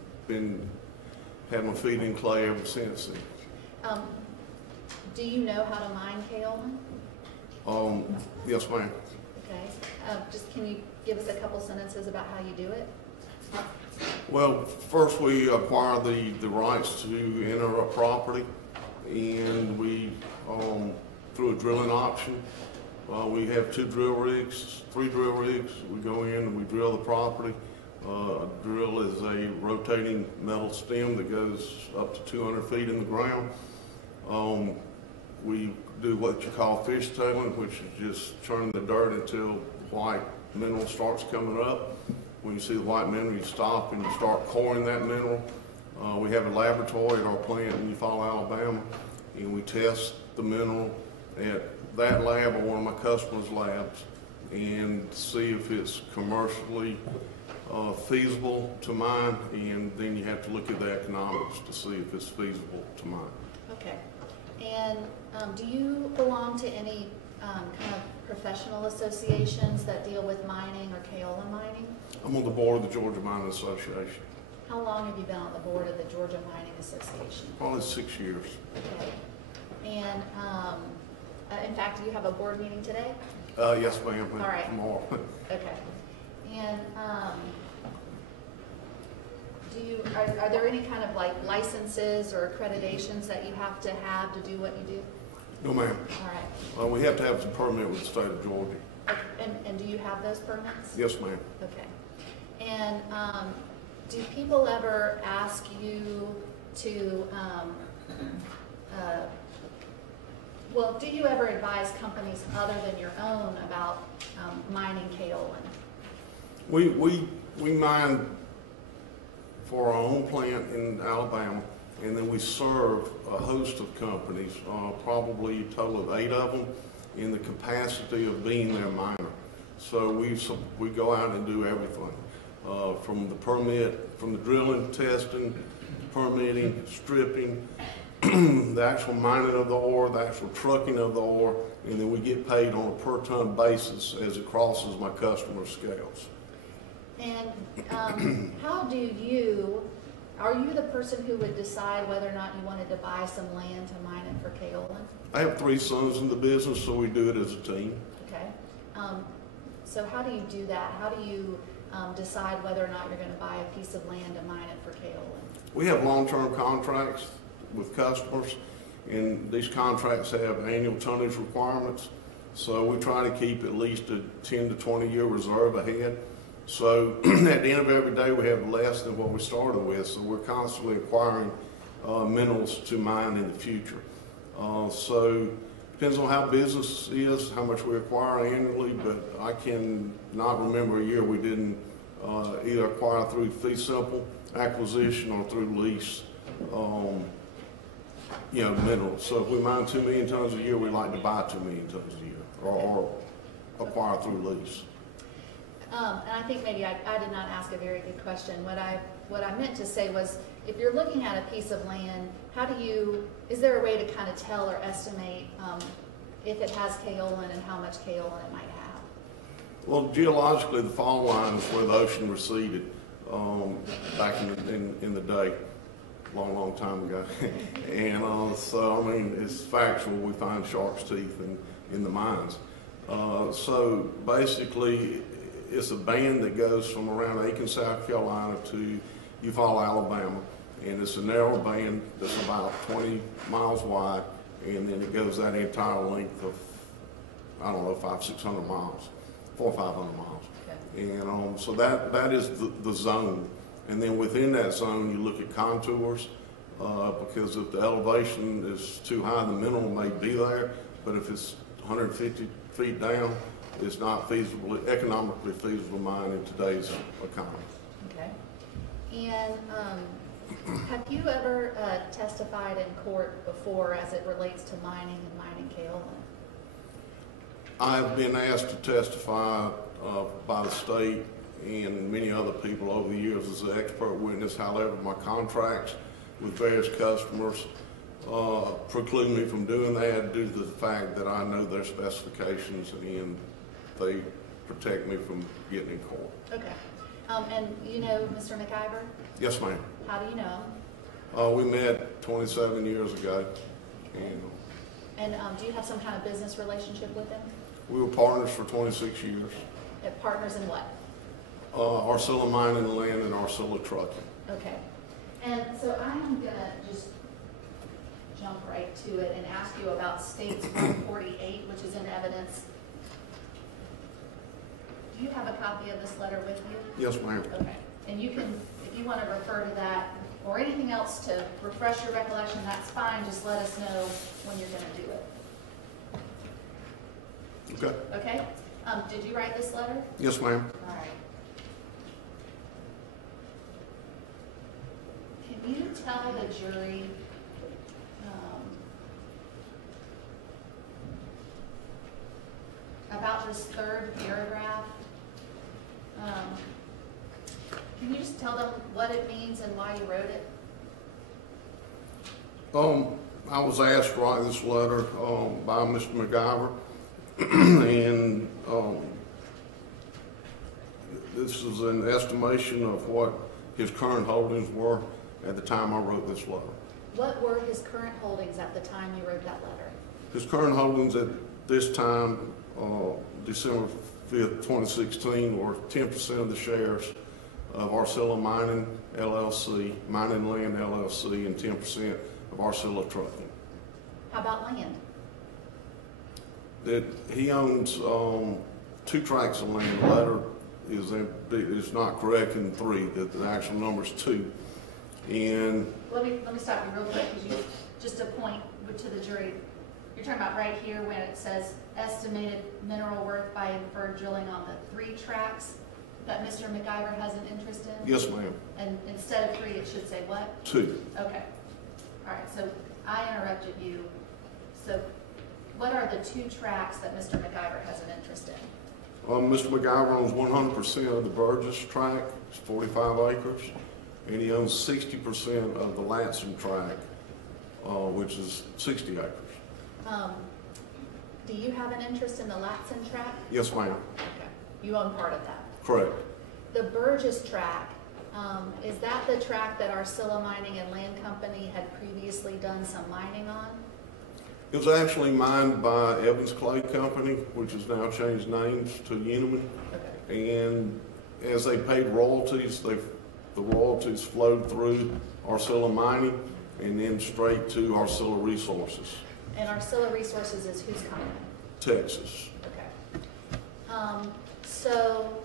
had my feet in clay ever since then. Do you know how to mine kaolin? Yes, ma'am. Okay. Just can you give us a couple sentences about how you do it? Well, first we acquire the rights to enter a property, and we, through a drilling option, we have 3 drill rigs. We go in and we drill the property. A drill is a rotating metal stem that goes up to 200 feet in the ground. We do what you call fishtailing, which is just turning the dirt until white mineral starts coming up. When you see the white mineral, you stop and you start coring that mineral. We have a laboratory at our plant in Eufaula, Alabama, and we test the mineral at that lab or one of my customers' labs and see if it's commercially feasible to mine, and then you have to look at the economics to see if it's feasible to mine. Okay. And do you belong to any kind of professional associations that deal with mining or kaolin mining? I'm on the board of the Georgia Mining Association. How long have you been on the board of the Georgia Mining Association? Probably 6 years. Okay. And in fact, do you have a board meeting today? Yes, ma'am. All right. Tomorrow. Okay. And are there any kind of like licenses or accreditations that you have to do what you do? No, ma'am. All right. We have to have some permit with the state of Georgia. Okay. And do you have those permits? Yes, ma'am. Okay. And do people ever ask you to, do you ever advise companies other than your own about mining kaolin? We mine for our own plant in Alabama, and then we serve a host of companies, probably a total of 8 of them, in the capacity of being their miner. So we go out and do everything, from the permit, from the drilling, testing, permitting, stripping, the actual mining of the ore, the actual trucking of the ore, and then we get paid on a per ton basis as it crosses my customer's scales. And are you the person who would decide whether or not you wanted to buy some land to mine it for kaolin? I have 3 sons in the business, so we do it as a team. Okay. So how do you do that? How do you decide whether or not you're going to buy a piece of land to mine it for kaolin? We have long-term contracts with customers, and these contracts have annual tonnage requirements. So we try to keep at least a 10 to 20 year reserve ahead. So at the end of every day, we have less than what we started with. So we're constantly acquiring minerals to mine in the future. So depends on how business is, how much we acquire annually, but I can not remember a year we didn't either acquire through fee simple acquisition or through lease, minerals. So if we mine 2 million tons a year, we like to buy 2 million tons a year or acquire through lease. And I think maybe I did not ask a very good question. What I meant to say was, if you're looking at a piece of land, is there a way to kind of tell or estimate if it has kaolin and how much kaolin it might have? Well, geologically, the fault line is where the ocean receded back in the day, long time ago. And so, I mean, it's factual. We find shark's teeth in the mines. So basically, it's a band that goes from around Aiken, South Carolina to Eufaula, Alabama. And it's a narrow band that's about 20 miles wide, and then it goes that entire length of, 500-600 miles, 400 or 500 miles. Okay. And so that is the zone. And then within that zone, you look at contours, because if the elevation is too high, the mineral may be there, but if it's 150 feet down, it's not feasible, economically feasible mine in today's economy. Okay. And have you ever testified in court before as it relates to mining and mining kaolin? I've been asked to testify by the state and many other people over the years as an expert witness. However, my contracts with various customers preclude me from doing that due to the fact that I know their specifications and they protect me from getting in court. Okay. And you know Mr. McIver? Yes, ma'am. How do you know him? We met 27 years ago, and do you have some kind of business relationship with him? we were partners for 26 years. Partners in what? Arcilla Mining and Land and Arcilla Trucking. Okay. And so I am going to just jump right to it and ask you about States 148, which is in evidence. Do you have a copy of this letter with you? Yes, ma'am. Okay. And you can, if you want to refer to that or anything else to refresh your recollection, that's fine. Just let us know when you're going to do it. Okay. Okay? Did you write this letter? Yes, ma'am. All right. Can you tell the jury about this third paragraph? Can you just tell them what it means and why you wrote it? I was asked to write this letter by Mr. McIver, and this is an estimation of what his current holdings were at the time I wrote this letter. What were his current holdings at the time you wrote that letter? His current holdings at this time, December 5th, 2016, were 10% of the shares of Arcilla Mining LLC, Mining Land LLC, and 10% of Arcilla Trucking. How about land? That he owns 2 tracts of land. The letter is not correct in 3. That the actual number is 2. And Let me stop you real quick, because you just a point to the jury. You're talking about right here when it says estimated mineral worth by inferred drilling on the 3 tracts that Mr. McIver has an interest in? yes, ma'am. And instead of 3, it should say what? 2. Okay. All right, so I interrupted you. So what are the 2 tracts that Mr. McIver has an interest in? Mr. McIver owns 100% of the Burgess tract, it's 45 acres, and he owns 60% of the Latson tract, which is 60 acres. Do you have an interest in the Latson tract? Yes, ma'am. Okay. You own part of that. Correct. The Burgess tract, is that the tract that Arcilla Mining and Land Company had previously done some mining on? It was actually mined by Evans Clay Company, which has now changed names to Uniman. Okay. And as they paid royalties, the royalties flowed through Arcilla Mining and then straight to Arcilla Resources, And Arcilla Resources is whose company? Texas. Okay. So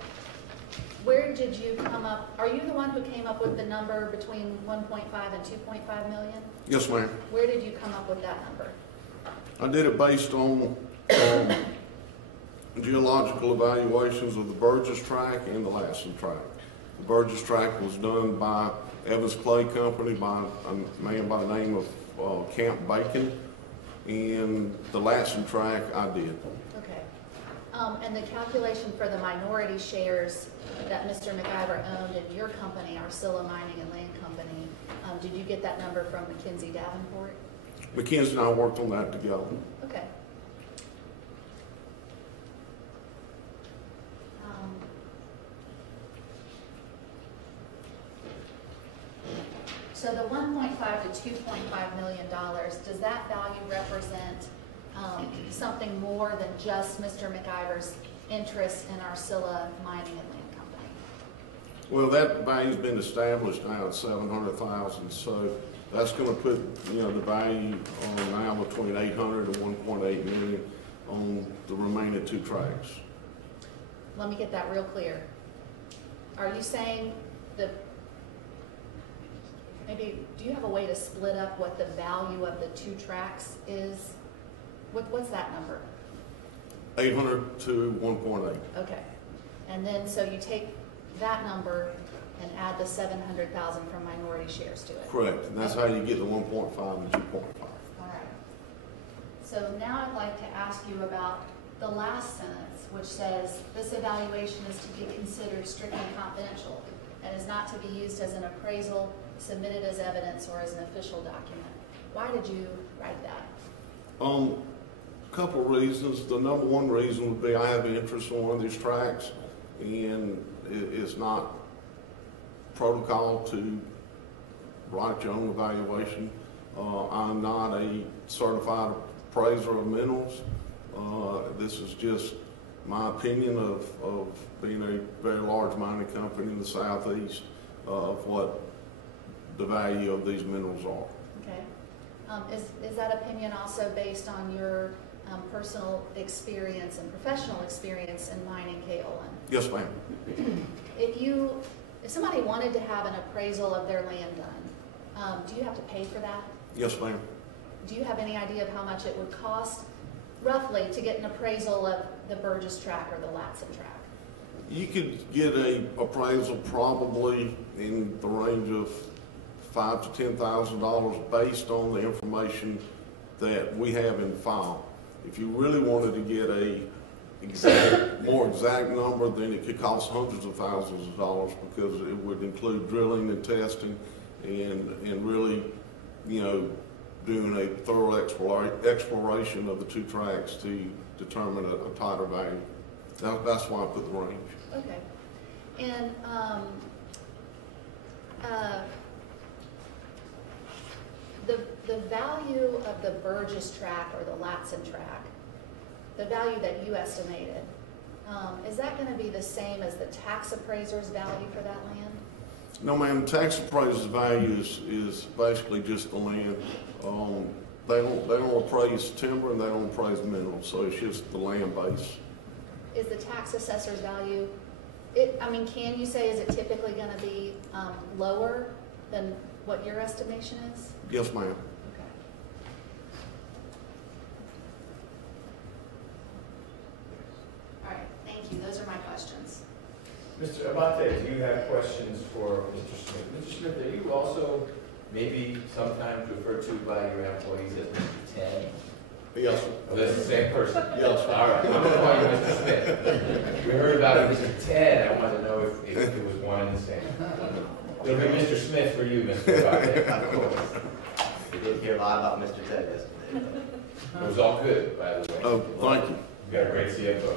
where did you come up, are you the one who came up with the number between 1.5 and 2.5 million? Yes, ma'am. Where did you come up with that number? I did it based on geological evaluations of the Burgess tract and the Latson tract. The Burgess tract was done by Evans Clay Company by a man by the name of Camp Bacon, and the Latson tract I did. Okay. And the calculation for the minority shares that Mr. McIver owned in your company, Arcilla Mining and Land Company, did you get that number from McKinsey Davenport? McKinsey and I worked on that together. Okay. So the 1.5 to 2.5 million dollars, does that value represent something more than just Mr. McIver's interest in Arcilla Mining and Land Company? Well, that value's been established now at $700,000, so that's going to put the value on now between 800 and 1.8 million on the remaining 2 tracts. Let me get that real clear. are you saying the, maybe, do you have a way to split up what the value of the 2 tracks is? What's that number? 800 to 1.8. Okay. And then, so you take that number and add the 700,000 from minority shares to it? Correct, and that's how you get the 1.5 and 2.5. All right. So now I'd like to ask you about the last sentence, which says, this evaluation is to be considered strictly confidential and is not to be used as an appraisal, submitted as evidence, or as an official document. Why did you write that? Couple of reasons. The number one reason would be I have an interest in one of these tracks, and it's not protocol to write your own evaluation. I'm not a certified appraiser of minerals. This is just my opinion of being a very large mining company in the southeast of what the value of these minerals are. Okay. Is that opinion also based on your personal experience and professional experience in mining kaolin? Yes, ma'am. If somebody wanted to have an appraisal of their land done, do you have to pay for that? Yes, ma'am. Do you have any idea of how much it would cost roughly to get an appraisal of the Burgess track or the Latson track? You could get a appraisal probably in the range of $5,000 to $10,000 based on the information that we have in file. If you really wanted to get a more exact number, then it could cost hundreds of thousands of dollars because it would include drilling and testing and really, you know, doing a thorough exploration of the 2 tracks to determine a tighter value. That's why I put the range. Okay. And the value of the Burgess track or the Latson track, the value that you estimated, is that going to be the same as the tax appraiser's value for that land? No, ma'am. Tax appraiser's value is basically just the land. They don't appraise timber and they don't appraise minerals, so it's just the land base. Is the tax assessor's value, I mean, can you say, is it typically going to be lower than what your estimation is? Yes, ma'am. Okay. All right, thank you. Those are my questions. Mr. Abate, do you have questions for Mr. Smith? Mr. Smith, are you also maybe sometimes referred to by your employees as Mr. Ted? Yes, sir. Oh, that's the same person? Yes, sir. All right, I'm going to call you Mr. Smith. We heard about it, Mr. Ted. I wanted to know if it was one and the same. It'll be Mr. Smith for you, Mr. Abate. Of course. We did hear a lot about Mr. Ted yesterday. It was all good, by the way. Oh, thank you. You got a great CFO.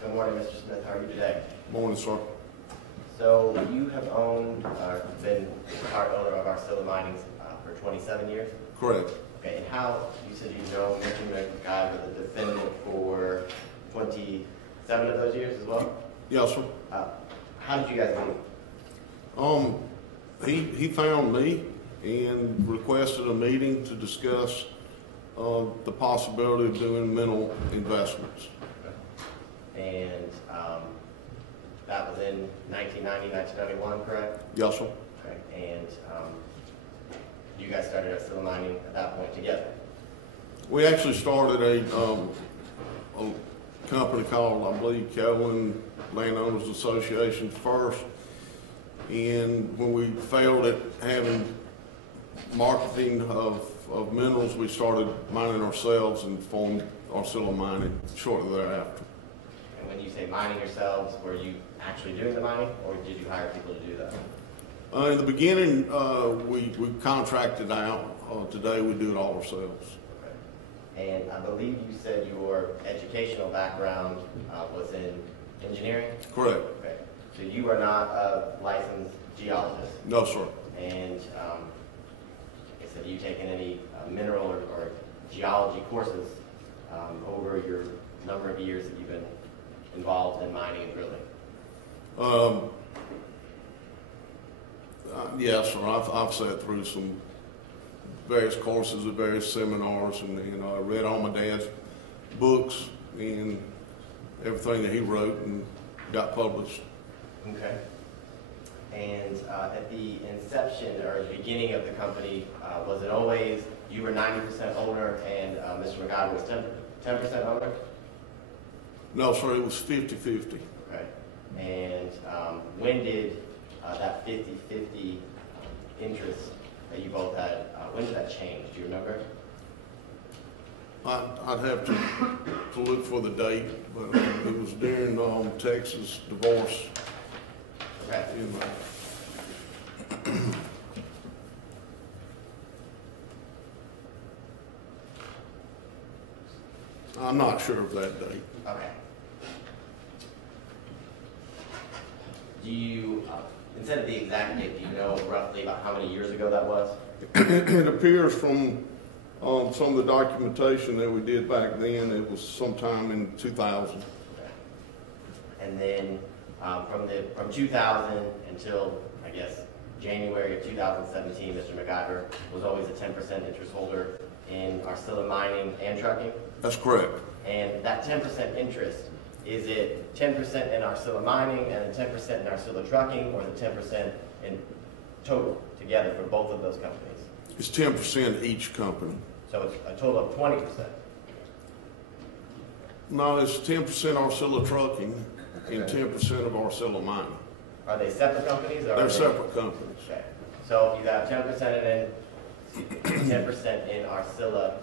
Good morning, Mr. Smith. How are you today? Morning, sir. So you have owned, been part owner of our Arcilla Mining for 27 years? Correct. Okay, and how, you said you know Mr. McIver, the defendant, for 27 of those years as well? Yes, sir. How did you guys meet? He found me and requested a meeting to discuss the possibility of doing mineral investments. And that was in 1990, 1991, correct? Yes, sir. Okay, and you guys started Arcilla Mining at that point together? We actually started a company called, I believe, Kaolin Landowners Association first. And when we failed at having marketing of minerals, we started mining ourselves and formed Arcilla Mining shortly thereafter. And when you say mining yourselves, were you actually doing the mining, or did you hire people to do that? In the beginning, we contracted out. Today, we do it all ourselves. Okay. And I believe you said your educational background was in engineering? Correct. Okay. So you are not a licensed geologist? No, sir. And I said, have you taken any mineral or geology courses over your number of years that you've been involved in mining and drilling? Yes, sir. I've sat through some various courses at various seminars, and I read all my dad's books, and everything that he wrote and got published. Okay. And at the inception or the beginning of the company, was it always you were 90% owner and Mr. McIver was 10% owner? No, sir, it was 50-50. Okay. And when did that 50-50 interest that you both had, when did that change? Do you remember? I'd have to look for the date, but it was during Texas divorce. Okay. I'm not sure of that date. Okay. Do you, instead of the exact date, do you know roughly about how many years ago that was? It appears from some of the documentation that we did back then, it was sometime in 2000. Okay. And then from 2000 until, I guess, January of 2017, Mr. McIver was always a 10% interest holder in Arcilla Mining and Trucking. That's correct. And that 10% interest, is it 10% in Arcilla Mining and then 10% in Arcilla Trucking, or the 10% in total together for both of those companies? It's 10% each company. So it's a total of 20%. No, it's 10% Arcilla Trucking and 10% of Arcilla Mining. Are they separate companies? Or They're separate companies. Okay. So you have 10% and then 10% in Arcilla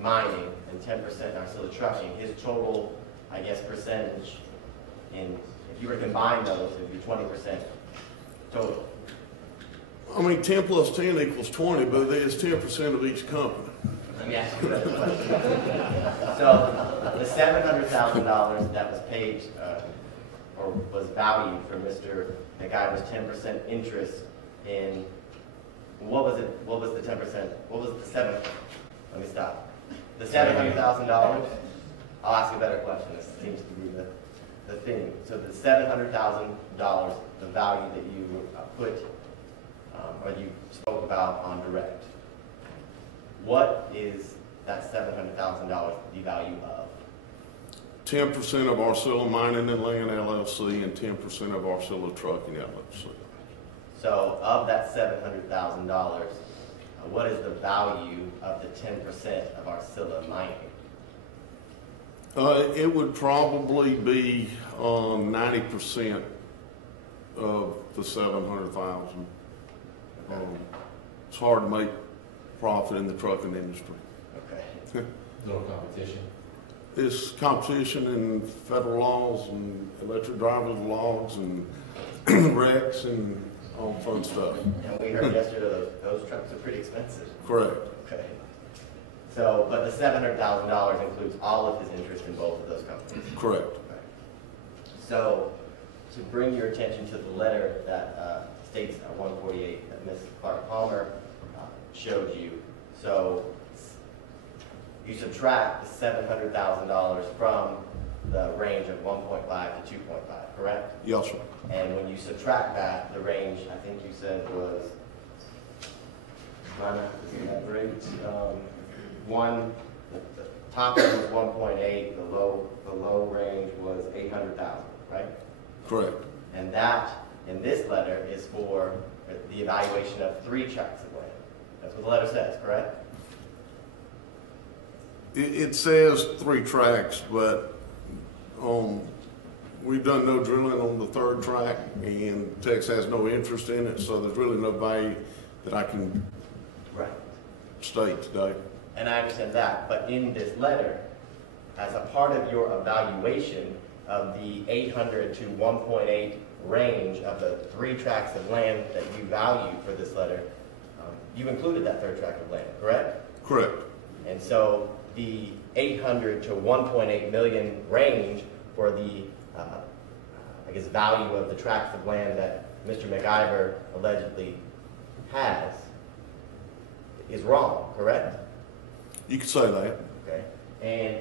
Mining and 10% in Arcilla Trucking. His total, I guess, percentage in, if you were to combine those, it would be 20% total. I mean, 10 plus 10 equals 20, but it's 10% of each company. Let me ask you another question. So the $700,000 that was paid or was valued for Mr. McIver's 10% interest in, what was it? What was the 10%? What was the seven? Let me stop. The $700,000. I'll ask you a better question. This seems to be the thing. So the $700,000, the value that you put or you spoke about on direct. What is that $700,000 the value of? 10% of Arcilla Mining and Land LLC and 10% of Arcilla Trucking LLC. So of that $700,000, what is the value of the 10% of Arcilla Mining? It would probably be 90% of the 700,000. It's hard to make profit in the trucking industry. Okay. No competition. It's competition in federal laws and electric driver's laws and wrecks and all fun stuff. And we heard yesterday those trucks are pretty expensive. Correct. Okay. So, but the $700,000 includes all of his interest in both of those companies. Correct. Okay. So, to bring your attention to the letter that states at 148 that Ms. Clark Palmer showed you. So, you subtract the $700,000 from the range of 1.5 to 2.5, correct? Yes, sir. And when you subtract that, the range, I think you said was, the top end was 1.8, the low range was 800,000, right? Correct. And that, in this letter, is for the evaluation of 3 tracts of land. That's what the letter says, correct? It says 3 tracks, but we've done no drilling on the 3rd track, and Tex has no interest in it, so there's really no value that I can state today. And I understand that, but in this letter, as a part of your evaluation of the 800 to 1.8 range of the 3 tracts of land that you value for this letter, you included that 3rd tract of land, correct? Correct. And so the 800 to 1.8 million range for the, I guess, value of the tracts of land that Mr. McIver allegedly has is wrong, correct? You could say that. Okay. And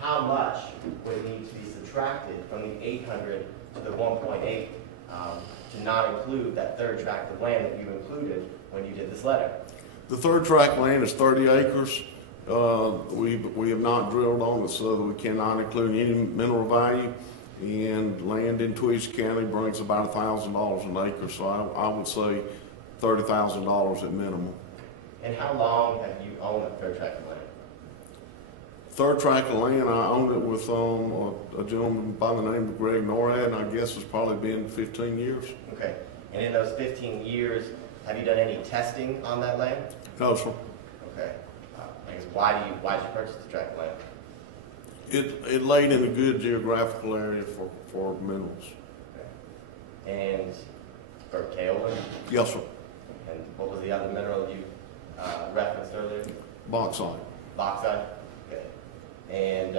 how much would need to be subtracted from the 800 to the 1.8 to not include that 3rd tract of land that you included when you did this letter? The 3rd tract land is 30 acres. We have not drilled on it, so we cannot include any mineral value. And land in Tweed County brings about $1,000 an acre, so I would say $30,000 at minimum. And how long have you owned that third tract of land? Third tract of land, I owned it with a gentleman by the name of Greg Norad, and I guess it's probably been 15 years. Okay. And in those 15 years, have you done any testing on that land? No, sir. Okay. I guess why did you purchase the tract of land? It laid in a good geographical area for minerals. Okay. And for kaolin? Yes, sir. And what was the other mineral you referenced earlier? Bauxite. Bauxite? Okay. And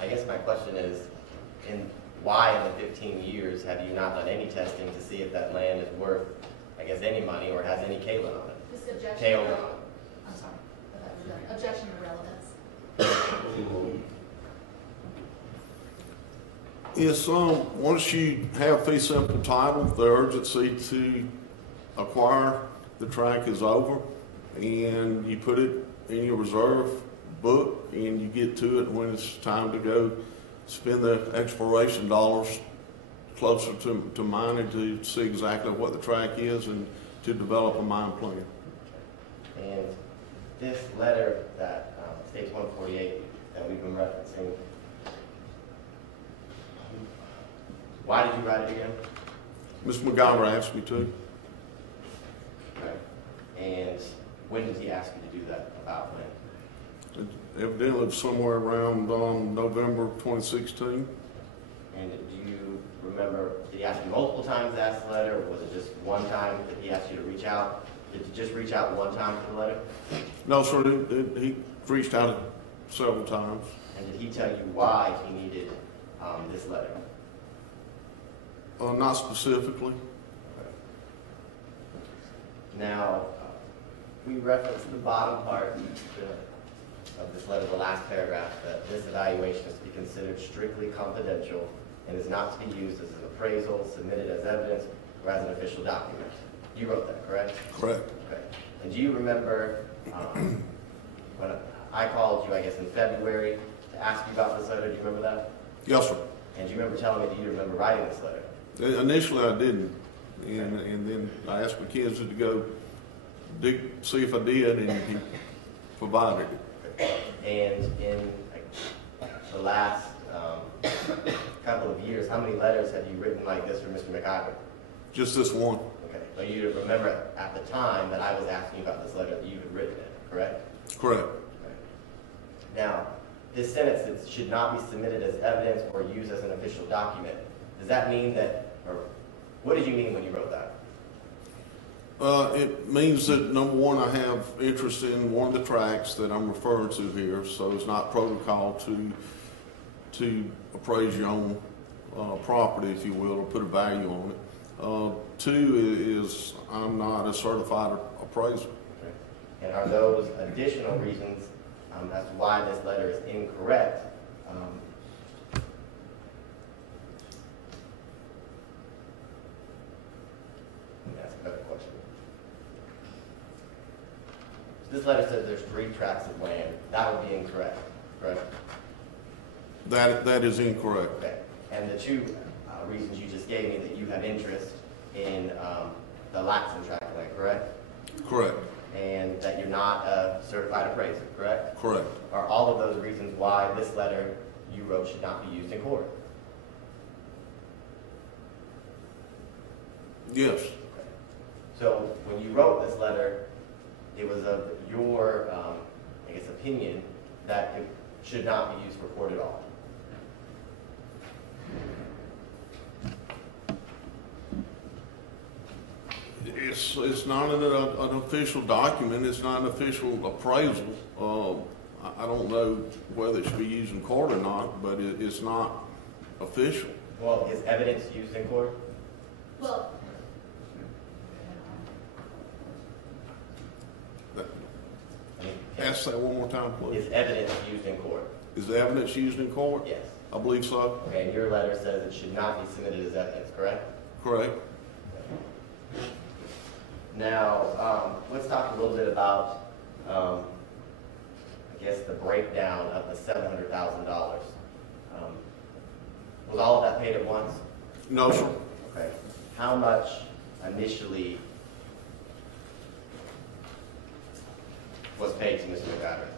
I guess my question is, why in the 15 years have you not done any testing to see if that land is worth, I guess, any money or has any kaolin on it? This objection. Kaolin on it. I'm sorry. I thought we were done. Objection to relevance. Yes, once you have fee simple title, the urgency to acquire the tract is over, and you put it in your reserve book, and you get to it when it's time to go spend the exploration dollars closer to mining to see exactly what the tract is and to develop a mine plan. And this letter that states 148 that we've been referencing, why did you write it again? Mr. McIver asked me to. Okay. And when did he ask you to do that about land? Evidently, it was somewhere around November 2016. And do you remember, did he ask you multiple times to ask the letter, or was it just one time that he asked you to reach out? Did you just reach out one time for the letter? No, sir, he reached out several times. And did he tell you why he needed this letter? Not specifically. Now, we referenced the bottom part of this letter, the last paragraph, that this evaluation is to be considered strictly confidential and is not to be used as an appraisal, submitted as evidence, or as an official document. You wrote that, correct? Correct. Okay. And do you remember when I called you, I guess in February, to ask you about this letter? Do you remember that? Yes, sir. And do you remember telling me that you remember writing this letter? Initially, I didn't, and then I asked McKenzie to go see if I did, and he provided it. And in the last couple of years, how many letters have you written like this for Mr. McIver? Just this one. Okay, but you remember at the time that I was asking about this letter that you had written it, correct? Correct. Okay. Now, this sentence, it should not be submitted as evidence or used as an official document. Does that mean that, or what did you mean when you wrote that? It means that, number one, I have interest in one of the tracts that I'm referring to here, so it's not protocol to appraise your own property, if you will, or put a value on it. Two is I'm not a certified appraiser. Okay. And are those additional reasons as to why this letter is incorrect? Let me ask a better question. So this letter says there's 3 tracts of land. That would be incorrect, correct? That is incorrect. Okay. And the 2 reasons you just gave me that you have interest in the Laxon tract of land, correct? Correct. And that you're not a certified appraiser, correct? Correct. Are all of those reasons why this letter you wrote should not be used in court? Yes. Okay. So when you wrote this letter, it was of your, I guess, opinion that it should not be used for court at all. It's not an official document. It's not an official appraisal. I don't know whether it should be used in court or not, but it's not official. Well, is evidence used in court? Well, Ask that one more time, please. Is evidence used in court? Is the evidence used in court? Yes. I believe so. Okay, and your letter says it should not be submitted as evidence, correct? Correct. Now, let's talk a little bit about, I guess, the breakdown of the $700,000. Was all of that paid at once? No, sir. Okay. How much initially was paid to Mr. McIver?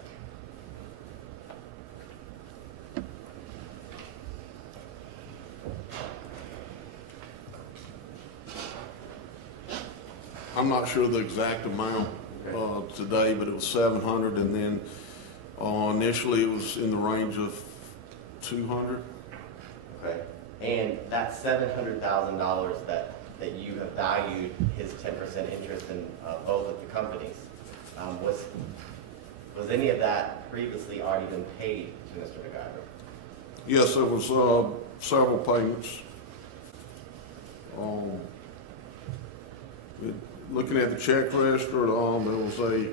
I'm not sure the exact amount today, but it was 700, and then initially it was in the range of 200. Okay. And that $700,000 that you have valued his 10% interest in both of the companies, was any of that previously already been paid to Mr. McIver? Yes, there was several payments. Looking at the check register, there was a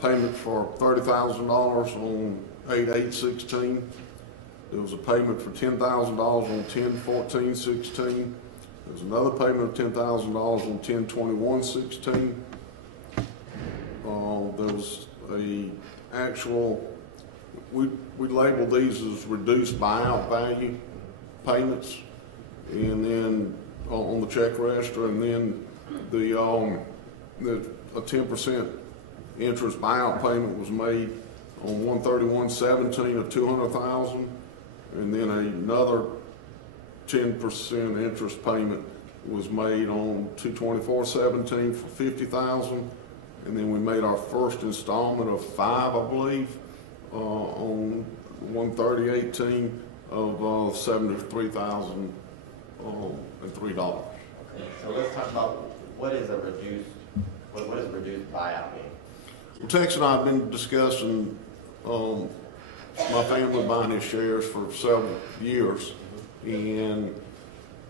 payment for $30,000 on 8/8/16. There was a payment for $10,000 on 10/14/16. There was another payment of $10,000 on 10/21/16. There was a actual, we labeled these as reduced buyout value payments, and then on the check register, and then a 10% interest buyout payment was made on 1/31/17 of $200,000, and then another 10% interest payment was made on 2/24/17 for $50,000, and then we made our first installment of 5, I believe, on 1/30/18 of $73,003. Okay, so let's talk about what is a reduced buyout mean? Well, Tex and I have been discussing my family buying his shares for several years, and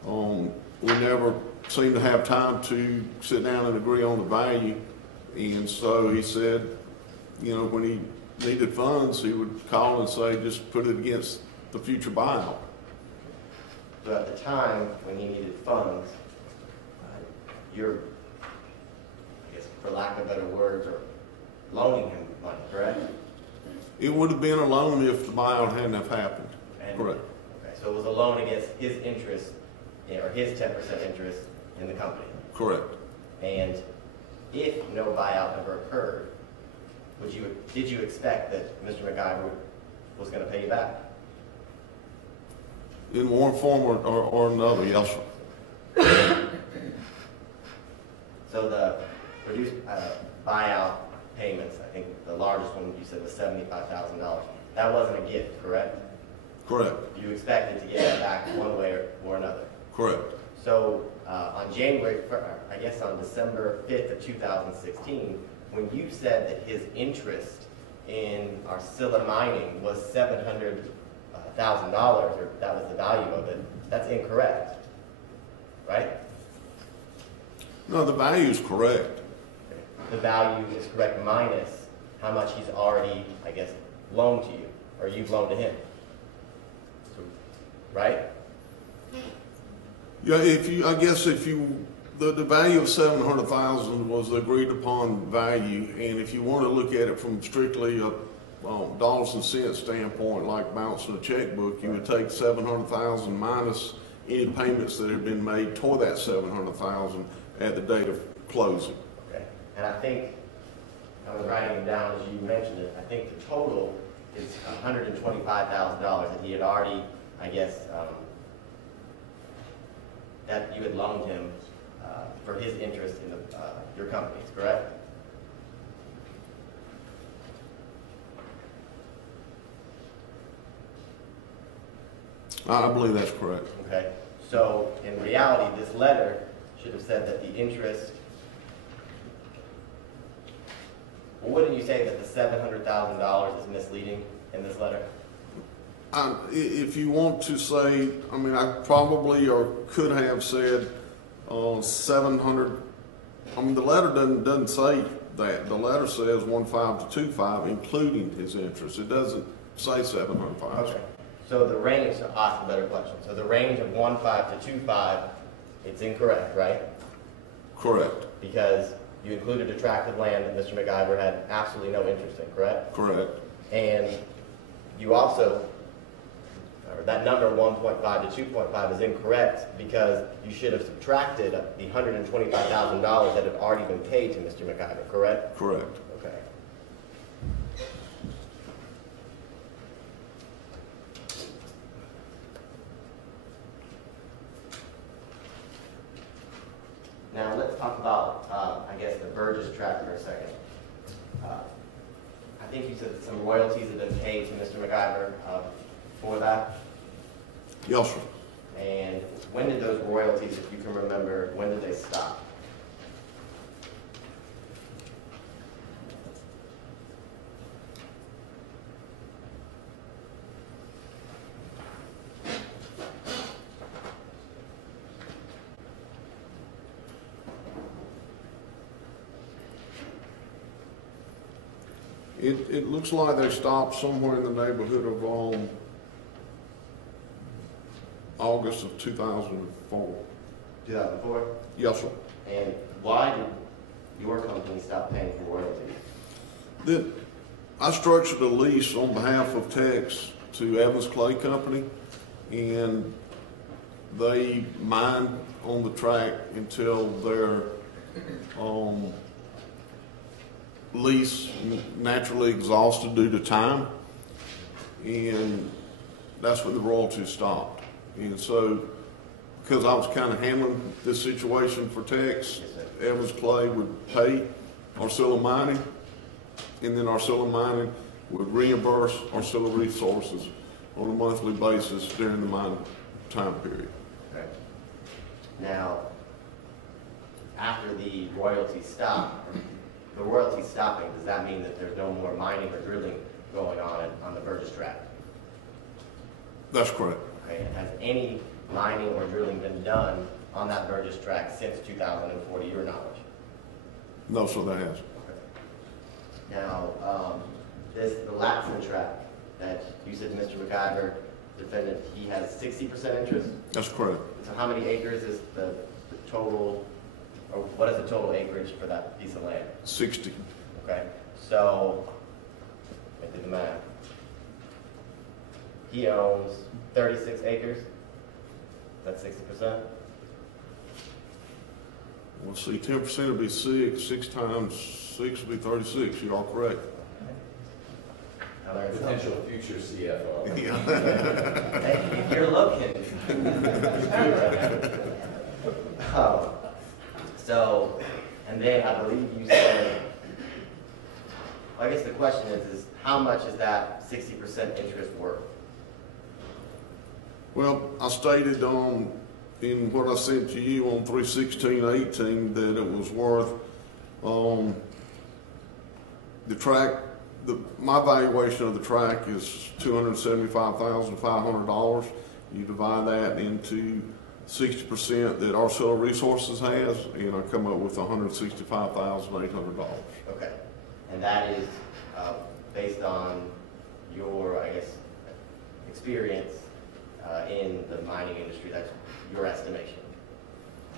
we never seemed to have time to sit down and agree on the value. And so he said, when he needed funds, he would call and say, just put it against the future buyout. So at the time when he needed funds, you're, I guess for lack of better words, or loaning him money, correct? It would have been a loan if the buyout hadn't have happened. Correct. Okay, so it was a loan against his interest, or his 10% interest in the company. Correct. And if no buyout ever occurred, did you expect that Mr. McIver was going to pay you back? In one form or another, yes, sir. So the reduced buyout payments, I think the largest one you said was $75,000. That wasn't a gift, correct? Correct. You expected to get that back one way or another. Correct. So on December 5th of 2016, when you said that his interest in Arcilla Mining was $700,000, or that was the value of it, that's incorrect, right? No, the value is correct. The value is correct minus how much he's already, I guess, loaned to you, or you've loaned to him, right? Yeah, the value of $700,000 was the agreed upon value, and if you want to look at it from strictly a dollars and cents standpoint, like balancing a checkbook, you would take $700,000 minus any payments that have been made toward that $700,000 at the date of closing. Okay, and I think, I was writing it down as you mentioned it, I think the total is $125,000 that he had already, I guess, that you had loaned him for his interest in your companies, correct? I believe that's correct. Okay, so in reality, this letter should have said that the interest, well, wouldn't you say that the $700,000 is misleading in this letter? If you want to say, I probably or could have said 700. The letter doesn't say that. The letter says 1.5 to 2.5, including his interest. It doesn't say 700,000. Okay. So the range, to ask a better question. So the range of 1.5 to 2.5, it's incorrect, right? Correct. Because you included a tract of land that Mr. McIver had absolutely no interest in, correct? Correct. And you also, or that number 1.5 to 2.5 is incorrect because you should have subtracted the $125,000 that had already been paid to Mr. McIver, correct? Correct. Okay. Now let's talk about, I guess, the Burgess tract for a second. I think you said that some royalties have been paid to Mr. McIver for that. Yes, sir. And when did those royalties, if you can remember, when did they stop? It looks like they stopped somewhere in the neighborhood of August of 2004. 2004? Yes, sir. And why did your company stop paying for royalties? I structured a lease on behalf of Tex to Evans Clay Company, and they mined on the track until their lease naturally exhausted due to time, and that's when the royalties stopped. And so, because I was kind of handling this situation for Tex, Evans Clay would pay Arcilla Mining, and then Arcilla Mining would reimburse Arcilla Resources on a monthly basis during the mining time period. Okay. Now, after the royalties stop, the royalties stopping, does that mean that there's no more mining or drilling going on the Burgess tract? That's correct. Okay. And has any mining or drilling been done on that Burgess tract since 2004 to your knowledge? No, sir, that has. Now, the Latson tract that you said Mr. McIver, defendant, he has 60% interest? That's correct. So how many acres is the total, or what is the total acreage for that piece of land? 60. Okay, so, I did the math. He owns 36 acres? That's 60%? Well, see, 10% would be 6. 6 times 6 would be 36. You are correct. Now there's Potential future CFO. Hey, if you're looking. So, and then I believe you said, I guess the question is how much is that 60% interest worth? Well, I stated in what I sent to you on 3/16/18 that it was worth the track. My valuation of the track is $275,500. You divide that into 60% that Arcilla Resources has, and I come up with $165,800. Okay, and that is based on your, I guess, experience in the mining industry. That's your estimation.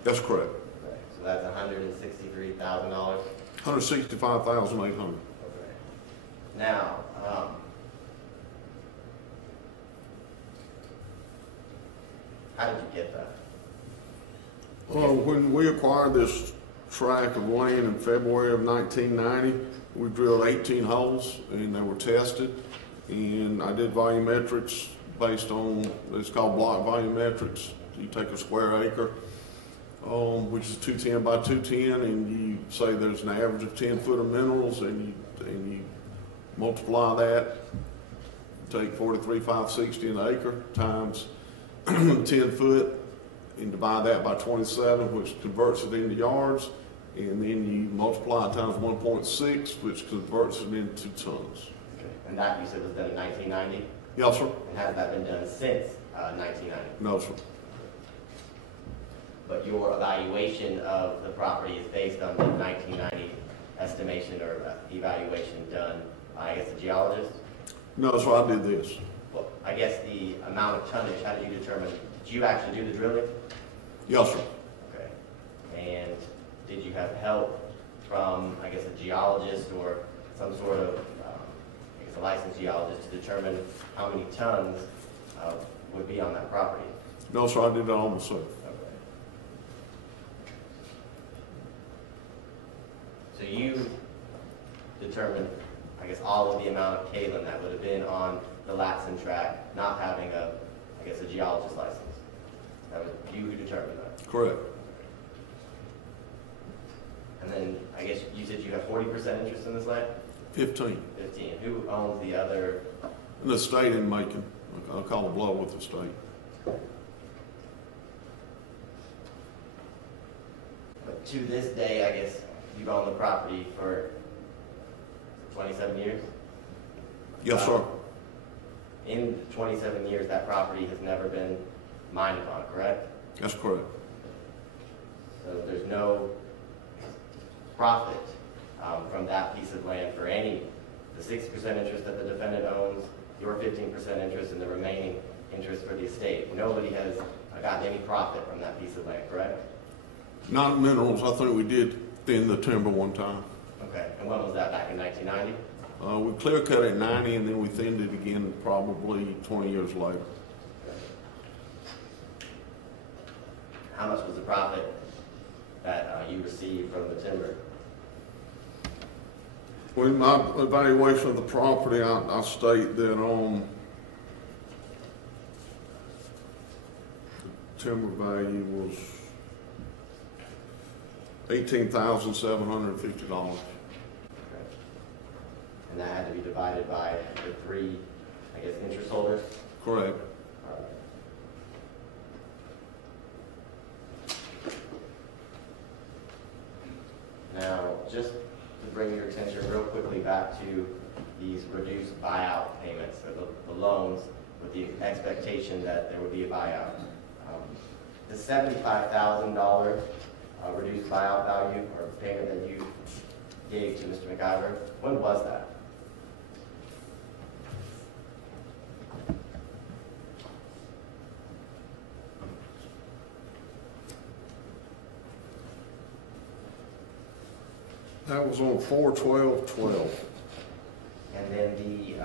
That's correct. Okay. So that's $163,000. $165,800. Okay. Now, how did you get that? Well, when we acquired this tract of land in February of 1990, we drilled 18 holes and they were tested. And I did volumetrics based on, it's called block volumetrics. You take a square acre, which is 210 by 210, and you say there's an average of 10 foot of minerals, and you multiply that, take 43,560 an acre times 10 foot, and divide that by 27, which converts it into yards, and then you multiply it times 1.6, which converts it into tons. Okay. And that you said was done in 1990? Yes, sir. And has that been done since 1990? No, sir. But your evaluation of the property is based on the 1990 estimation or evaluation done by, I guess, a geologist? No, so I did this. Well, I guess the amount of tonnage, how did you determine? Did you actually do the drilling? Yes, sir. Okay. And did you have help from, I guess, a geologist or some sort of, I guess, a licensed geologist to determine how many tons would be on that property? No, sir, I did that all myself. Okay. So you determined, I guess, all of the amount of kaolin that would have been on the Latson tract, not having a, I guess, a geologist license. That was you who determined that. Correct. And then I guess you said you have 40% interest in this land? 15. 15. Who owns the other? An estate in Macon. I call a blow with the state. But to this day, I guess you've owned the property for 27 years? Yes, sir. In 27 years, that property has never been mined upon, correct? That's correct. So there's no profit from that piece of land for any, the 60% interest that the defendant owns, your 15% interest, and the remaining interest for the estate. Nobody has gotten any profit from that piece of land, correct? Not minerals. I think we did thin the timber one time. Okay, and when was that, back in 1990? We clear cut at 90 and then we thinned it again probably 20 years later. How much was the profit that you received from the timber? Well, in my evaluation of the property, I state that the timber value was $18,750. And that had to be divided by the three, I guess, interest holders? Correct. Now, just to bring your attention real quickly back to these reduced buyout payments, or the loans with the expectation that there would be a buyout. The $75,000 reduced buyout value or payment that you gave to Mr. McIver, when was that? That was on 4/12/12. And then the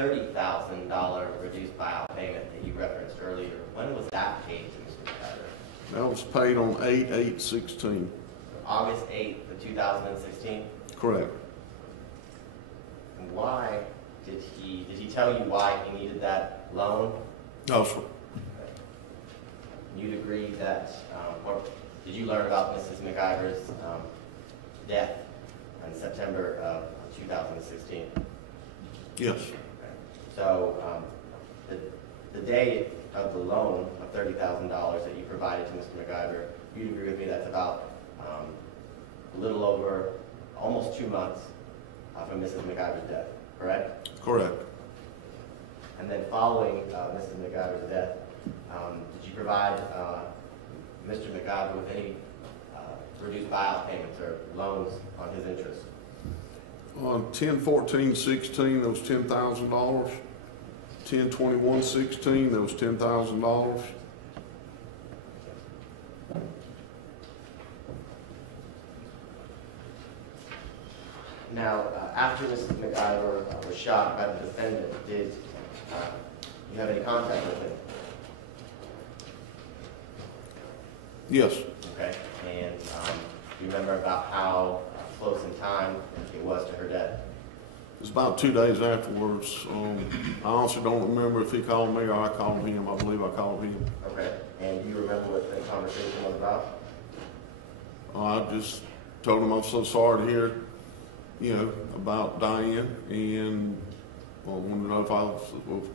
$30,000 reduced buyout payment that you referenced earlier, when was that paid to Mr. McIver? That was paid on 8/8/16. August 8th of 2016? Correct. And why did he tell you why he needed that loan? No, sir. You'd agree that, or did you learn about Mrs. McIver's death in September of 2016? Yes. So the day of the loan of $30,000 that you provided to Mr. McIver, you'd agree with me that's about a little over almost 2 months from Mrs. McIver's death, correct? Correct. And then following Mrs. McIver's death, did you provide Mr. McIver with any reduced buyout payments or loans on his interest? On 10/14/16, there was $10,000. 10/21/16, there was $10,000. Now, after Mrs. McIver was shot by the defendant, did you have any contact with him? Yes. Okay, and do you remember about how close in time it was to her death? It was about 2 days afterwards. I honestly don't remember if he called me or I called him. I believe I called him. Okay, and do you remember what the conversation was about? I just told him I'm so sorry to hear, about Diane, and wanted to know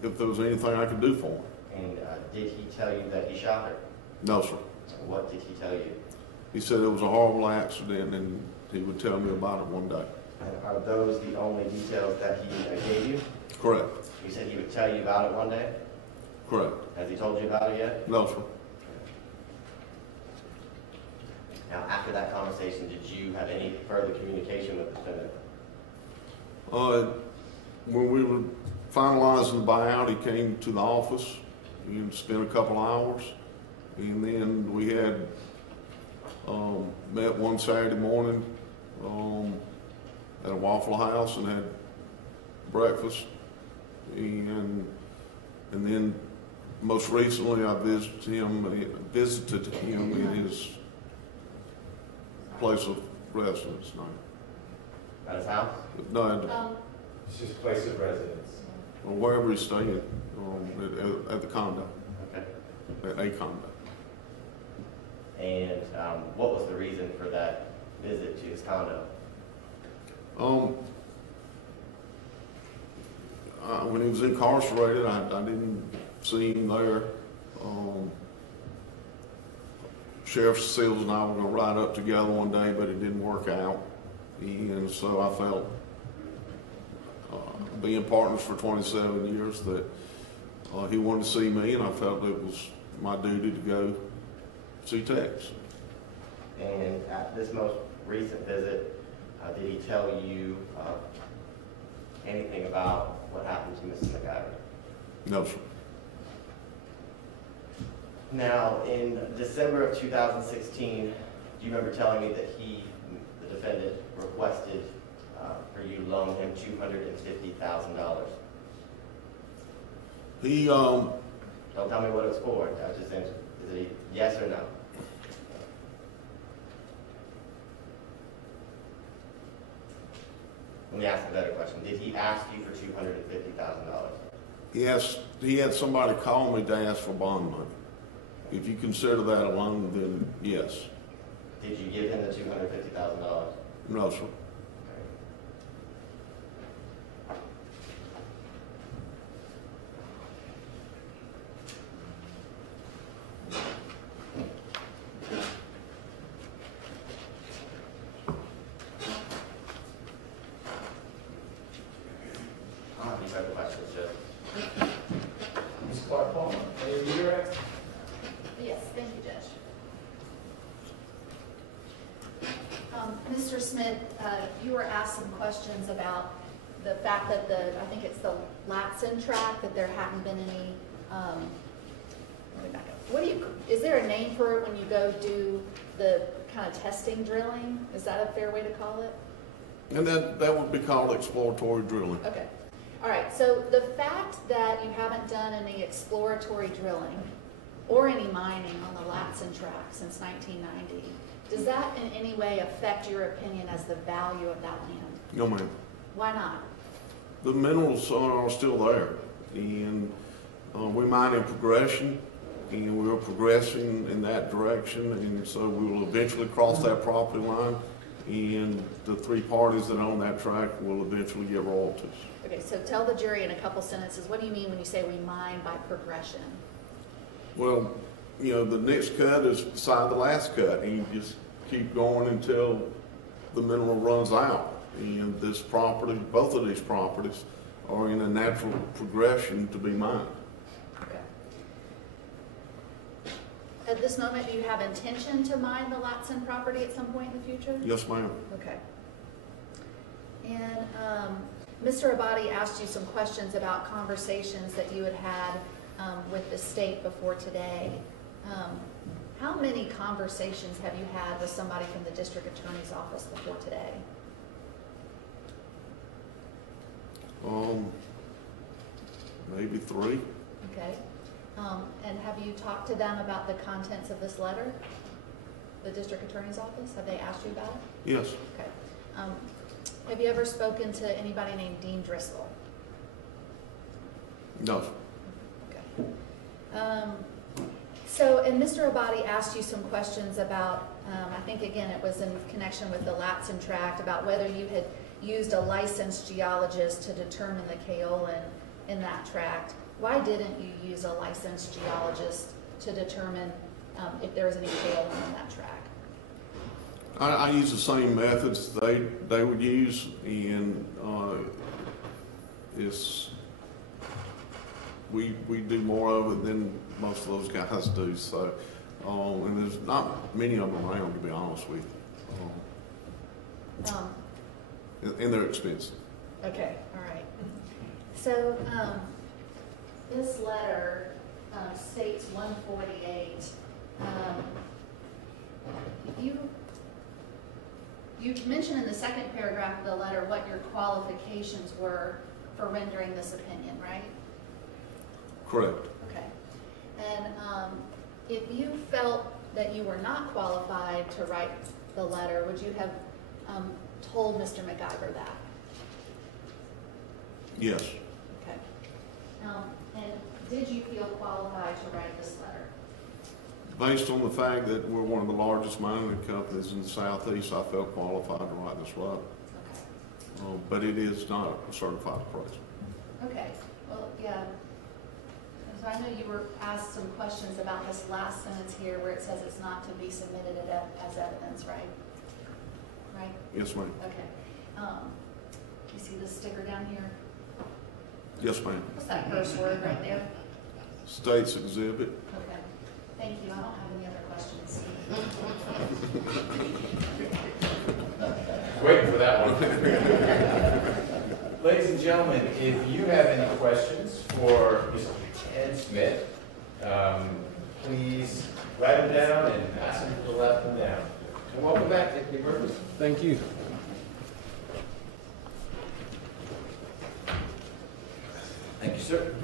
if there was anything I could do for him. And did he tell you that he shot her? No, sir. What did he tell you? He said it was a horrible accident, and he would tell me about it one day. And are those the only details that he gave you? Correct. You said he would tell you about it one day? Correct. Has he told you about it yet? No, sir. Now, after that conversation, did you have any further communication with the defendant? When we were finalizing the buyout, he came to the office and spent a couple hours. And then we had Met one Saturday morning at a Waffle House and had breakfast. And then most recently I visited him in his place of residence. At his house? No, It's just place of residence. or wherever he's staying, at the condo, Okay. at a condo. And what was the reason for that visit to his condo? When he was incarcerated, I didn't see him there. Sheriff Seals and I were going to ride up together one day, but it didn't work out. And so I felt, being partners for 27 years, that he wanted to see me, and I felt it was my duty to go see Tex. And at this most recent visit, did he tell you anything about what happened to Mrs. McIver? No, sir. Now, in December of 2016, do you remember telling me that he, the defendant, requested for you to loan him $250,000? He, Don't tell me what it's for. I was just interested. Is it a yes or no? Let me ask a better question. Did he ask you for $250,000? he had somebody call me to ask for bond money. If you consider that a loan, then yes. Did you give him the $250,000? No, sir. I don't have any further questions, Judge. Ms. Clark Palmer, any of your acts? Yes, thank you, Judge. Mr. Smith, you were asked some questions about the fact that I think it's the Latson track, that there hadn't been any, let me back up. Is there a name for it when you go do the kind of testing drilling? Is that a fair way to call it? And that would be called exploratory drilling. Okay. All right, so the fact that you haven't done any exploratory drilling or any mining on the Latson track since 1990, does that in any way affect your opinion as the value of that land? No, ma'am. Why not? The minerals are still there, and we mine in progression, and we're progressing in that direction, and so we will eventually cross that property line, and the three parties that own that tract will eventually get royalties. Okay, so tell the jury in a couple sentences, what do you mean when you say we mine by progression? Well, you know, the next cut is beside the last cut, and you just keep going until the mineral runs out. And this property, both of these properties, are in a natural progression to be mined. Okay. At this moment, do you have intention to mine the Latson property at some point in the future? Yes, ma'am. Okay. And Mr. Abadi asked you some questions about conversations that you had had with the state before today. How many conversations have you had with somebody from the district attorney's office before today? Maybe 3. Okay. And have you talked to them about the contents of this letter? The district attorney's office? Have they asked you about it? Yes. Okay. Have you ever spoken to anybody named Dean Driscoll? No. Okay. So, and Mr. Abadi asked you some questions about, I think again it was in connection with the Latson tract, about whether you had used a licensed geologist to determine the kaolin in that tract. Why didn't you use a licensed geologist to determine if there was any kaolin in that tract? I use the same methods they would use, and we do more of it than most of those guys do. So, and there's not many of them around, to be honest with you. And they're expensive. Okay, all right. So this letter states 148. You mentioned in the second paragraph of the letter what your qualifications were for rendering this opinion, right? Correct. Okay. And if you felt that you were not qualified to write the letter, would you have told Mr. McIver that? Yes. Okay. And did you feel qualified to write this letter? Based on the fact that we're one of the largest mining companies in the southeast, I felt qualified to write this letter. Okay. But it is not a certified appraisal. Okay. Well, yeah. So I know you were asked some questions about this last sentence here where it says it's not to be submitted as evidence, right? Right? Yes, ma'am. Okay. You see this sticker down here? Yes, ma'am. What's that first word right there? State's exhibit. Okay. Thank you. I don't have any other questions. Waiting for that one. Ladies and gentlemen, if you have any questions for Mr. Ted Smith, please write them down and ask him to write them down. And welcome back, Tex McIver. Thank you. Thank you, sir.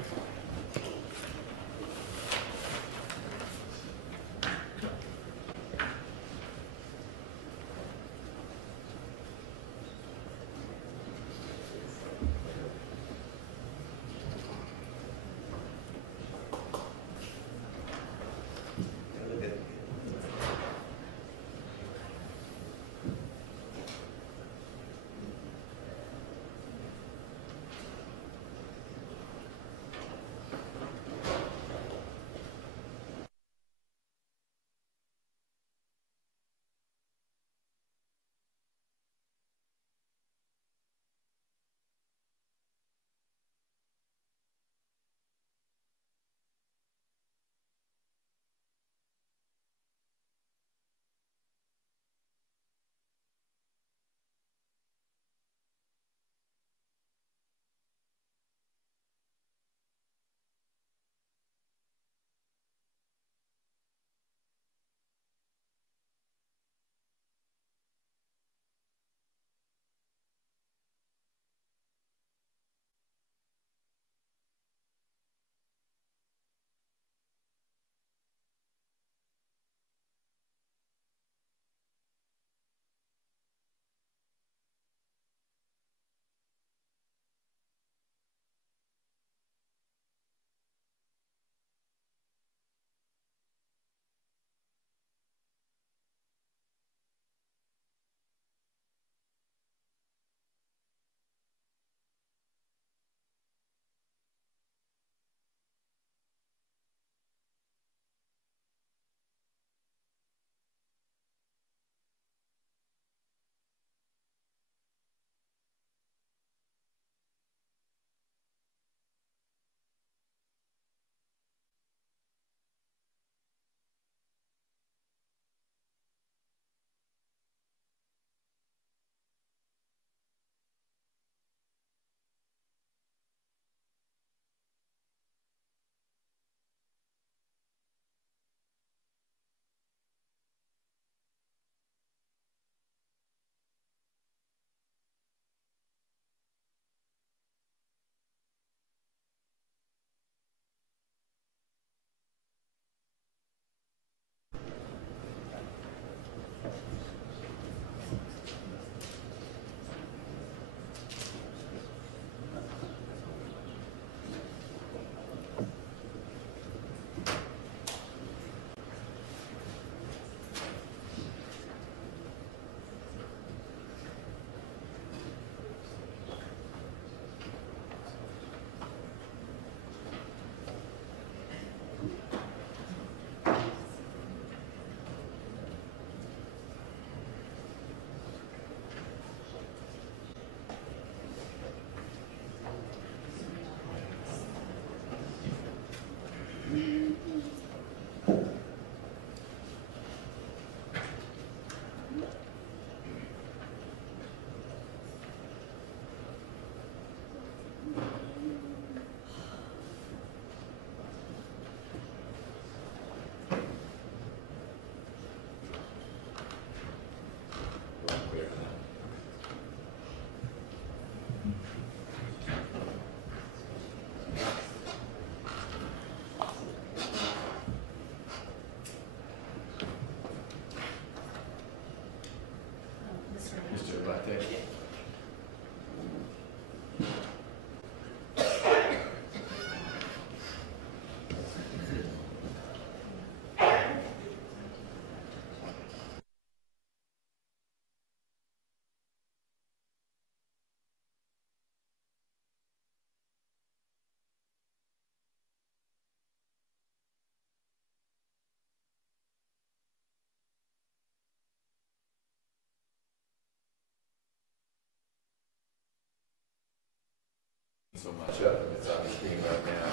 So much of it, it's on the screen right now.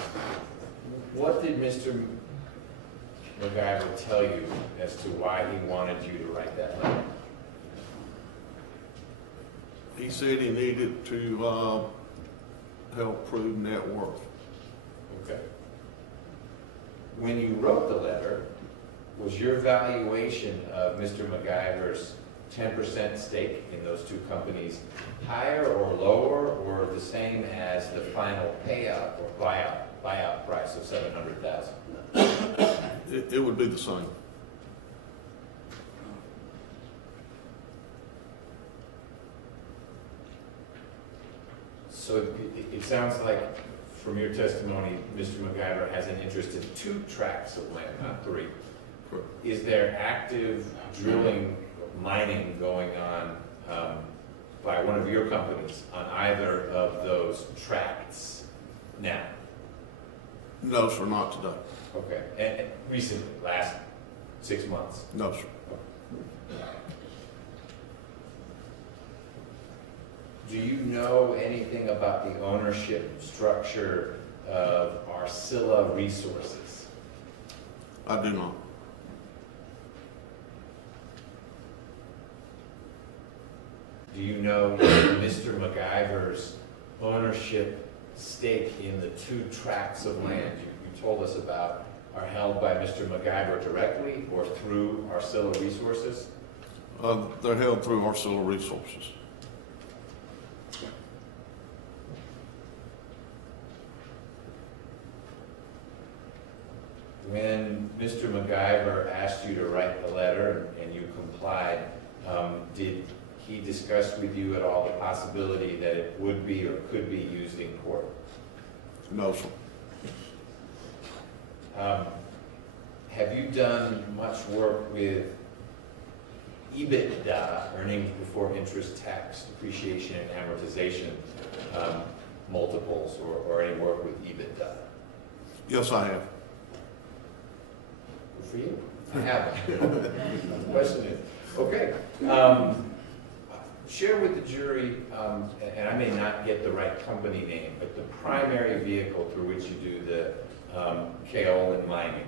What did Mr. McIver tell you as to why he wanted you to write that letter? He said he needed to help prove net worth. Okay. When you wrote the letter, was your valuation of Mr. McIver's 10% stake in those two companies higher or lower or the same as the final payout or buyout price of $700,000? It would be the same. So it sounds like from your testimony, Mr. McIver has an interest in 2 tracts of land, not 3. Correct. Is there active drilling, mining going on by one of your companies on either of those tracts now? No, sir, not today. Okay, and recently, last 6 months? No, sir. Do you know anything about the ownership structure of Arcilla Resources? I do not. Do you know Mr. McIver's ownership stake in the 2 tracts of land you told us about are held by Mr. McIver directly or through Arcilla Resources? They're held through Arcilla Resources. When Mr. McIver asked you to write the letter and you complied, did he discuss with you at all the possibility that it would be or could be used in court? No, sir. Have you done much work with EBITDA, earnings before interest, tax, depreciation, and amortization multiples, or any work with EBITDA? Yes, I have. Good for you. I haven't. The question is, okay. Share with the jury, and I may not get the right company name, but the primary vehicle through which you do the kaolin mining,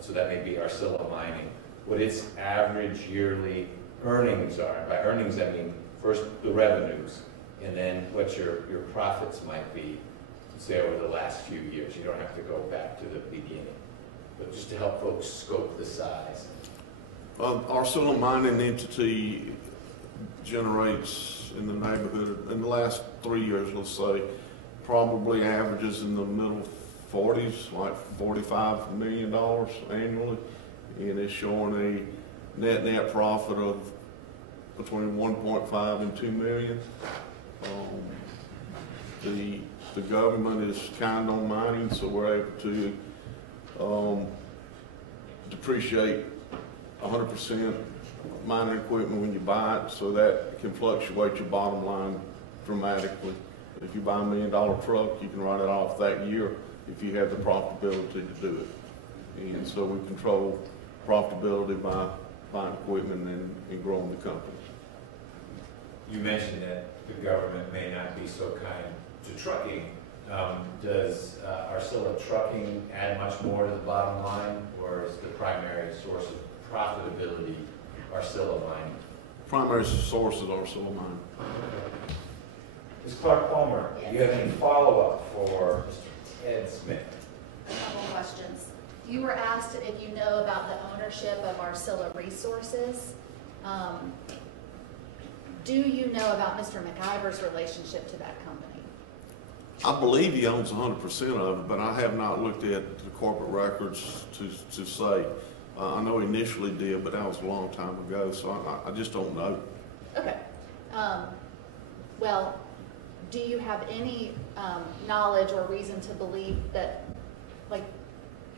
so that may be Arcilla Mining, what its average yearly earnings are. By earnings, I mean first the revenues, and then what your profits might be, say, over the last few years. You don't have to go back to the beginning, but just to help folks scope the size. Arcilla Mining entity generates in the neighborhood, in the last 3 years, let's say, probably averages in the middle 40s, like $45 million annually, and it's showing a net profit of between 1.5 and 2 million. The government is kind on mining, so we're able to depreciate 100% mining equipment when you buy it, so that can fluctuate your bottom line dramatically. If you buy $1 million truck, you can write it off that year if you have the profitability to do it. And so we control profitability by buying equipment and growing the company. You mentioned that the government may not be so kind to trucking. Does Arcilla Trucking add much more to the bottom line, or is the primary source of profitability Arcilla Mining? Primary source is Arcilla Mining. Ms. Clark-Palmer, do you have any follow-up for Mr. Ted Smith? A couple questions. You were asked if you know about the ownership of Arcilla Resources. Do you know about Mr. McIver's relationship to that company? I believe he owns 100% of it, but I have not looked at the corporate records to say. I know he initially did, but that was a long time ago, so I just don't know. Okay. Well, do you have any knowledge or reason to believe that, like,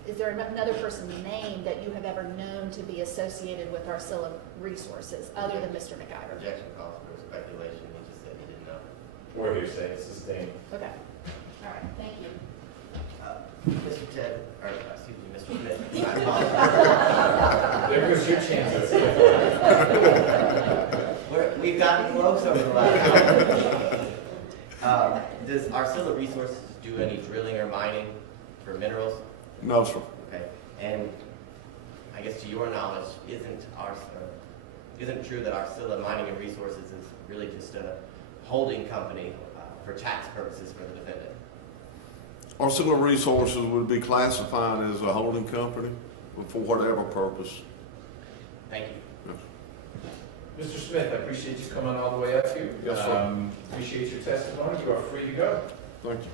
is there another person's name that you have ever known to be associated with Arcilla Resources other than Mr. McIver? Objection calls for speculation. He just said he didn't know. Or hearsay, sustained. Okay. All right. Thank you. Mr. Ted, or excuse me, Mr. Smith, I apologize. There goes your chance. We've gotten close over the last hour. Does Arcilla Resources do any drilling or mining for minerals? No, sir. Okay, and I guess to your knowledge, isn't it true that Arcilla Mining and Resources is really just a holding company for tax purposes for the defendant? Arcilla Resources would be classified as a holding company for whatever purpose. Thank you. Mr. Smith, I appreciate you coming all the way up here. Yes, sir. Appreciate your testimony. You are free to go. Thank you.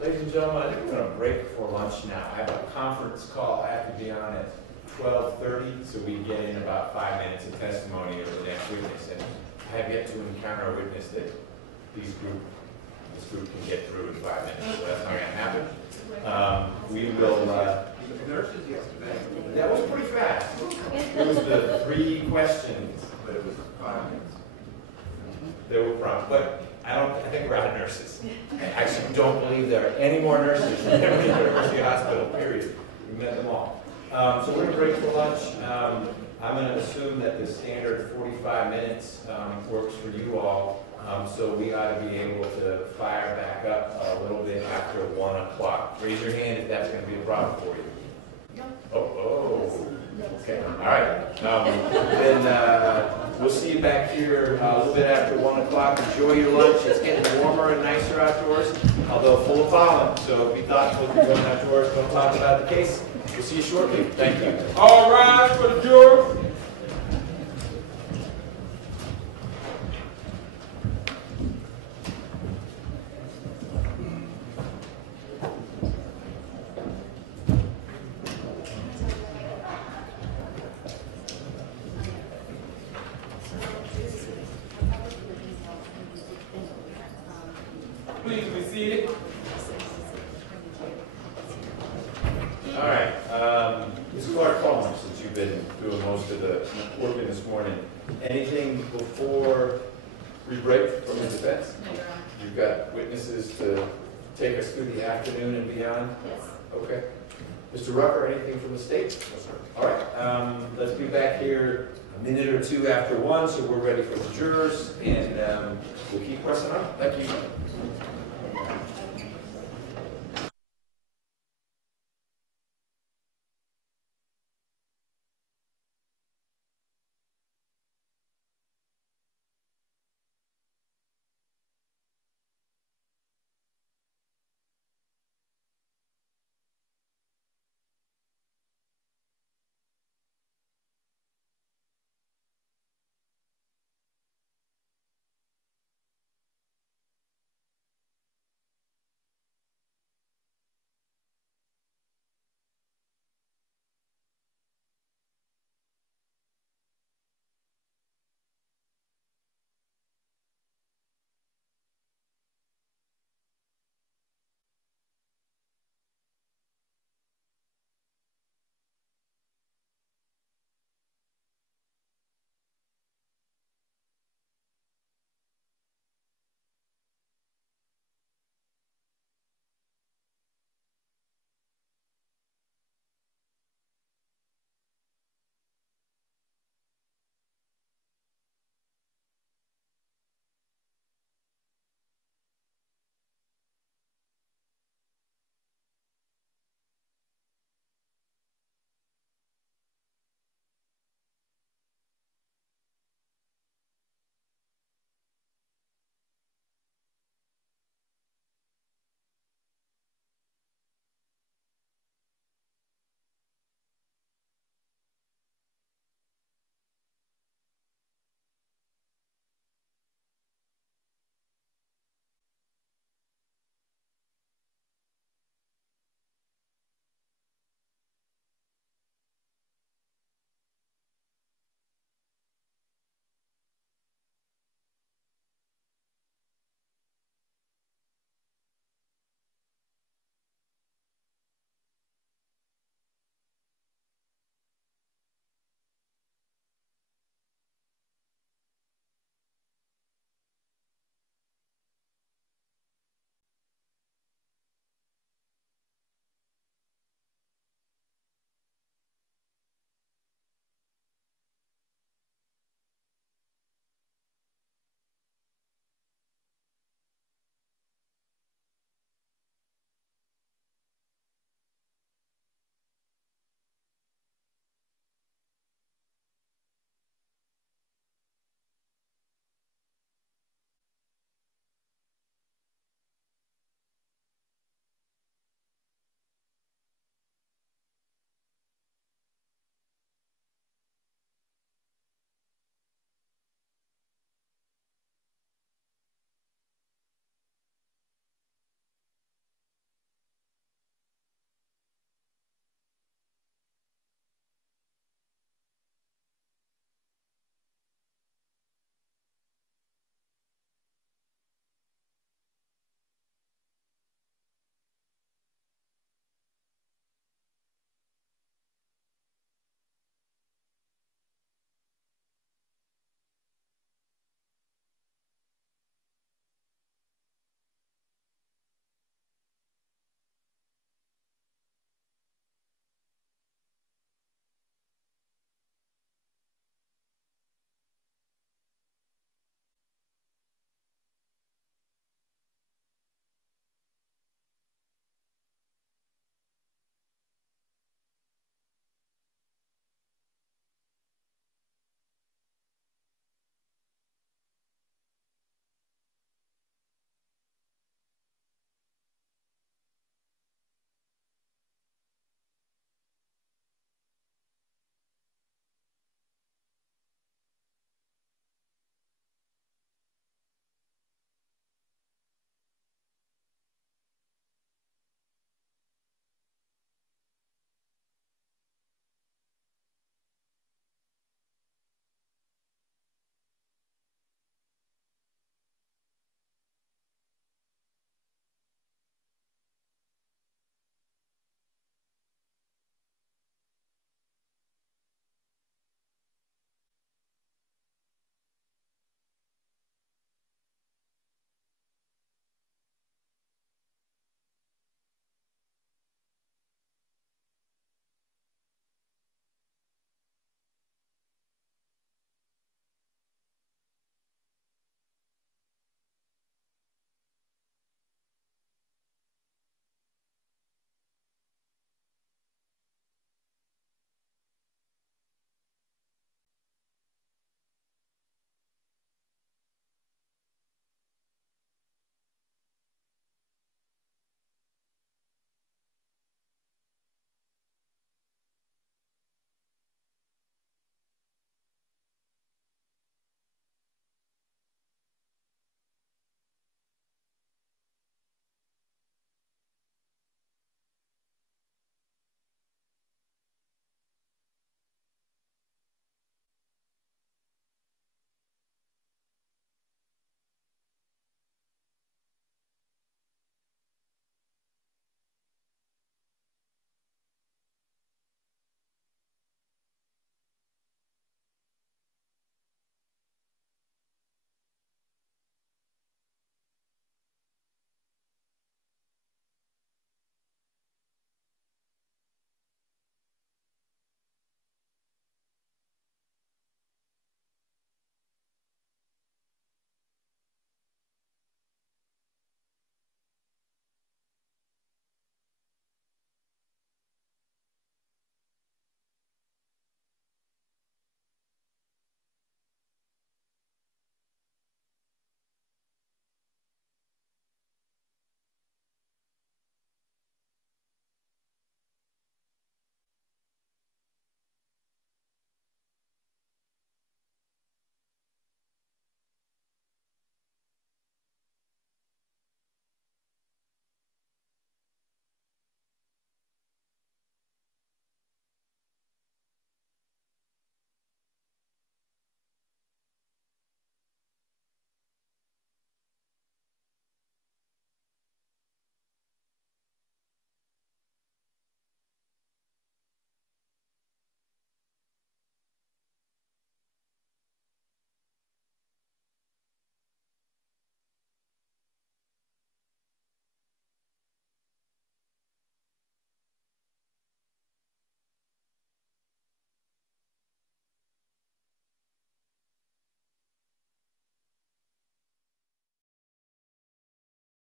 Ladies and gentlemen, I think we're going to break for lunch now. I have a conference call I have to be on at 12:30, so we get in about 5 minutes of testimony of the next witness. And I have yet to encounter a witness that this group can get through in 5 minutes, so that's not going to happen. We will. That was pretty fast. It was the 3 questions, but it was 5 minutes. There were problems, but I think we're out of nurses. I actually don't believe there are any more nurses in every University Hospital, period. We met them all. So we're going to break for lunch. I'm going to assume that the standard 45 minutes works for you all. So we ought to be able to fire back up a little bit after 1 o'clock. Raise your hand if that's going to be a problem for you. Oh. Okay. All right. Then we'll see you back here a little bit after 1 o'clock. Enjoy your lunch. It's getting warmer and nicer outdoors, although full of pollen. So be thoughtful if you're going outdoors. Don't talk about the case. We'll see you shortly. Thank you. All rise for the jurors. Please be seated. All right. Ms. Clark-Palmer, since you've been doing most of the working this morning, anything before we break from the defense? No, Your Honor. You've got witnesses to take us through the afternoon and beyond? Yes. Okay. Mr. Rucker, anything from the state? Yes, sir. All right. Let's be back here a minute or 2 after 1, so we're ready for the jurors, and we'll keep pressing on. Thank you.